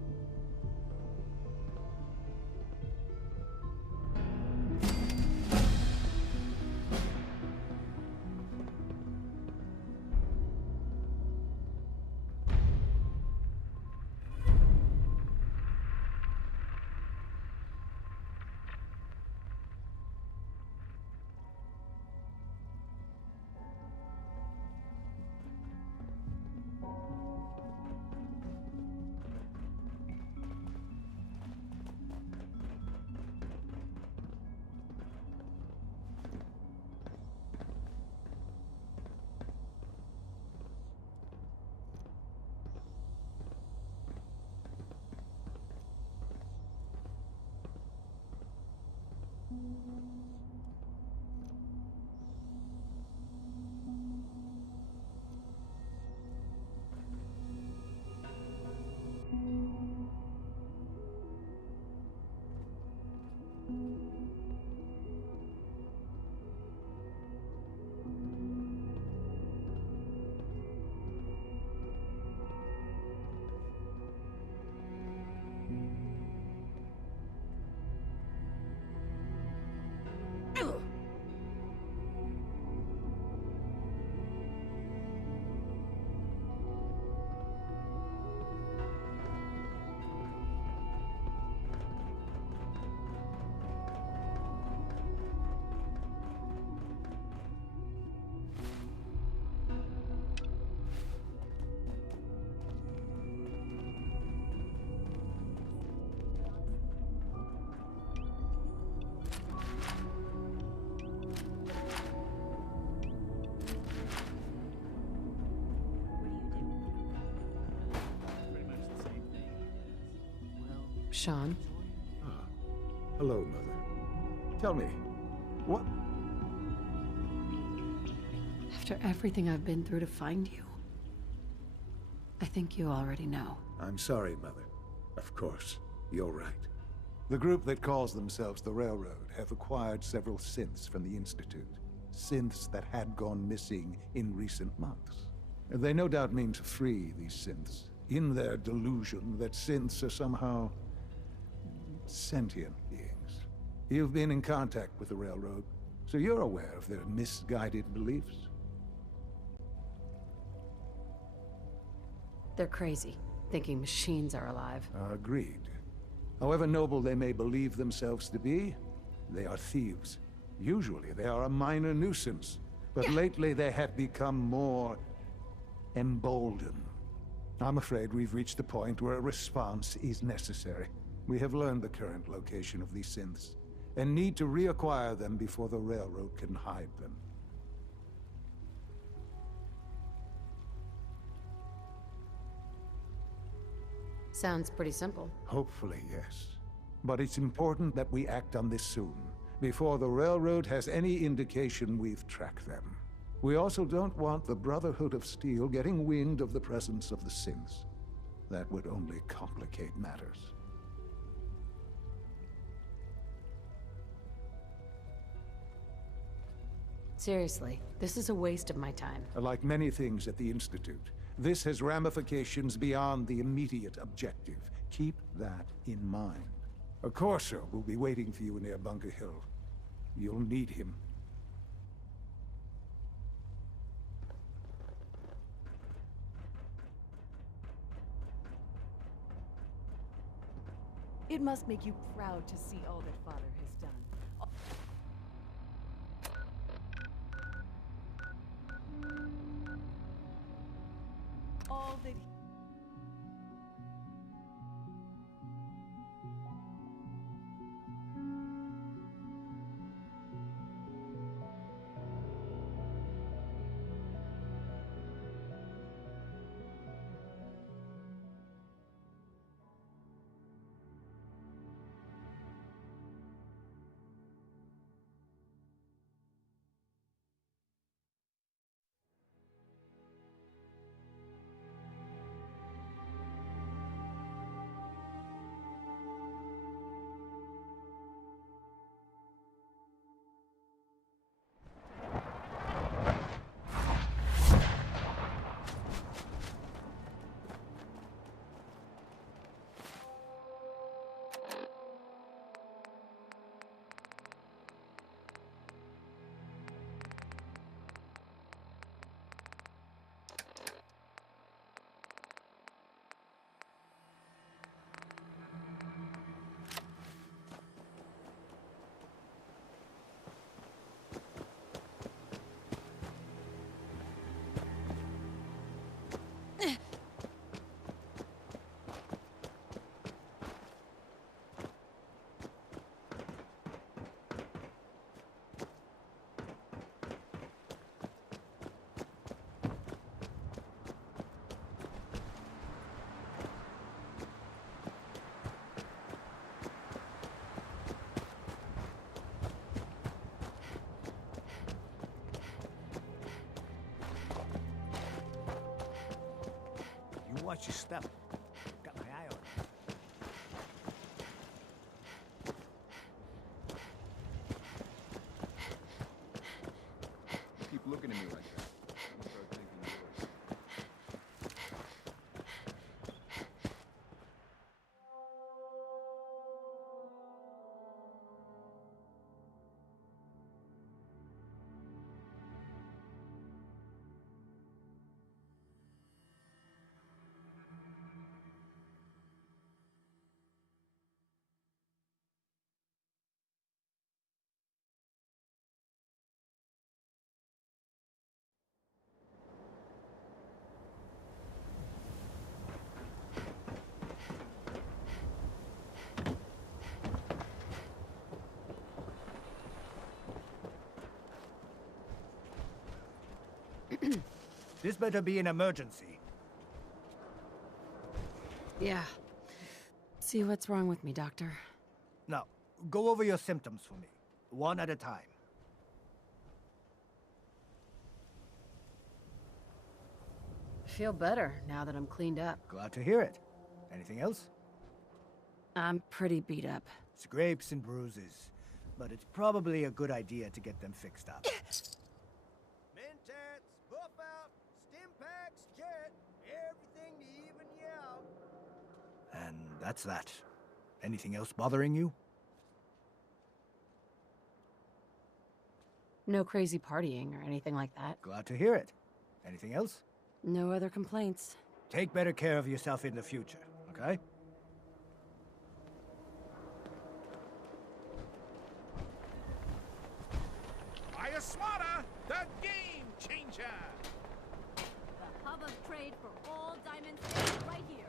Sean? Ah, hello, Mother. Tell me, what? After everything I've been through to find you, I think you already know. I'm sorry, Mother. Of course, you're right. The group that calls themselves the Railroad have acquired several synths from the Institute. Synths that had gone missing in recent months. They no doubt mean to free these synths, in their delusion that synths are somehow sentient beings. You've been in contact with the Railroad, so you're aware of their misguided beliefs. They're crazy, thinking machines are alive. Agreed. However noble they may believe themselves to be, they are thieves. Usually they are a minor nuisance, but lately they have become more emboldened. I'm afraid we've reached a point where a response is necessary. We have learned the current location of these synths, and need to reacquire them before the Railroad can hide them. Sounds pretty simple. Hopefully, yes. But it's important that we act on this soon, before the Railroad has any indication we've tracked them. We also don't want the Brotherhood of Steel getting wind of the presence of the synths. That would only complicate matters. Seriously, this is a waste of my time. Like many things at the Institute, this has ramifications beyond the immediate objective. Keep that in mind. A Corso will be waiting for you near Bunker Hill. You'll need him. It must make you proud to see all that Father has done. All that he... watch your step. Got my eye on you. Keep looking at me like that. I'll start thinking yours. This better be an emergency. Yeah. See what's wrong with me, Doctor. Now, go over your symptoms for me, one at a time. Feel better now that I'm cleaned up. Glad to hear it. Anything else? I'm pretty beat up. Scrapes and bruises. But it's probably a good idea to get them fixed up. Mentats, buff out, stim packs, jet, everything to even you out. And that's that. Anything else bothering you? No crazy partying or anything like that. Glad to hear it. Anything else? No other complaints. Take better care of yourself in the future, okay? Fire Swatter, the game changer! The hub of trade for all diamond states right here.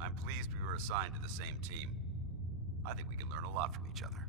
I'm pleased we were assigned to the same team. I think we can learn a lot from each other.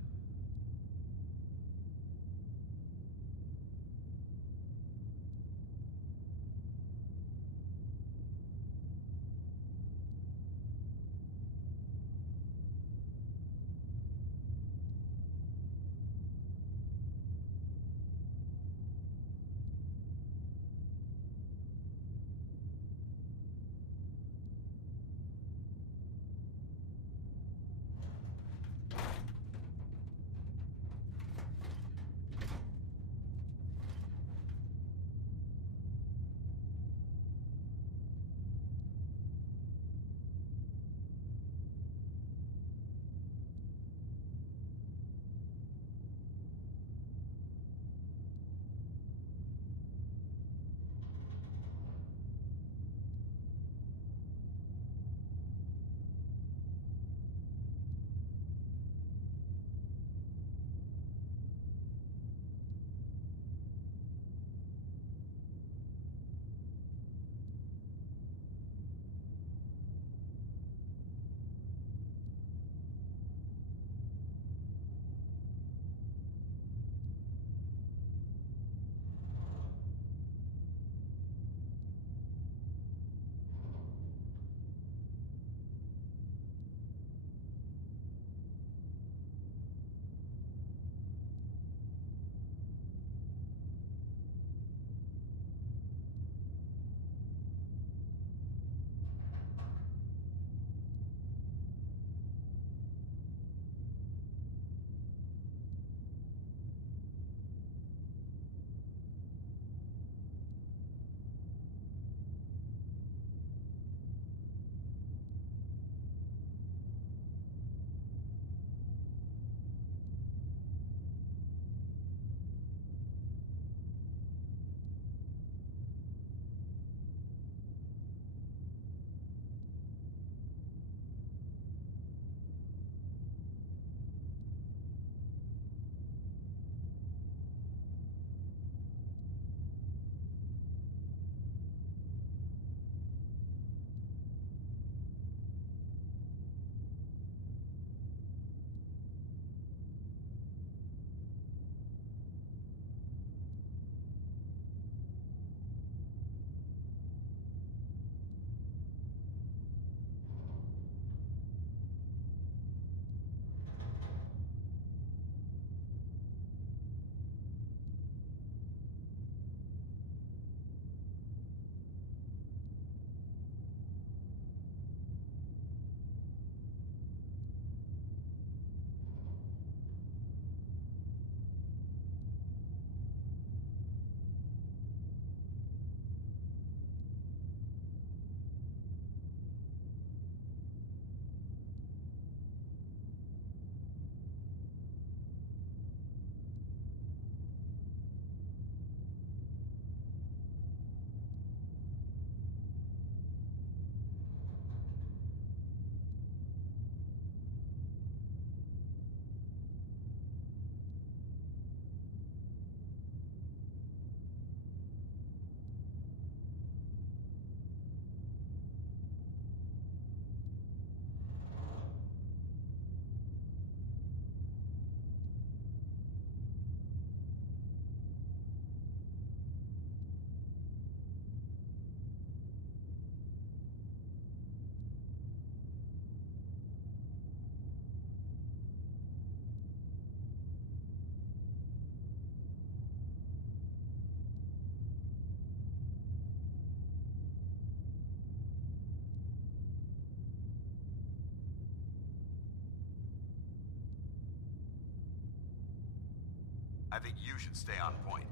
I think you should stay on point.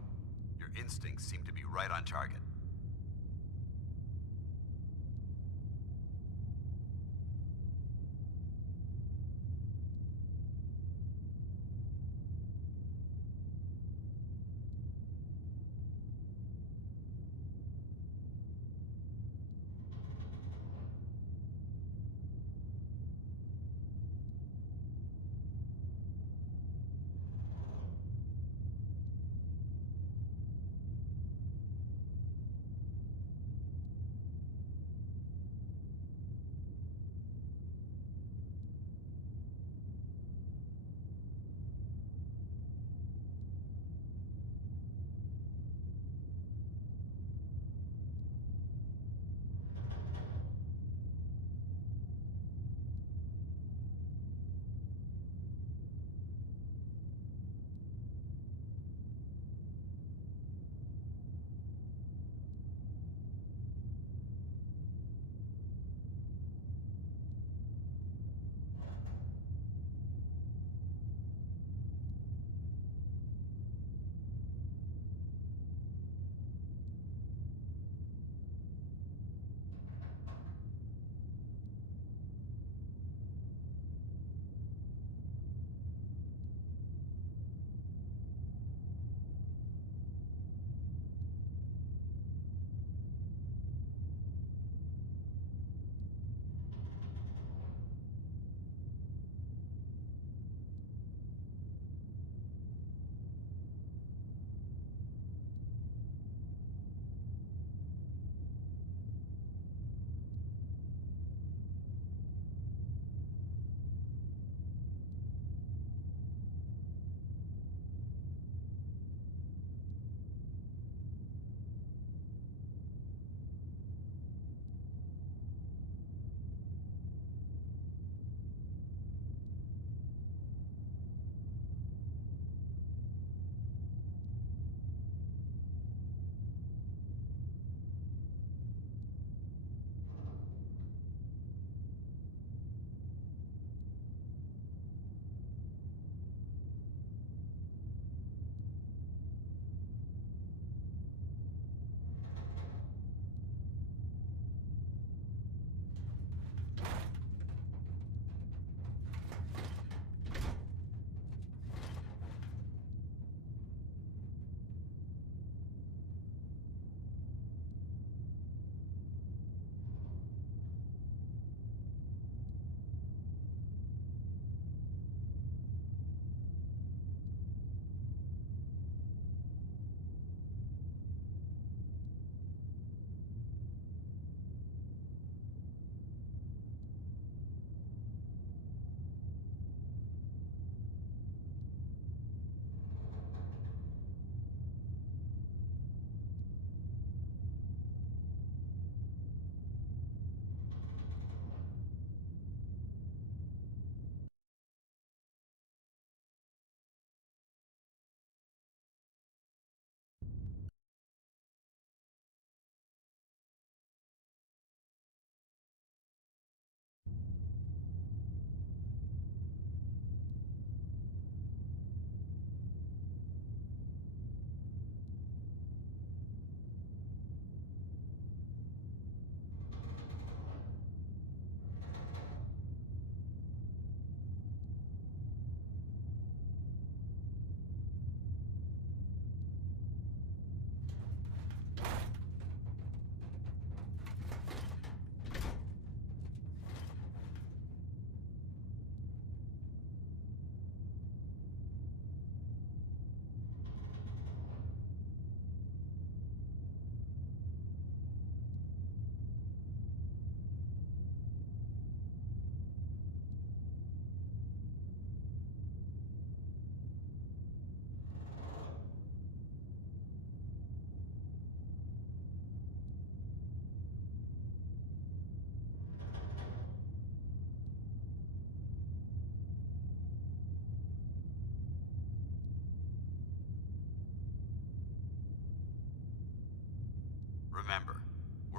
Your instincts seem to be right on target.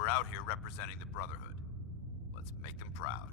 We're out here representing the Brotherhood. Let's make them proud.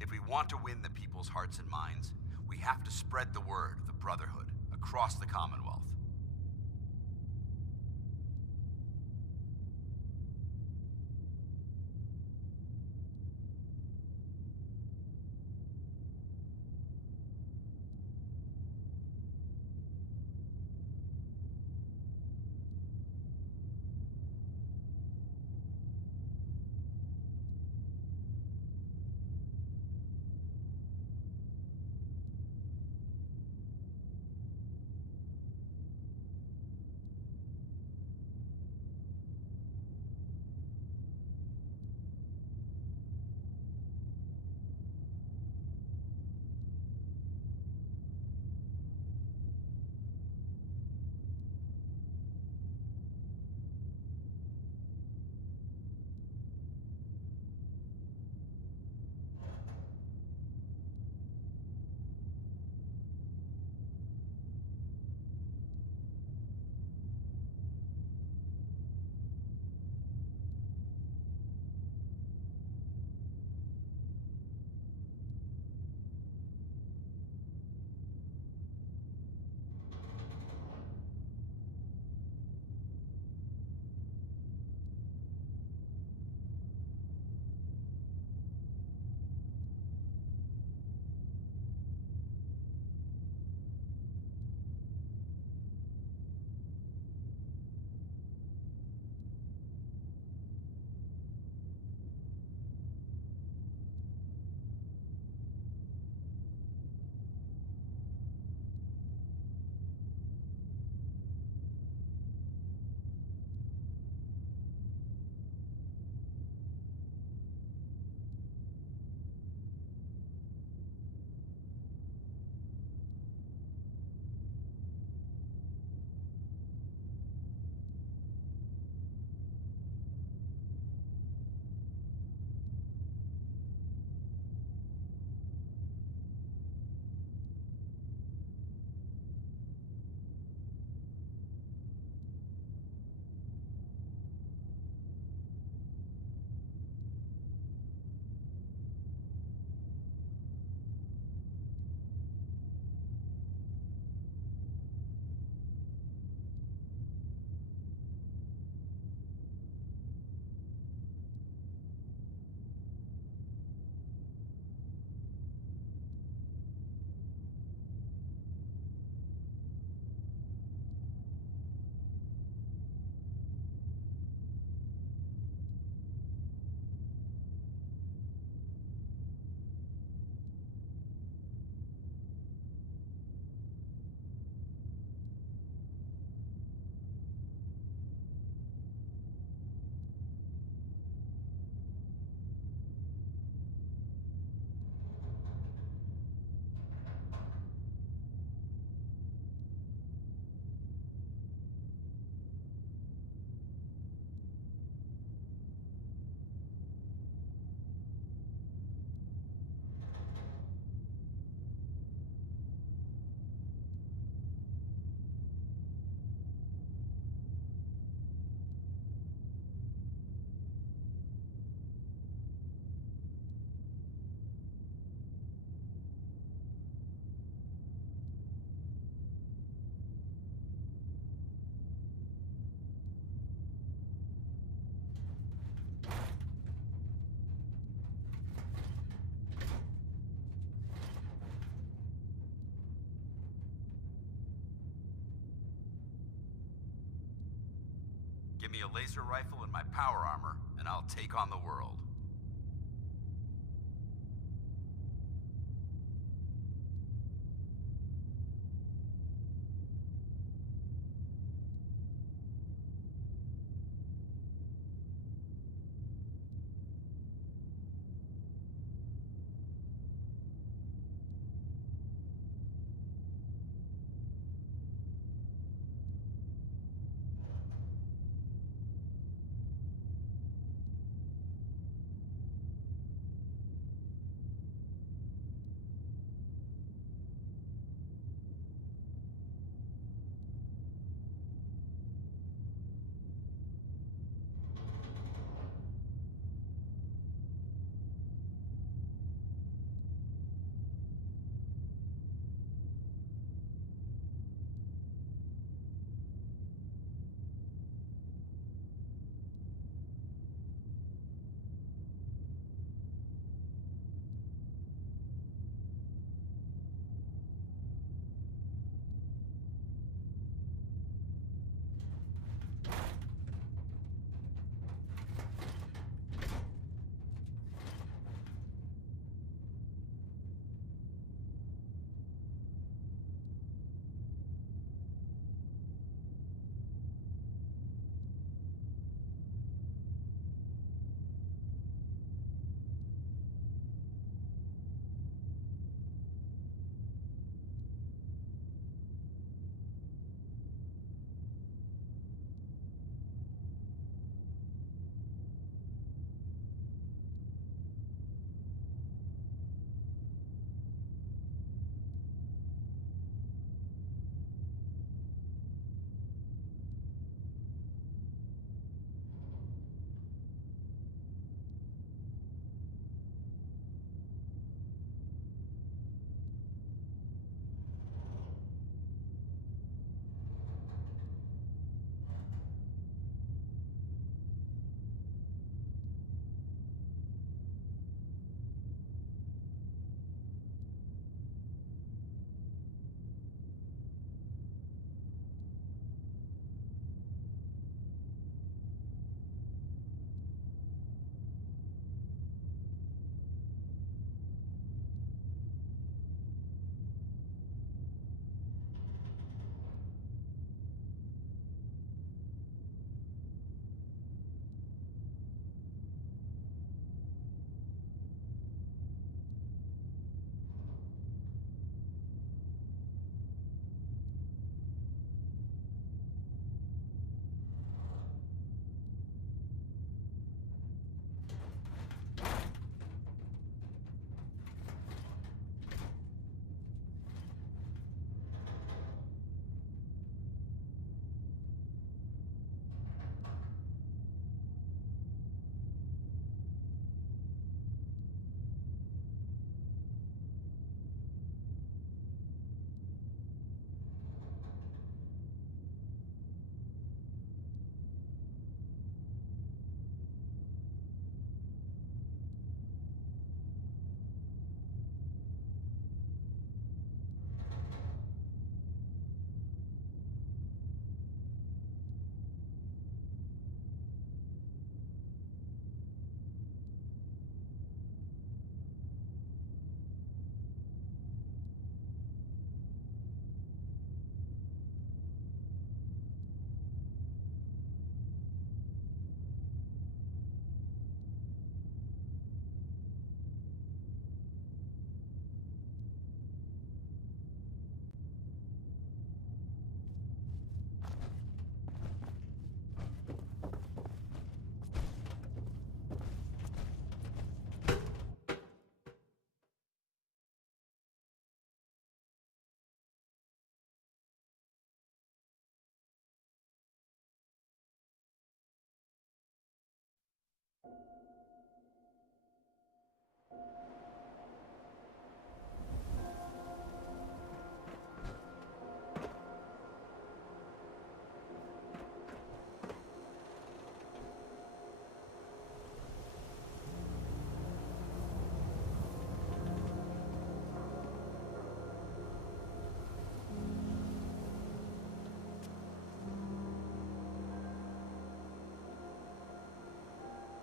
If we want to win the people's hearts and minds, we have to spread the word of the Brotherhood across the Commonwealth. Give me a laser rifle and my power armor, and I'll take on the world.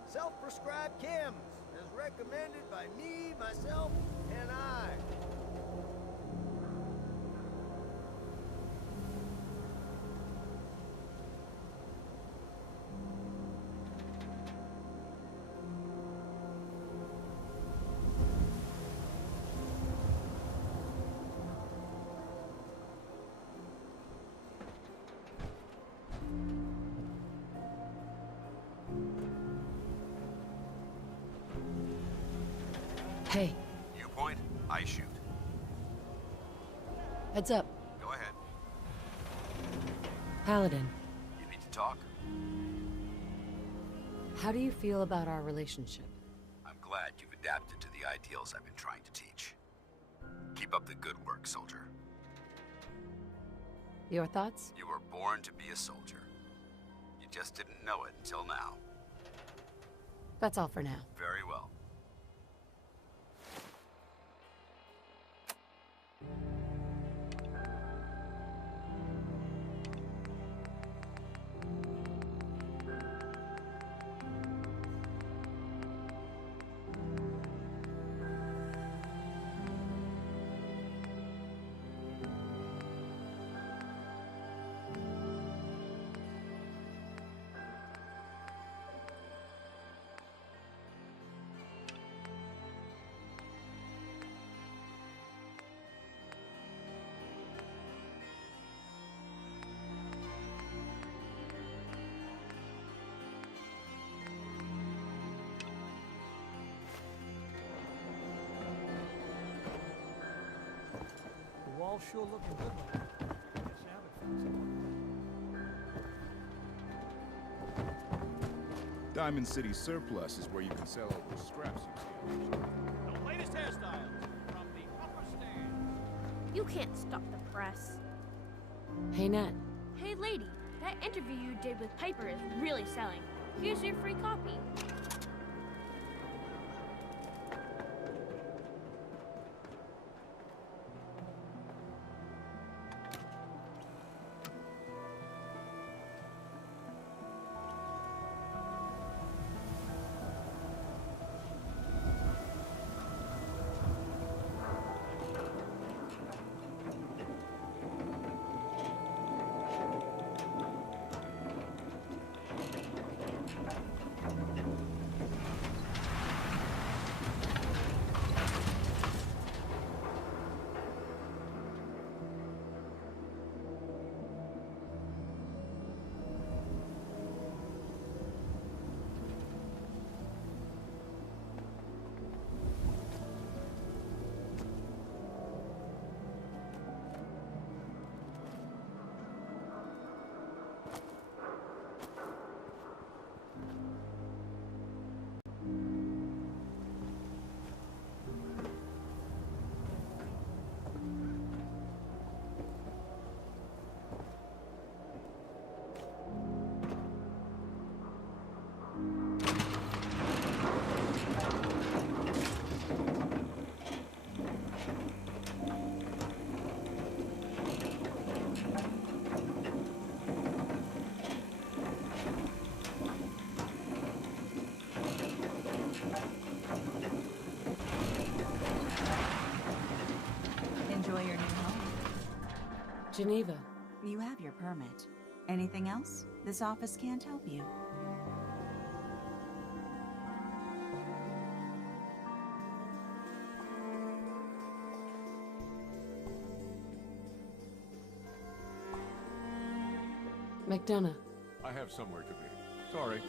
Self-prescribed chems, as recommended by me, myself, and I. Hey. You point, I shoot. Heads up. Go ahead. Paladin, You need to talk? how do you feel about our relationship? I'm glad you've adapted to the ideals I've been trying to teach. Keep up the good work, soldier. Your thoughts? You were born to be a soldier. You just didn't know it until now. That's all for now. Very well. The wall's sure looking good. Guess Abbott found something. Diamond City Surplus is where you can sell all those scraps you steal. The latest hairstyles from the upper stand. You can't stop the press. Hey, Nat. Hey, lady, that interview you did with Piper is really selling. Here's your free copy. Enjoy your new home. Geneva. You have your permit. Anything else? This office can't help you. McDonough. I have somewhere to be. Sorry.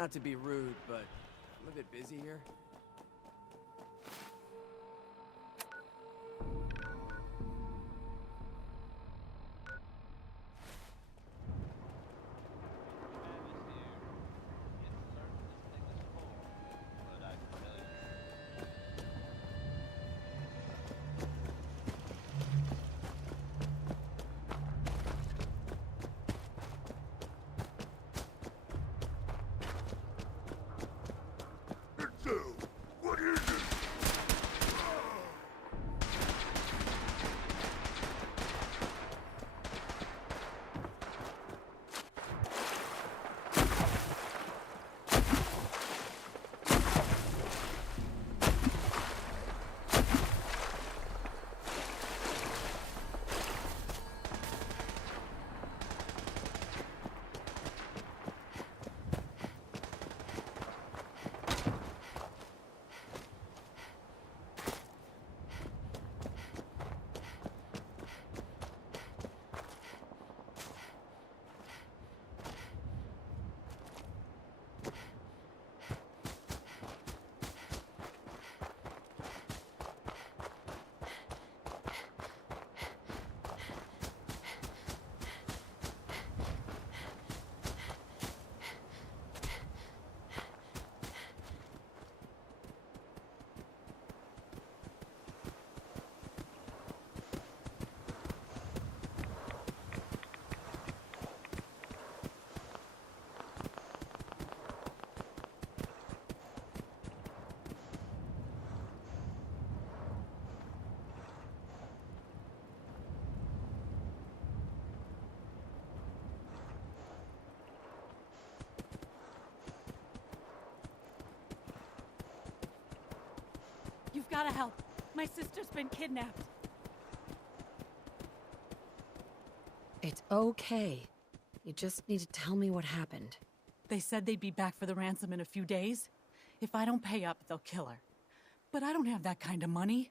Not to be rude, but I'm a bit busy here. You've got to help. My sister's been kidnapped. It's okay. You just need to tell me what happened. They said they'd be back for the ransom in a few days. If I don't pay up, they'll kill her. But I don't have that kind of money.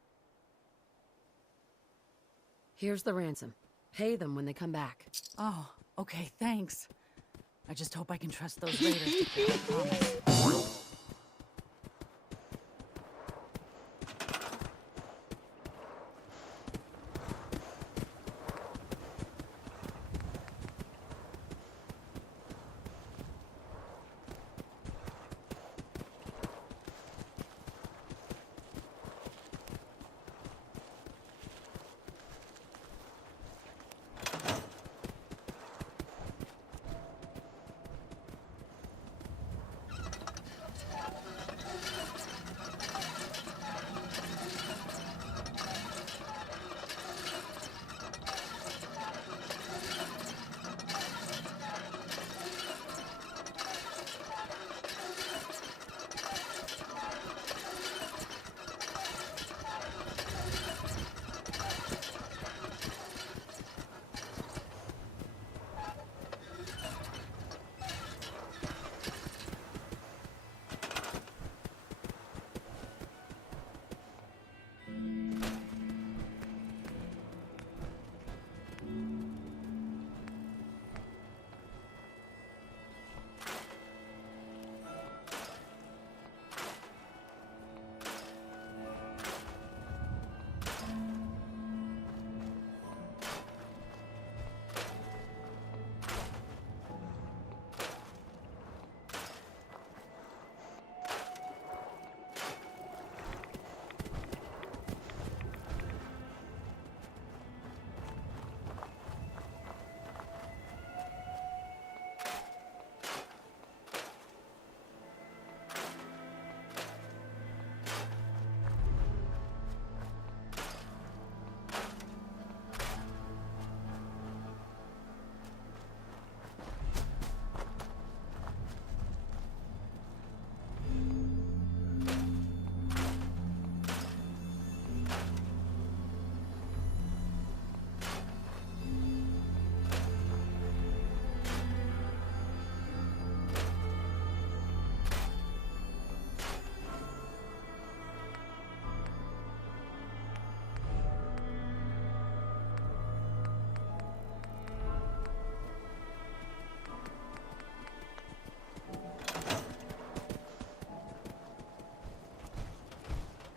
Here's the ransom. Pay them when they come back. Oh, okay, thanks. I just hope I can trust those raiders to keep their promise.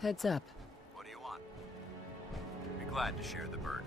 Heads up. What do you want? Be glad to share the burden.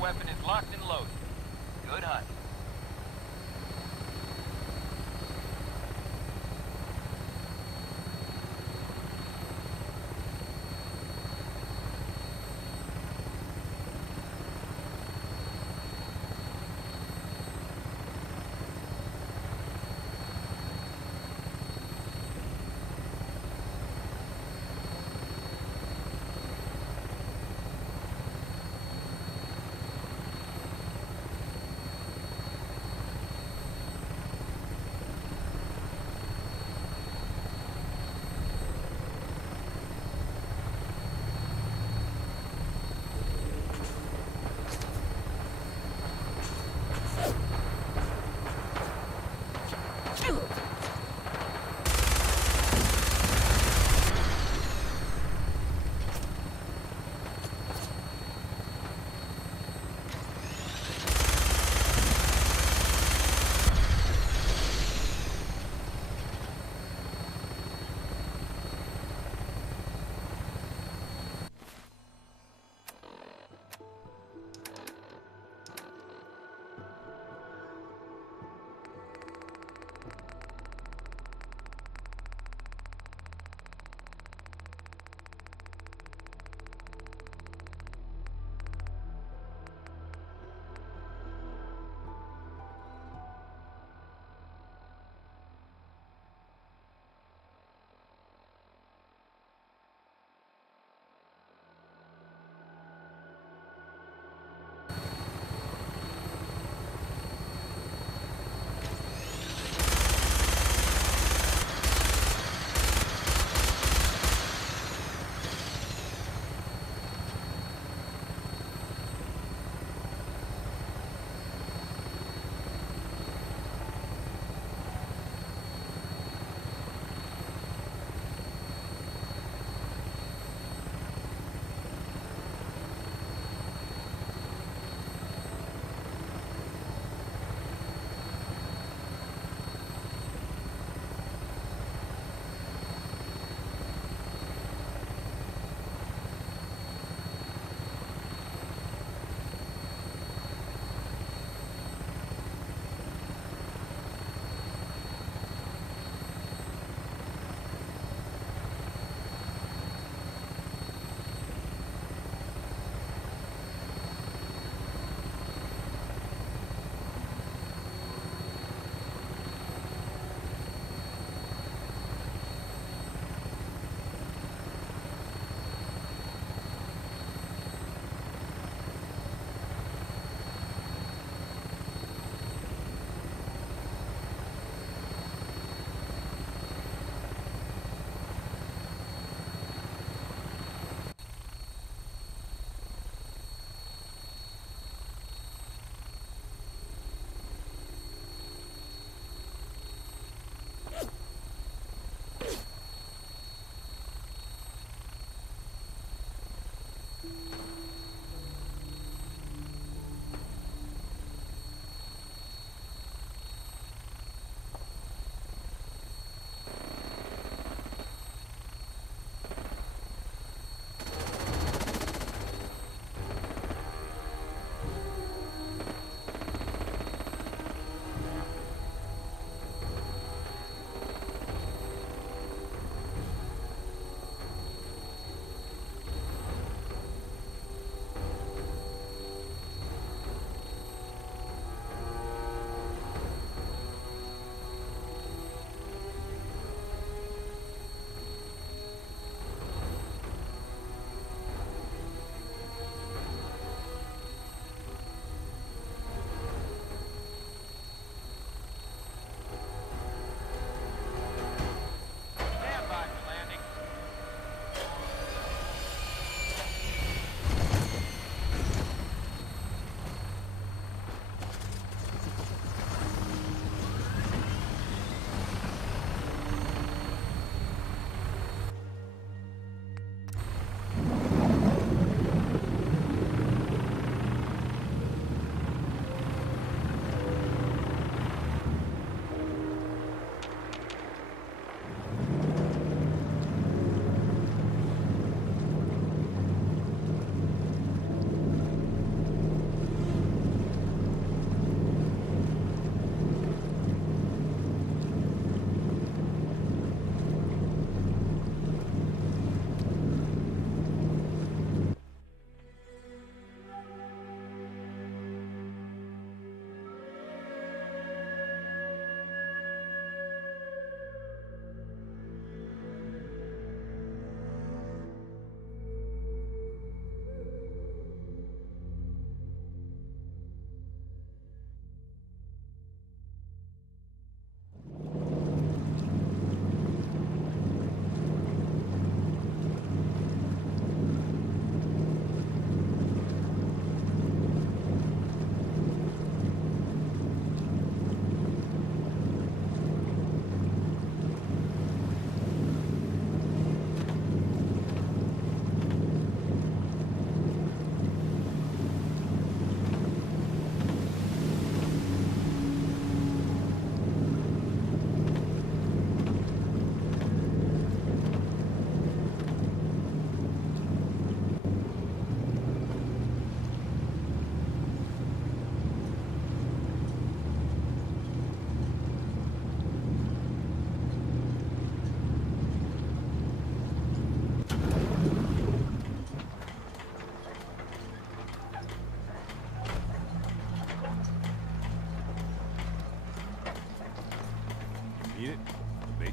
Weapon is locked and loaded. Good hunt.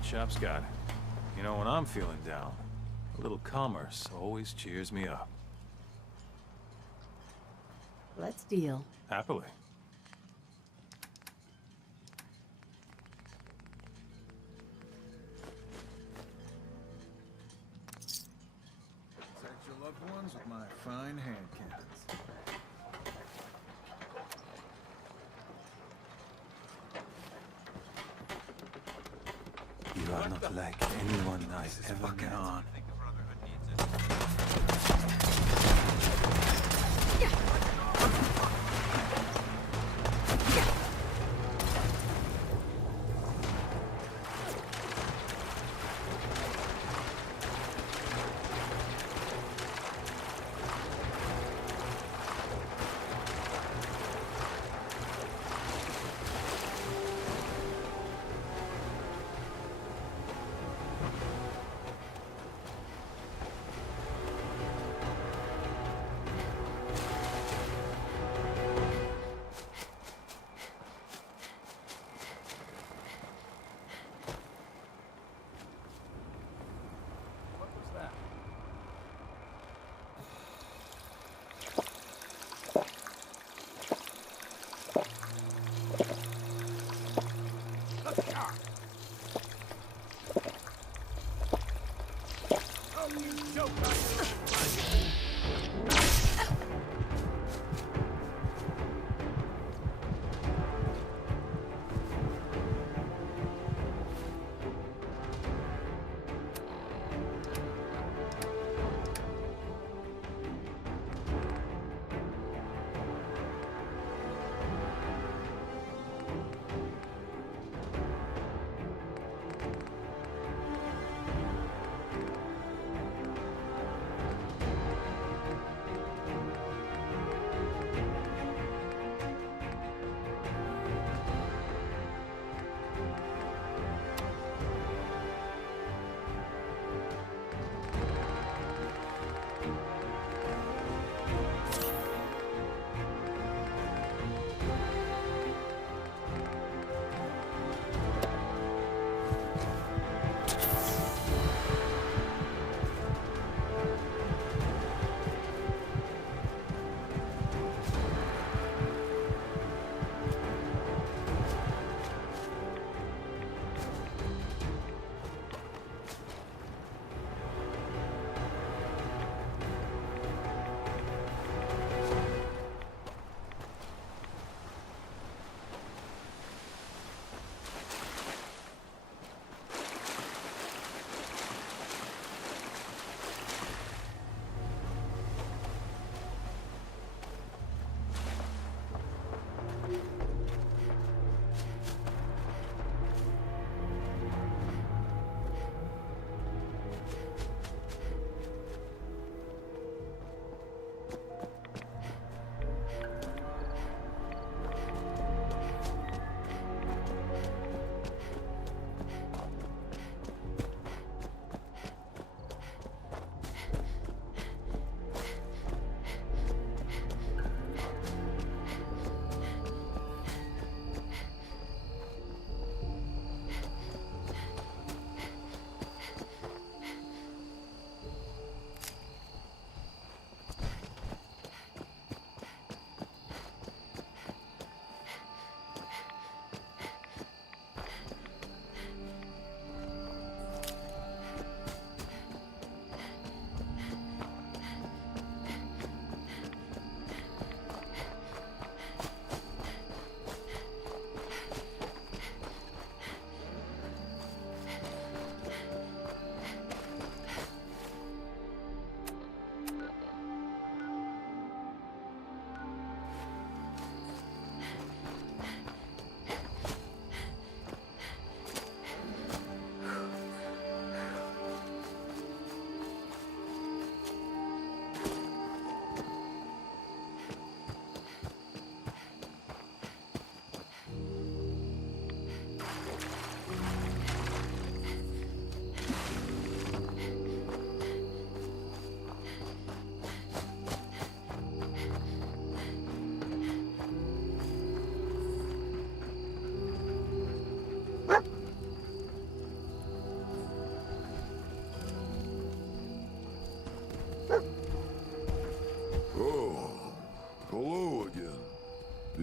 shop's got. You know, when I'm feeling down, a little commerce always cheers me up. Let's deal. Happily. Protect your loved ones with my fine hand cannons. You are not like anyone I've ever known.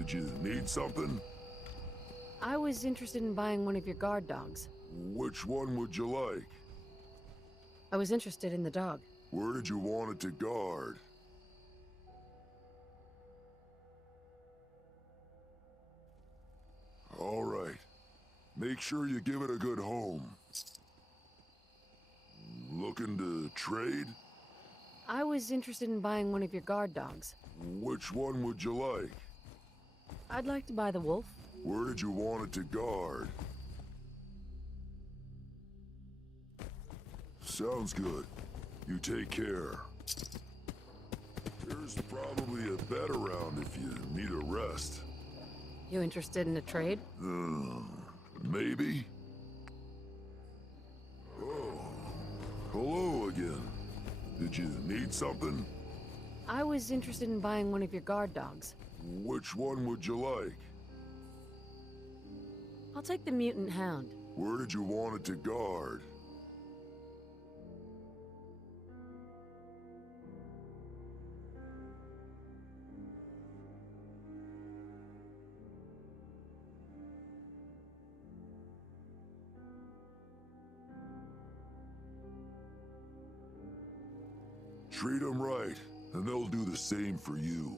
Did you need something? I was interested in buying one of your guard dogs. Which one would you like? I was interested in the dog. Where did you want it to guard? All right. Make sure you give it a good home. Looking to trade? I was interested in buying one of your guard dogs. Which one would you like? I'd like to buy the wolf. Where did you want it to guard? Sounds good. You take care. There's probably a bed around if you need a rest. You interested in a trade? Maybe? Oh, hello again. Did you need something? I was interested in buying one of your guard dogs. Which one would you like? I'll take the mutant hound. Where did you want it to guard? Treat them right, and they'll do the same for you.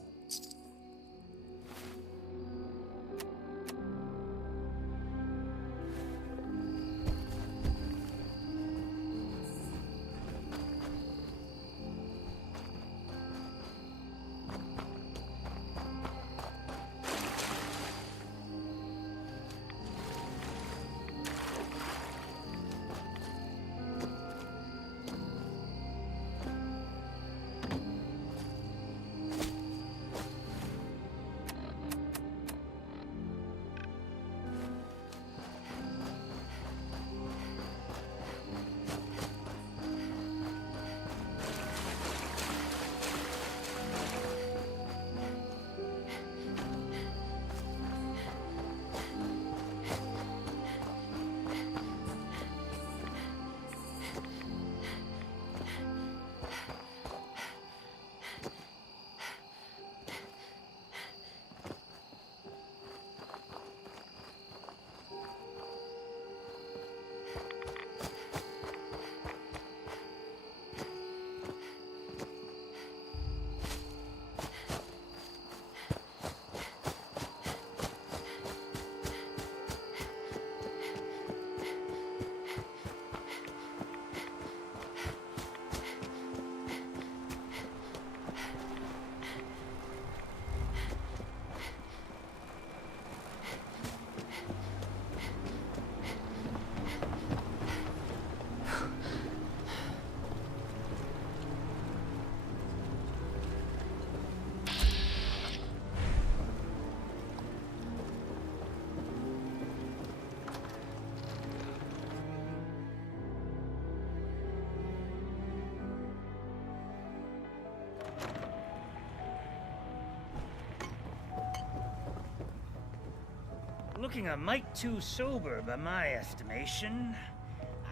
Looking a mite too sober by my estimation.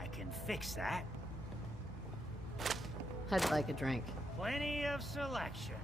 I can fix that. I'd like a drink. Plenty of selection.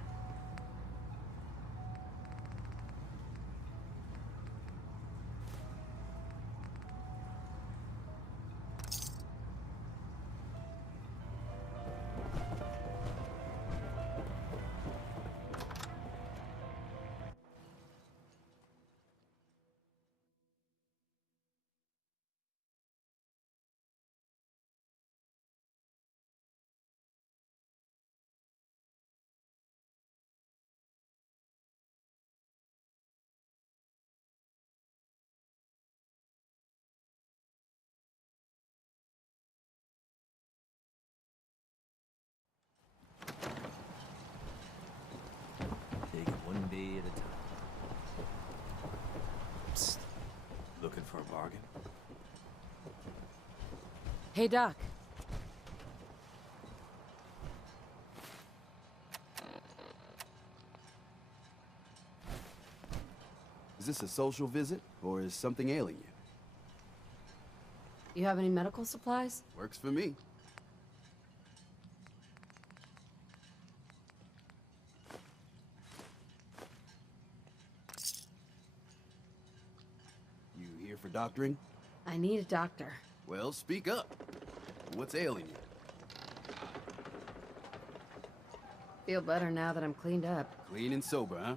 Take it one day at a time. Psst. Looking for a bargain? Hey, Doc. Is this a social visit, or is something ailing you? You have any medical supplies? Works for me. for doctoring? I need a doctor. Well, speak up. What's ailing you? Feel better now that I'm cleaned up. Clean and sober, huh?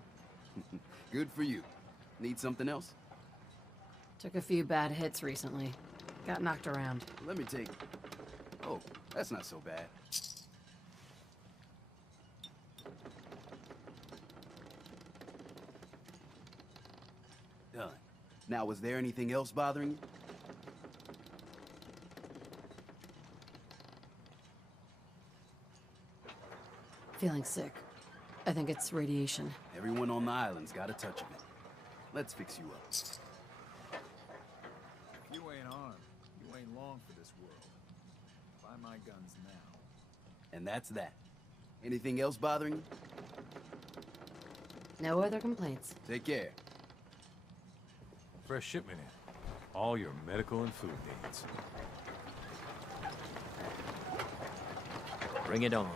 Good for you. Need something else? Took a few bad hits recently. Got knocked around. Let me take... Oh, that's not so bad. Done. Now, was there anything else bothering you? Feeling sick. I think it's radiation. Everyone on the island's got a touch of it. Let's fix you up. If you ain't armed, you ain't long for this world. Buy my guns now. And that's that. Anything else bothering you? No other complaints. Take care. Fresh shipment in. All your medical and food needs. Bring it on.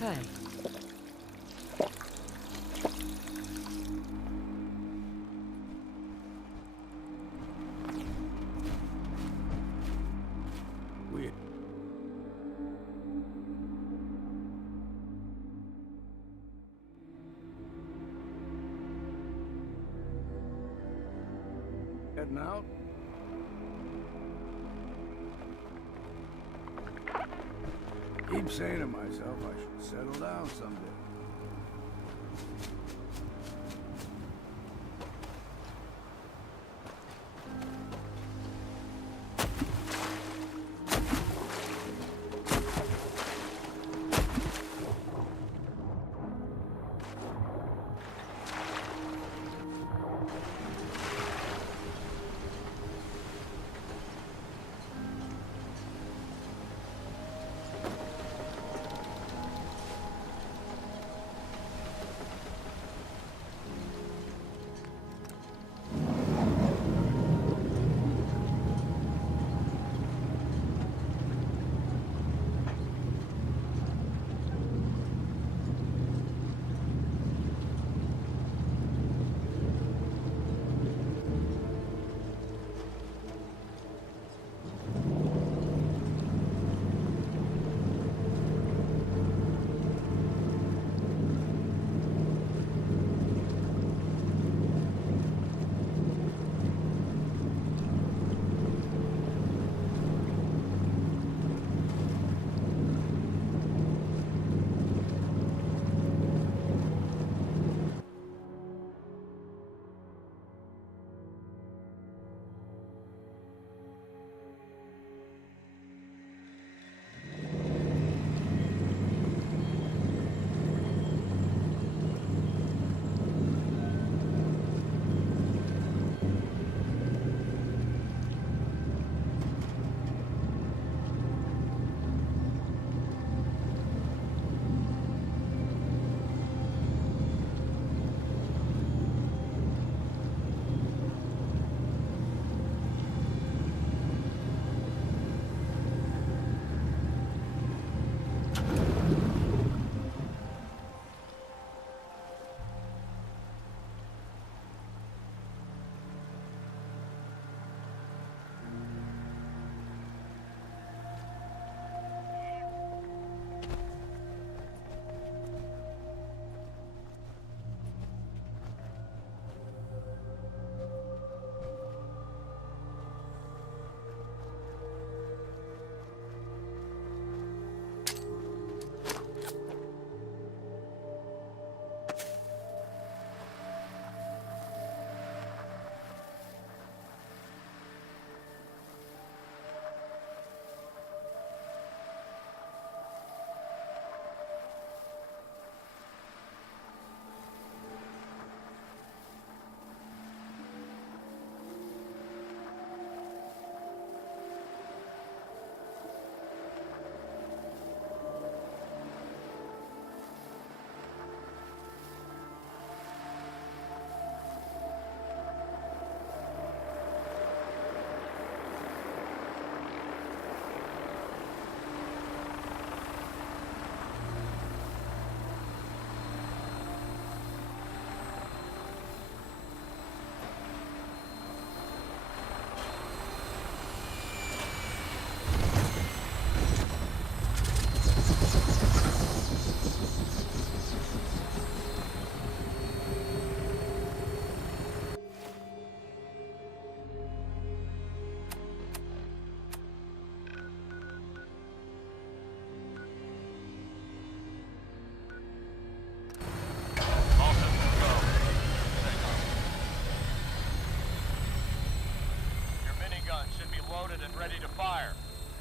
Hi. Weird. Heading out? Keep saying to myself I should settle down someday.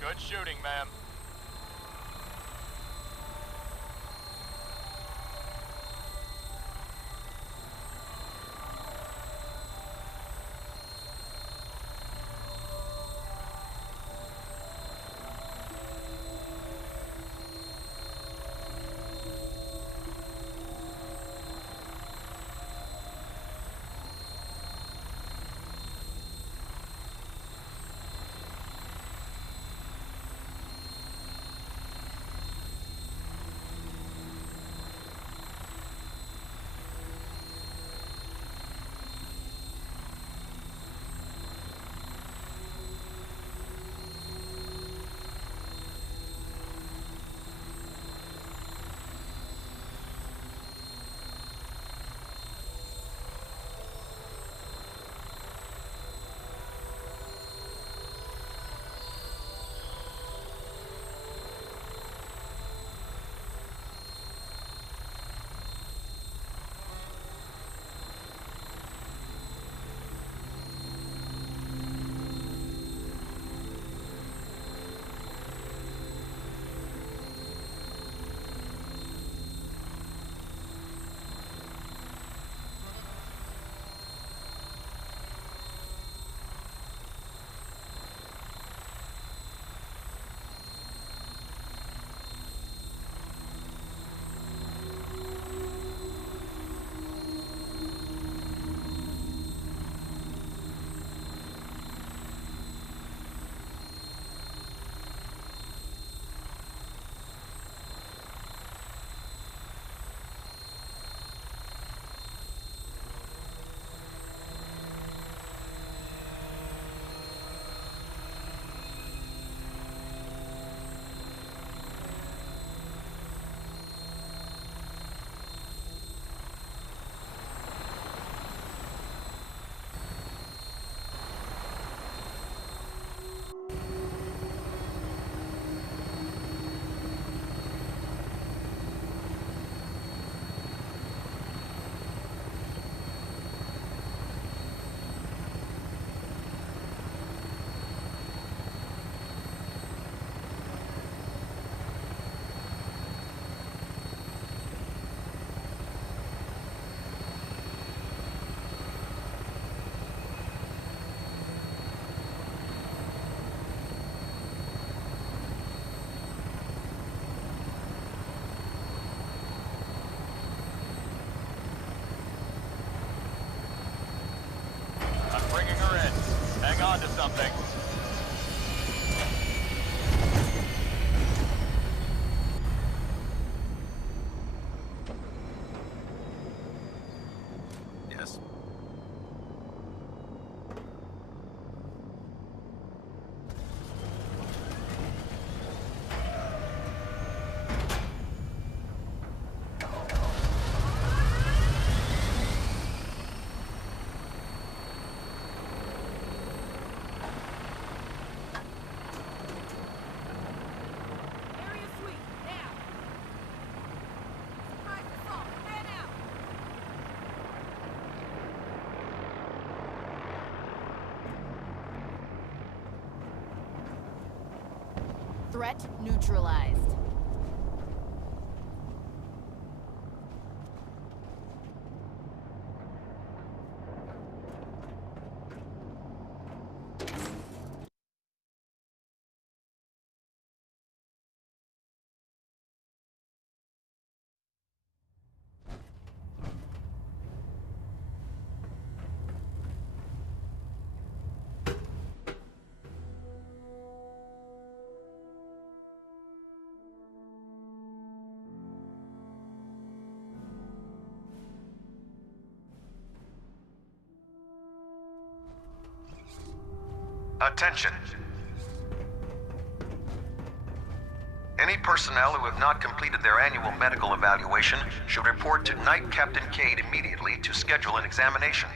Good shooting, ma'am. Bringing her in. Hang on to something. Yes. Threat neutralized. Attention. Any personnel who have not completed their annual medical evaluation should report to Knight Captain Cade immediately to schedule an examination.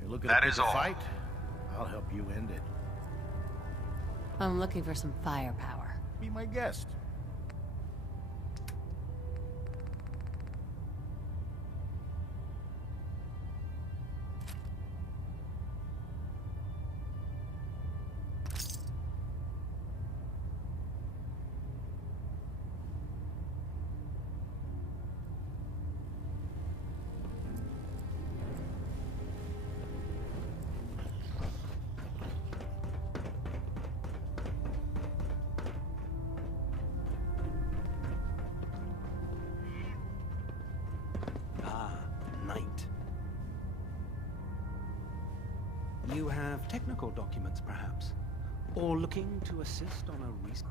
You're looking That to is pick a all. fight? I'll help you end it. I'm looking for some firepower. Be my guest. Technical documents, perhaps? Or looking to assist on a recent...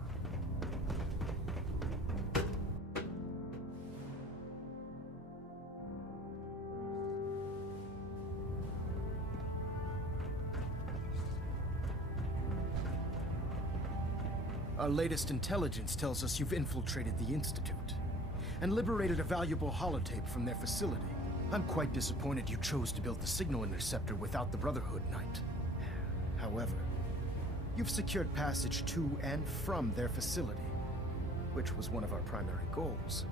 Our latest intelligence tells us you've infiltrated the Institute and liberated a valuable holotape from their facility. I'm quite disappointed you chose to build the signal interceptor without the Brotherhood, Knight. However, you've secured passage to and from their facility, which was one of our primary goals.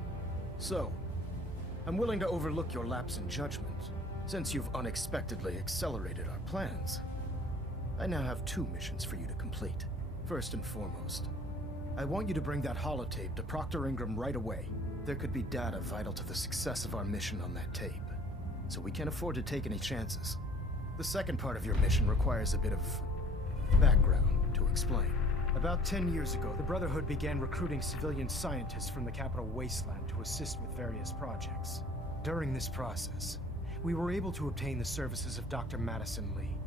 So, I'm willing to overlook your lapse in judgment, since you've unexpectedly accelerated our plans. I now have 2 missions for you to complete. First and foremost, I want you to bring that holotape to Proctor Ingram right away. There could be data vital to the success of our mission on that tape, so we can't afford to take any chances. The second part of your mission requires a bit of background to explain. About 10 years ago, the Brotherhood began recruiting civilian scientists from the capital wasteland to assist with various projects. During this process, we were able to obtain the services of Dr. Madison Lee,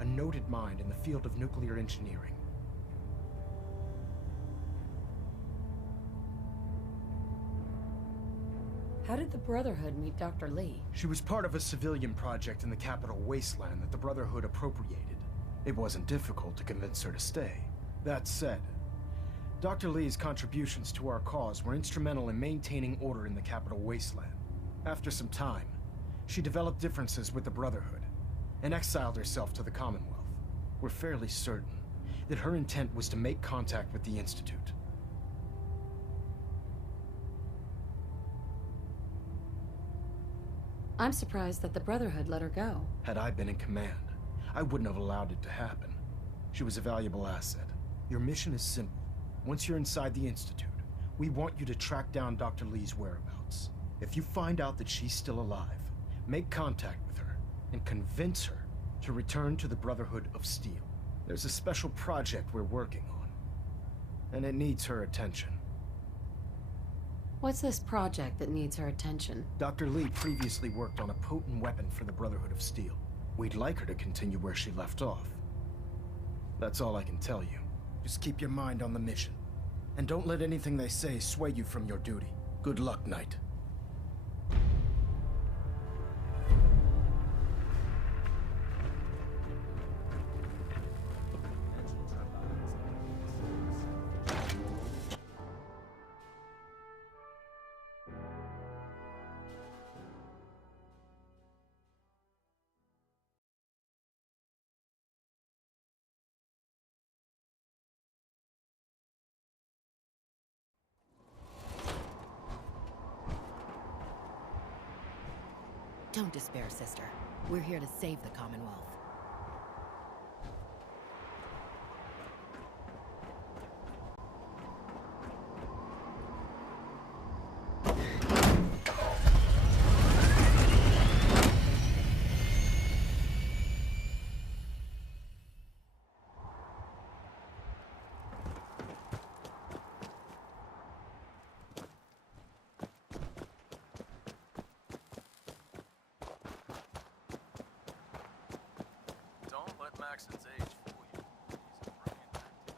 a noted mind in the field of nuclear engineering. How did the Brotherhood meet Dr. Lee? She was part of a civilian project in the capital wasteland that the Brotherhood appropriated. It wasn't difficult to convince her to stay. That said, Dr. Lee's contributions to our cause were instrumental in maintaining order in the capital wasteland. After some time, she developed differences with the Brotherhood and exiled herself to the Commonwealth. We're fairly certain that her intent was to make contact with the Institute. I'm surprised that the Brotherhood let her go. Had I been in command, I wouldn't have allowed it to happen. She was a valuable asset. Your mission is simple. Once you're inside the Institute, we want you to track down Dr. Lee's whereabouts. If you find out that she's still alive, make contact with her and convince her to return to the Brotherhood of Steel. There's a special project we're working on, and it needs her attention. What's this project that needs her attention? Dr. Lee previously worked on a potent weapon for the Brotherhood of Steel. We'd like her to continue where she left off. That's all I can tell you. Just keep your mind on the mission. And don't let anything they say sway you from your duty. Good luck, Knight. Don't despair, sister. We're here to save the Commonwealth. Maxon's age fool you. He's a brilliant tactician.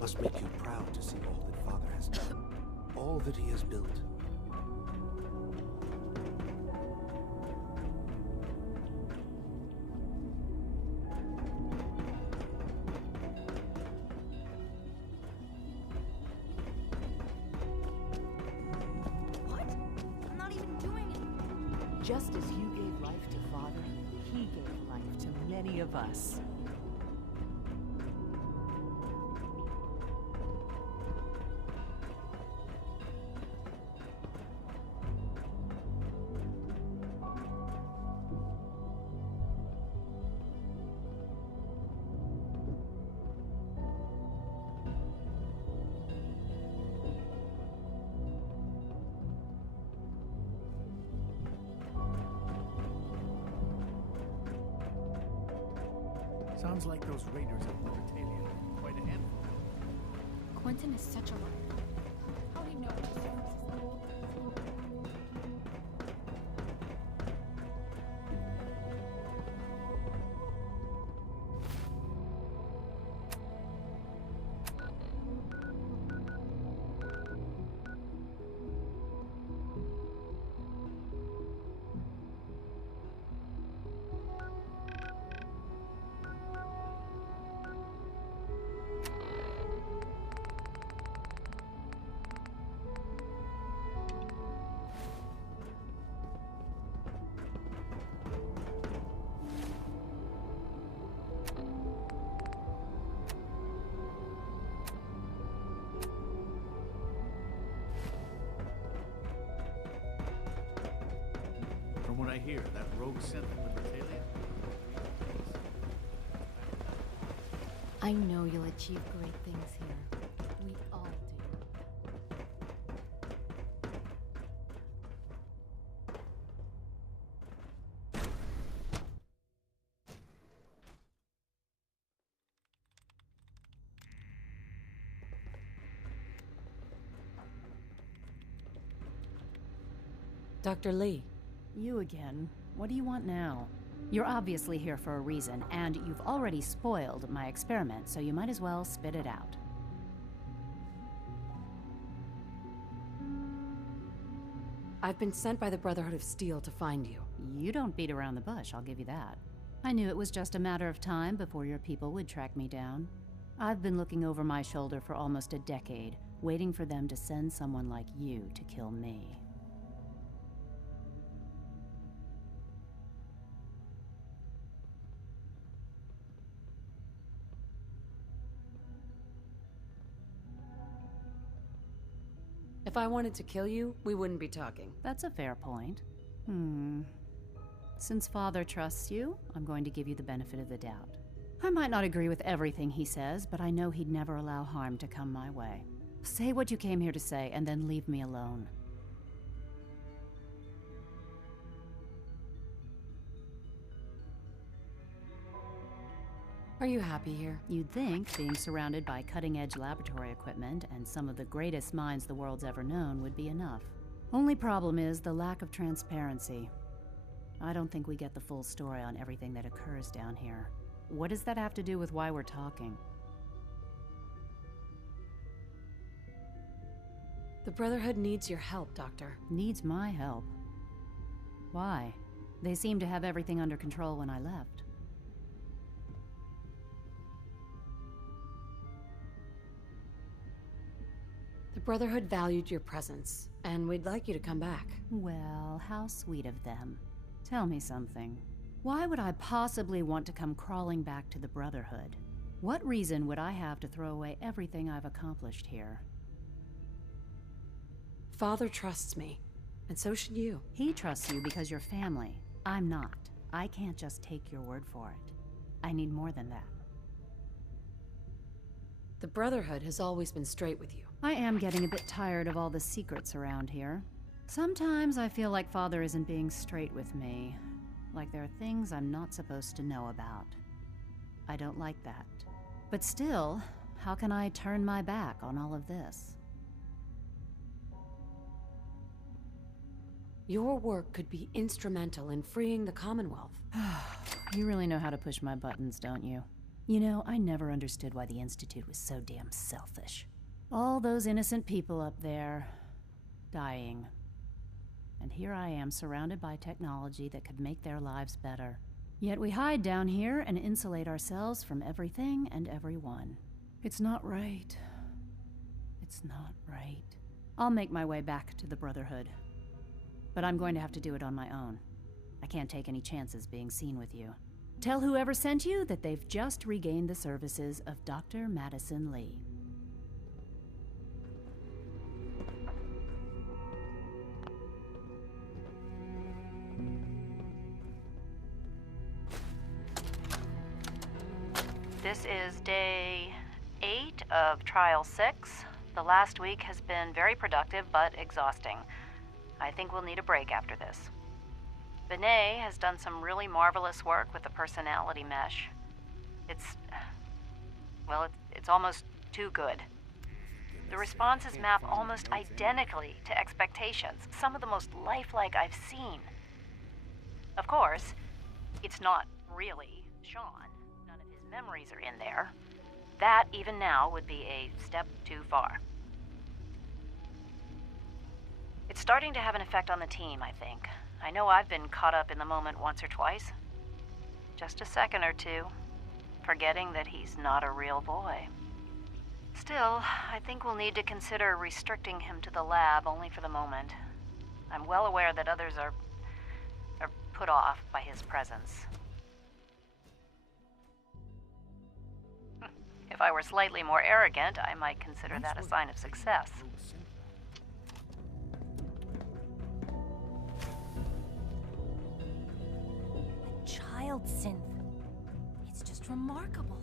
must make you proud to see all that Father has done, all that he has built. Just as you gave life to Father, he gave life to many of us. Sounds like those raiders of Mauritania are quite a handful. Quentin is such a liar. How do you know what his difference From what I hear, that rogue sent the Libertalia. I know you'll achieve great things here. We all do. Dr. Lee. You again. What do you want now? You're obviously here for a reason, and you've already spoiled my experiment, so you might as well spit it out. I've been sent by the Brotherhood of Steel to find you. You don't beat around the bush, I'll give you that. I knew it was just a matter of time before your people would track me down. I've been looking over my shoulder for almost a decade, waiting for them to send someone like you to kill me. If I wanted to kill you, we wouldn't be talking. That's a fair point. Since Father trusts you, I'm going to give you the benefit of the doubt. I might not agree with everything he says, but I know he'd never allow harm to come my way. Say what you came here to say, and then leave me alone. Are you happy here? You'd think being surrounded by cutting-edge laboratory equipment and some of the greatest minds the world's ever known would be enough. Only problem is the lack of transparency. I don't think we get the full story on everything that occurs down here. What does that have to do with why we're talking? The Brotherhood needs your help, Doctor. Needs my help? Why? They seemed to have everything under control when I left. The Brotherhood valued your presence, and we'd like you to come back. Well, how sweet of them. Tell me something. Why would I possibly want to come crawling back to the Brotherhood? What reason would I have to throw away everything I've accomplished here? Father trusts me, and so should you. He trusts you because you're family. I'm not. I can't just take your word for it. I need more than that. The Brotherhood has always been straight with you. I am getting a bit tired of all the secrets around here. Sometimes I feel like Father isn't being straight with me. Like there are things I'm not supposed to know about. I don't like that. But still, how can I turn my back on all of this? Your work could be instrumental in freeing the Commonwealth. You really know how to push my buttons, don't you? You know, I never understood why the Institute was so damn selfish. All those innocent people up there, dying. And here I am, surrounded by technology that could make their lives better. Yet we hide down here and insulate ourselves from everything and everyone. It's not right. It's not right. I'll make my way back to the Brotherhood. But I'm going to have to do it on my own. I can't take any chances being seen with you. Tell whoever sent you that they've just regained the services of Dr. Madison Lee. This is day 8 of Trial 6. The last week has been very productive but exhausting. I think we'll need a break after this. Benet has done some really marvelous work with the personality mesh. It's almost too good. The responses map almost identically to expectations, some of the most lifelike I've seen. Of course, it's not really Sean. None of his memories are in there. That, even now, would be a step too far. It's starting to have an effect on the team, I think. I know I've been caught up in the moment once or twice. Just a second or two, forgetting that he's not a real boy. Still, I think we'll need to consider restricting him to the lab only for the moment. I'm well aware that others are put off by his presence. If I were slightly more arrogant, I might consider that a sign of success. Child synth. It's just remarkable.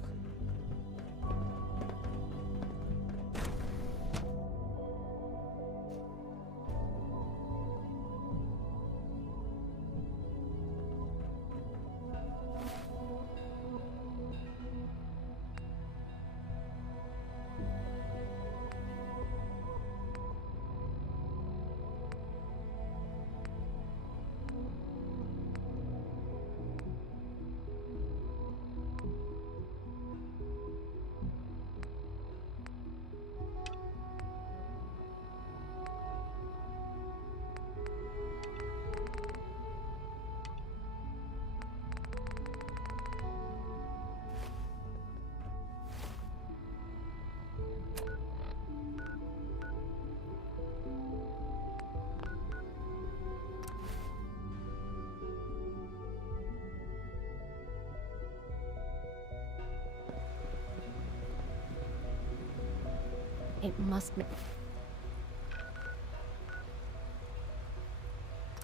It must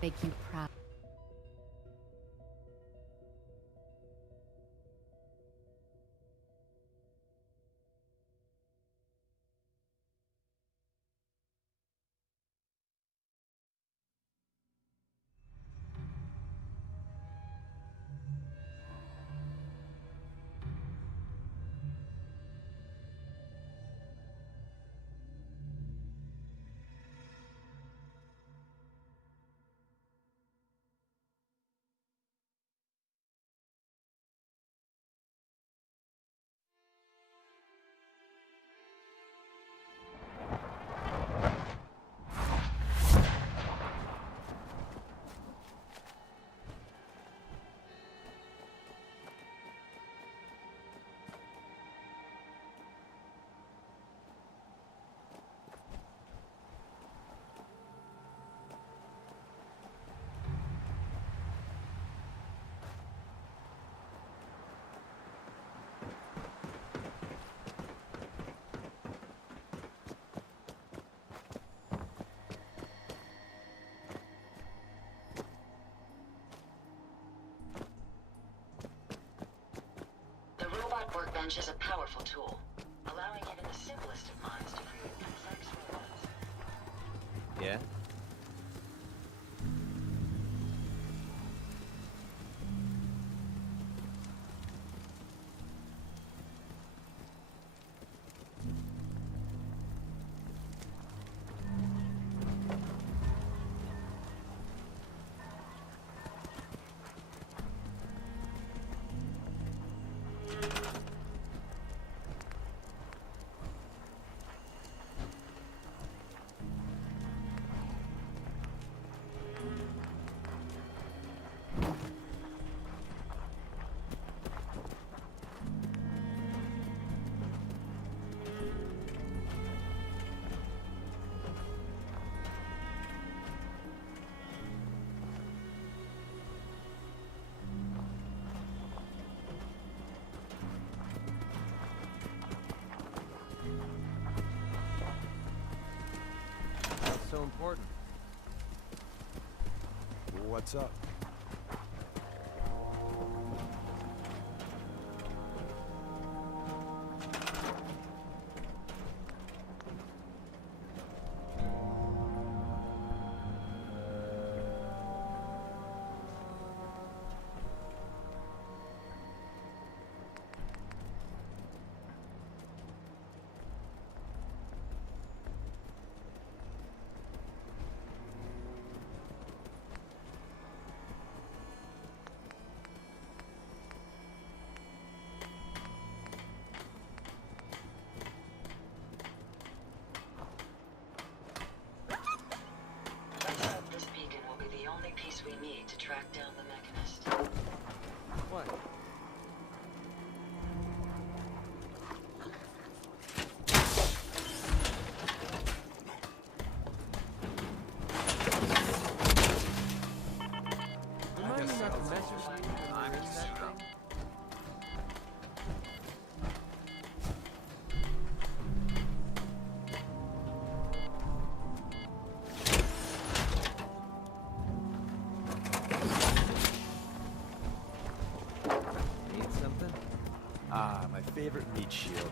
make you proud. Robot workbench is a powerful tool, allowing even the simplest of minds to create complex robots. Yeah? important. What's up? We need to track down the mechanist. What? Remind me not to mess with you when you're in that thing. Ah, my favorite meat shield.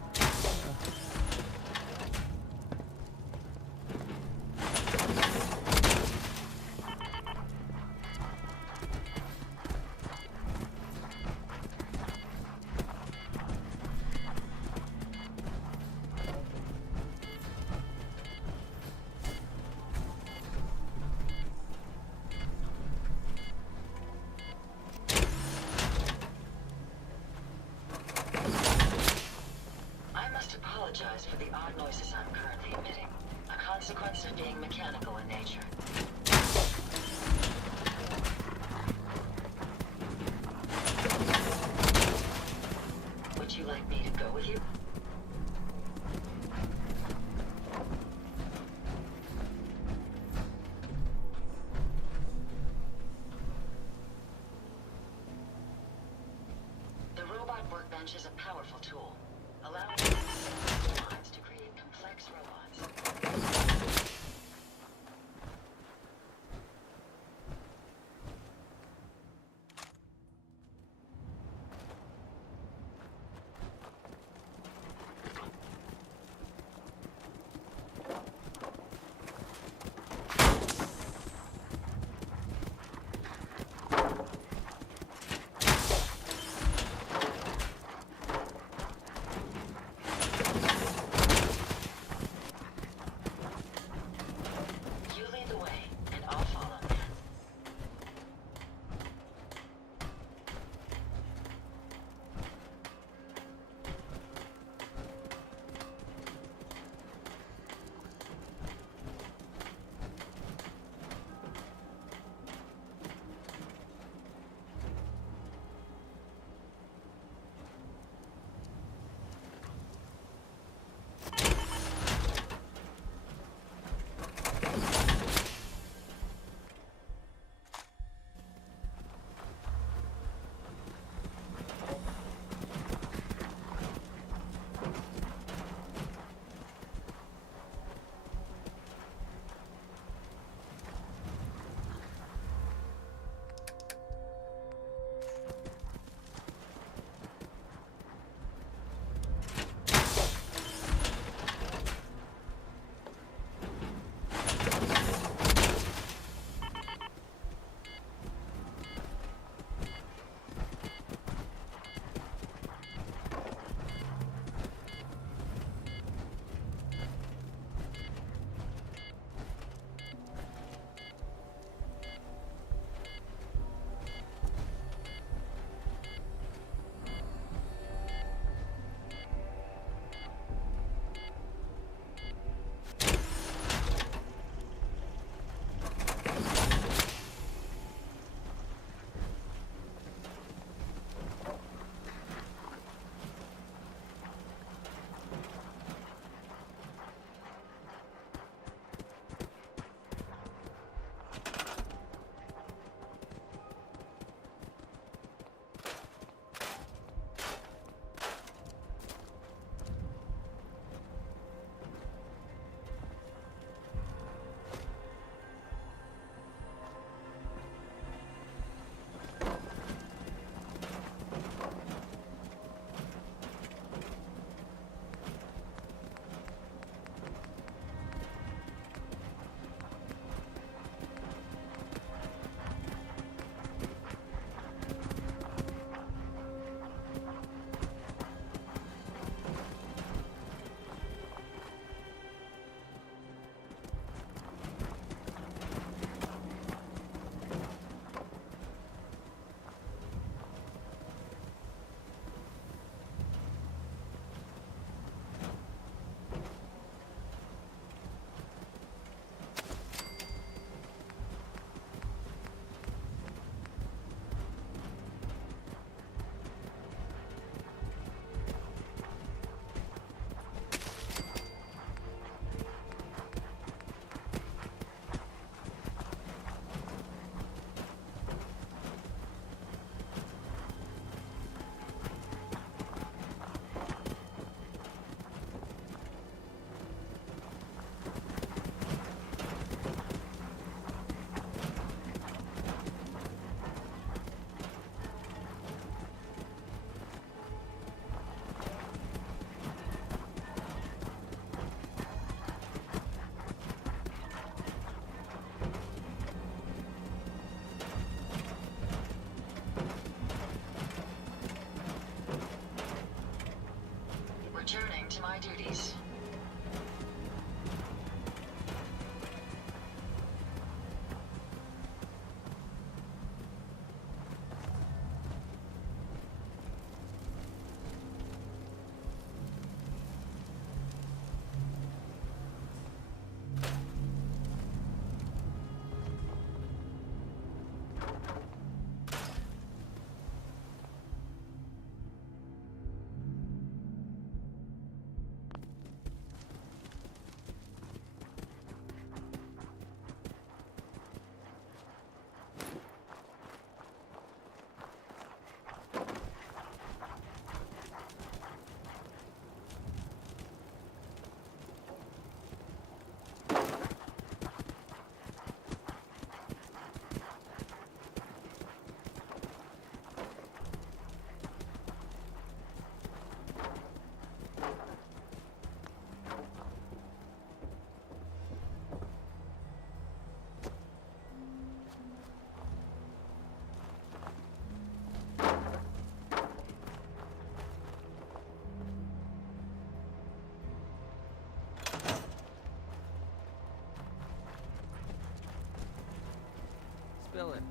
Apologize for the odd noises I'm currently emitting, a consequence of being mechanical in nature. Would you like me to go with you? The robot workbench is a powerful tool, allowing minds to create complex robots. spill it.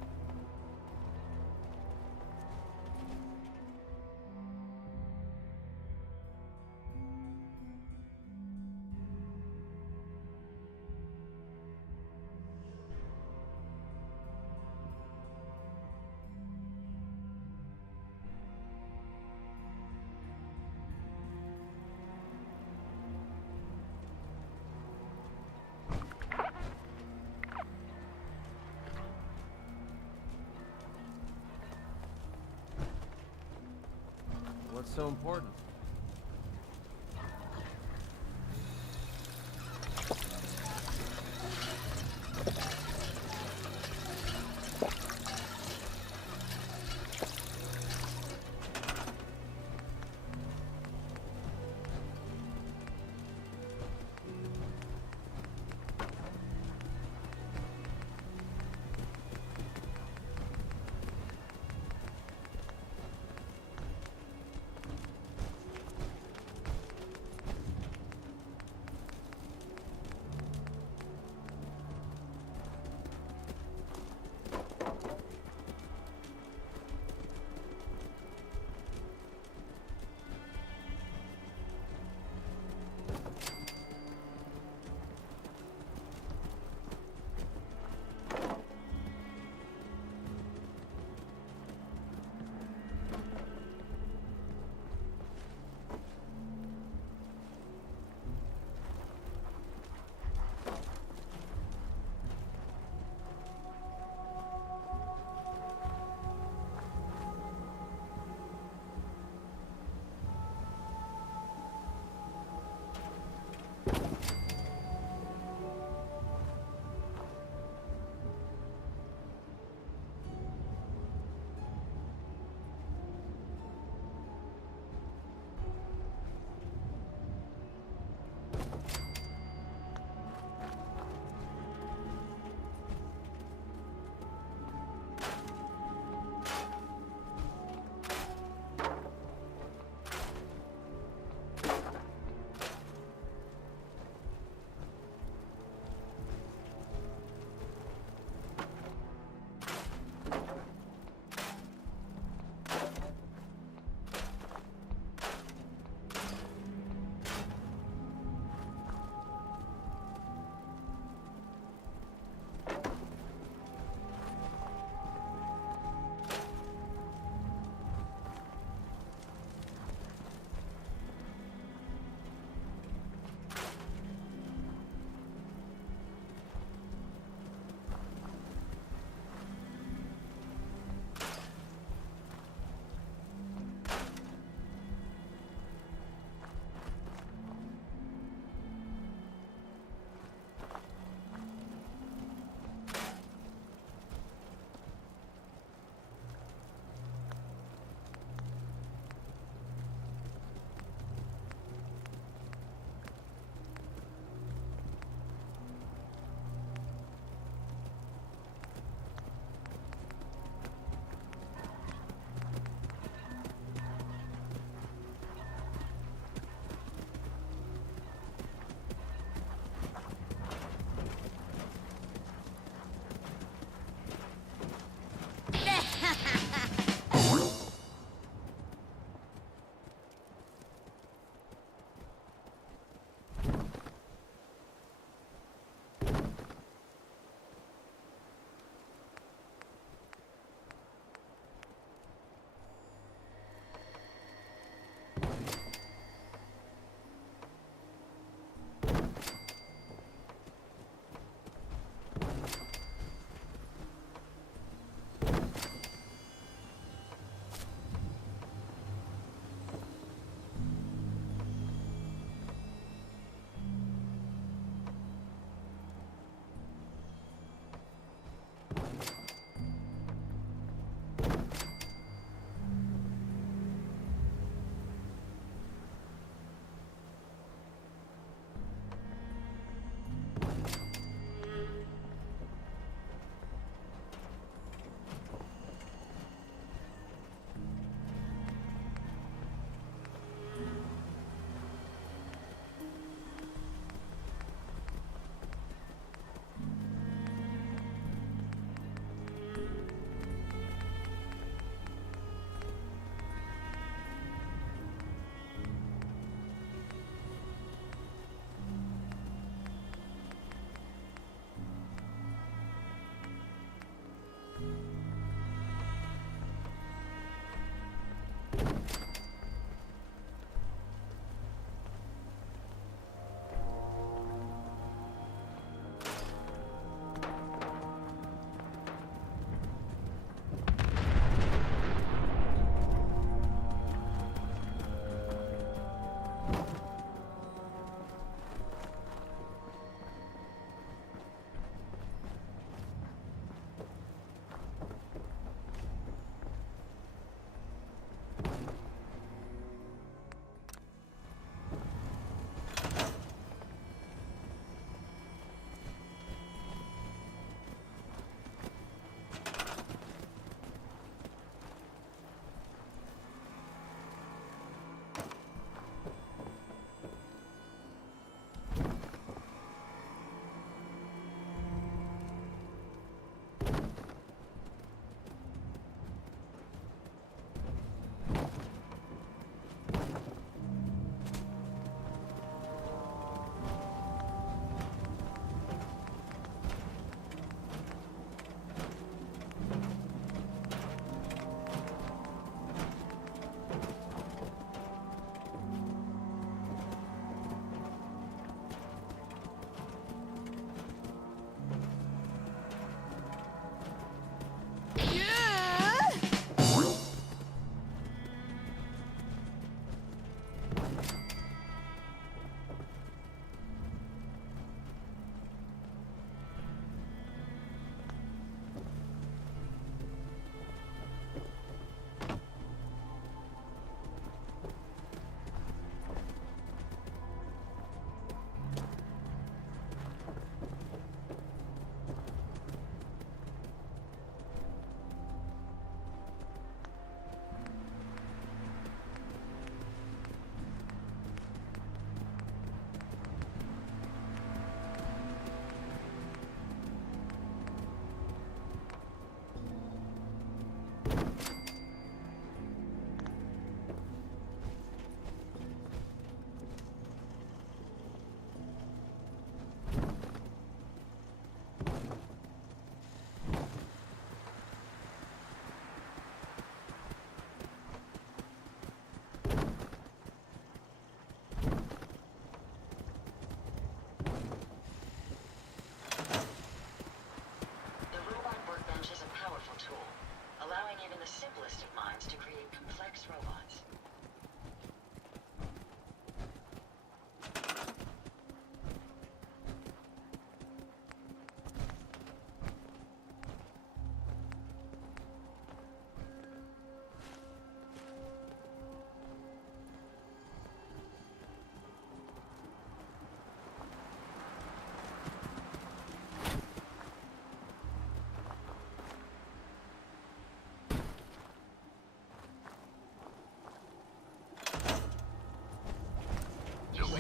What's so important?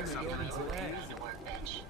like something in the workbench.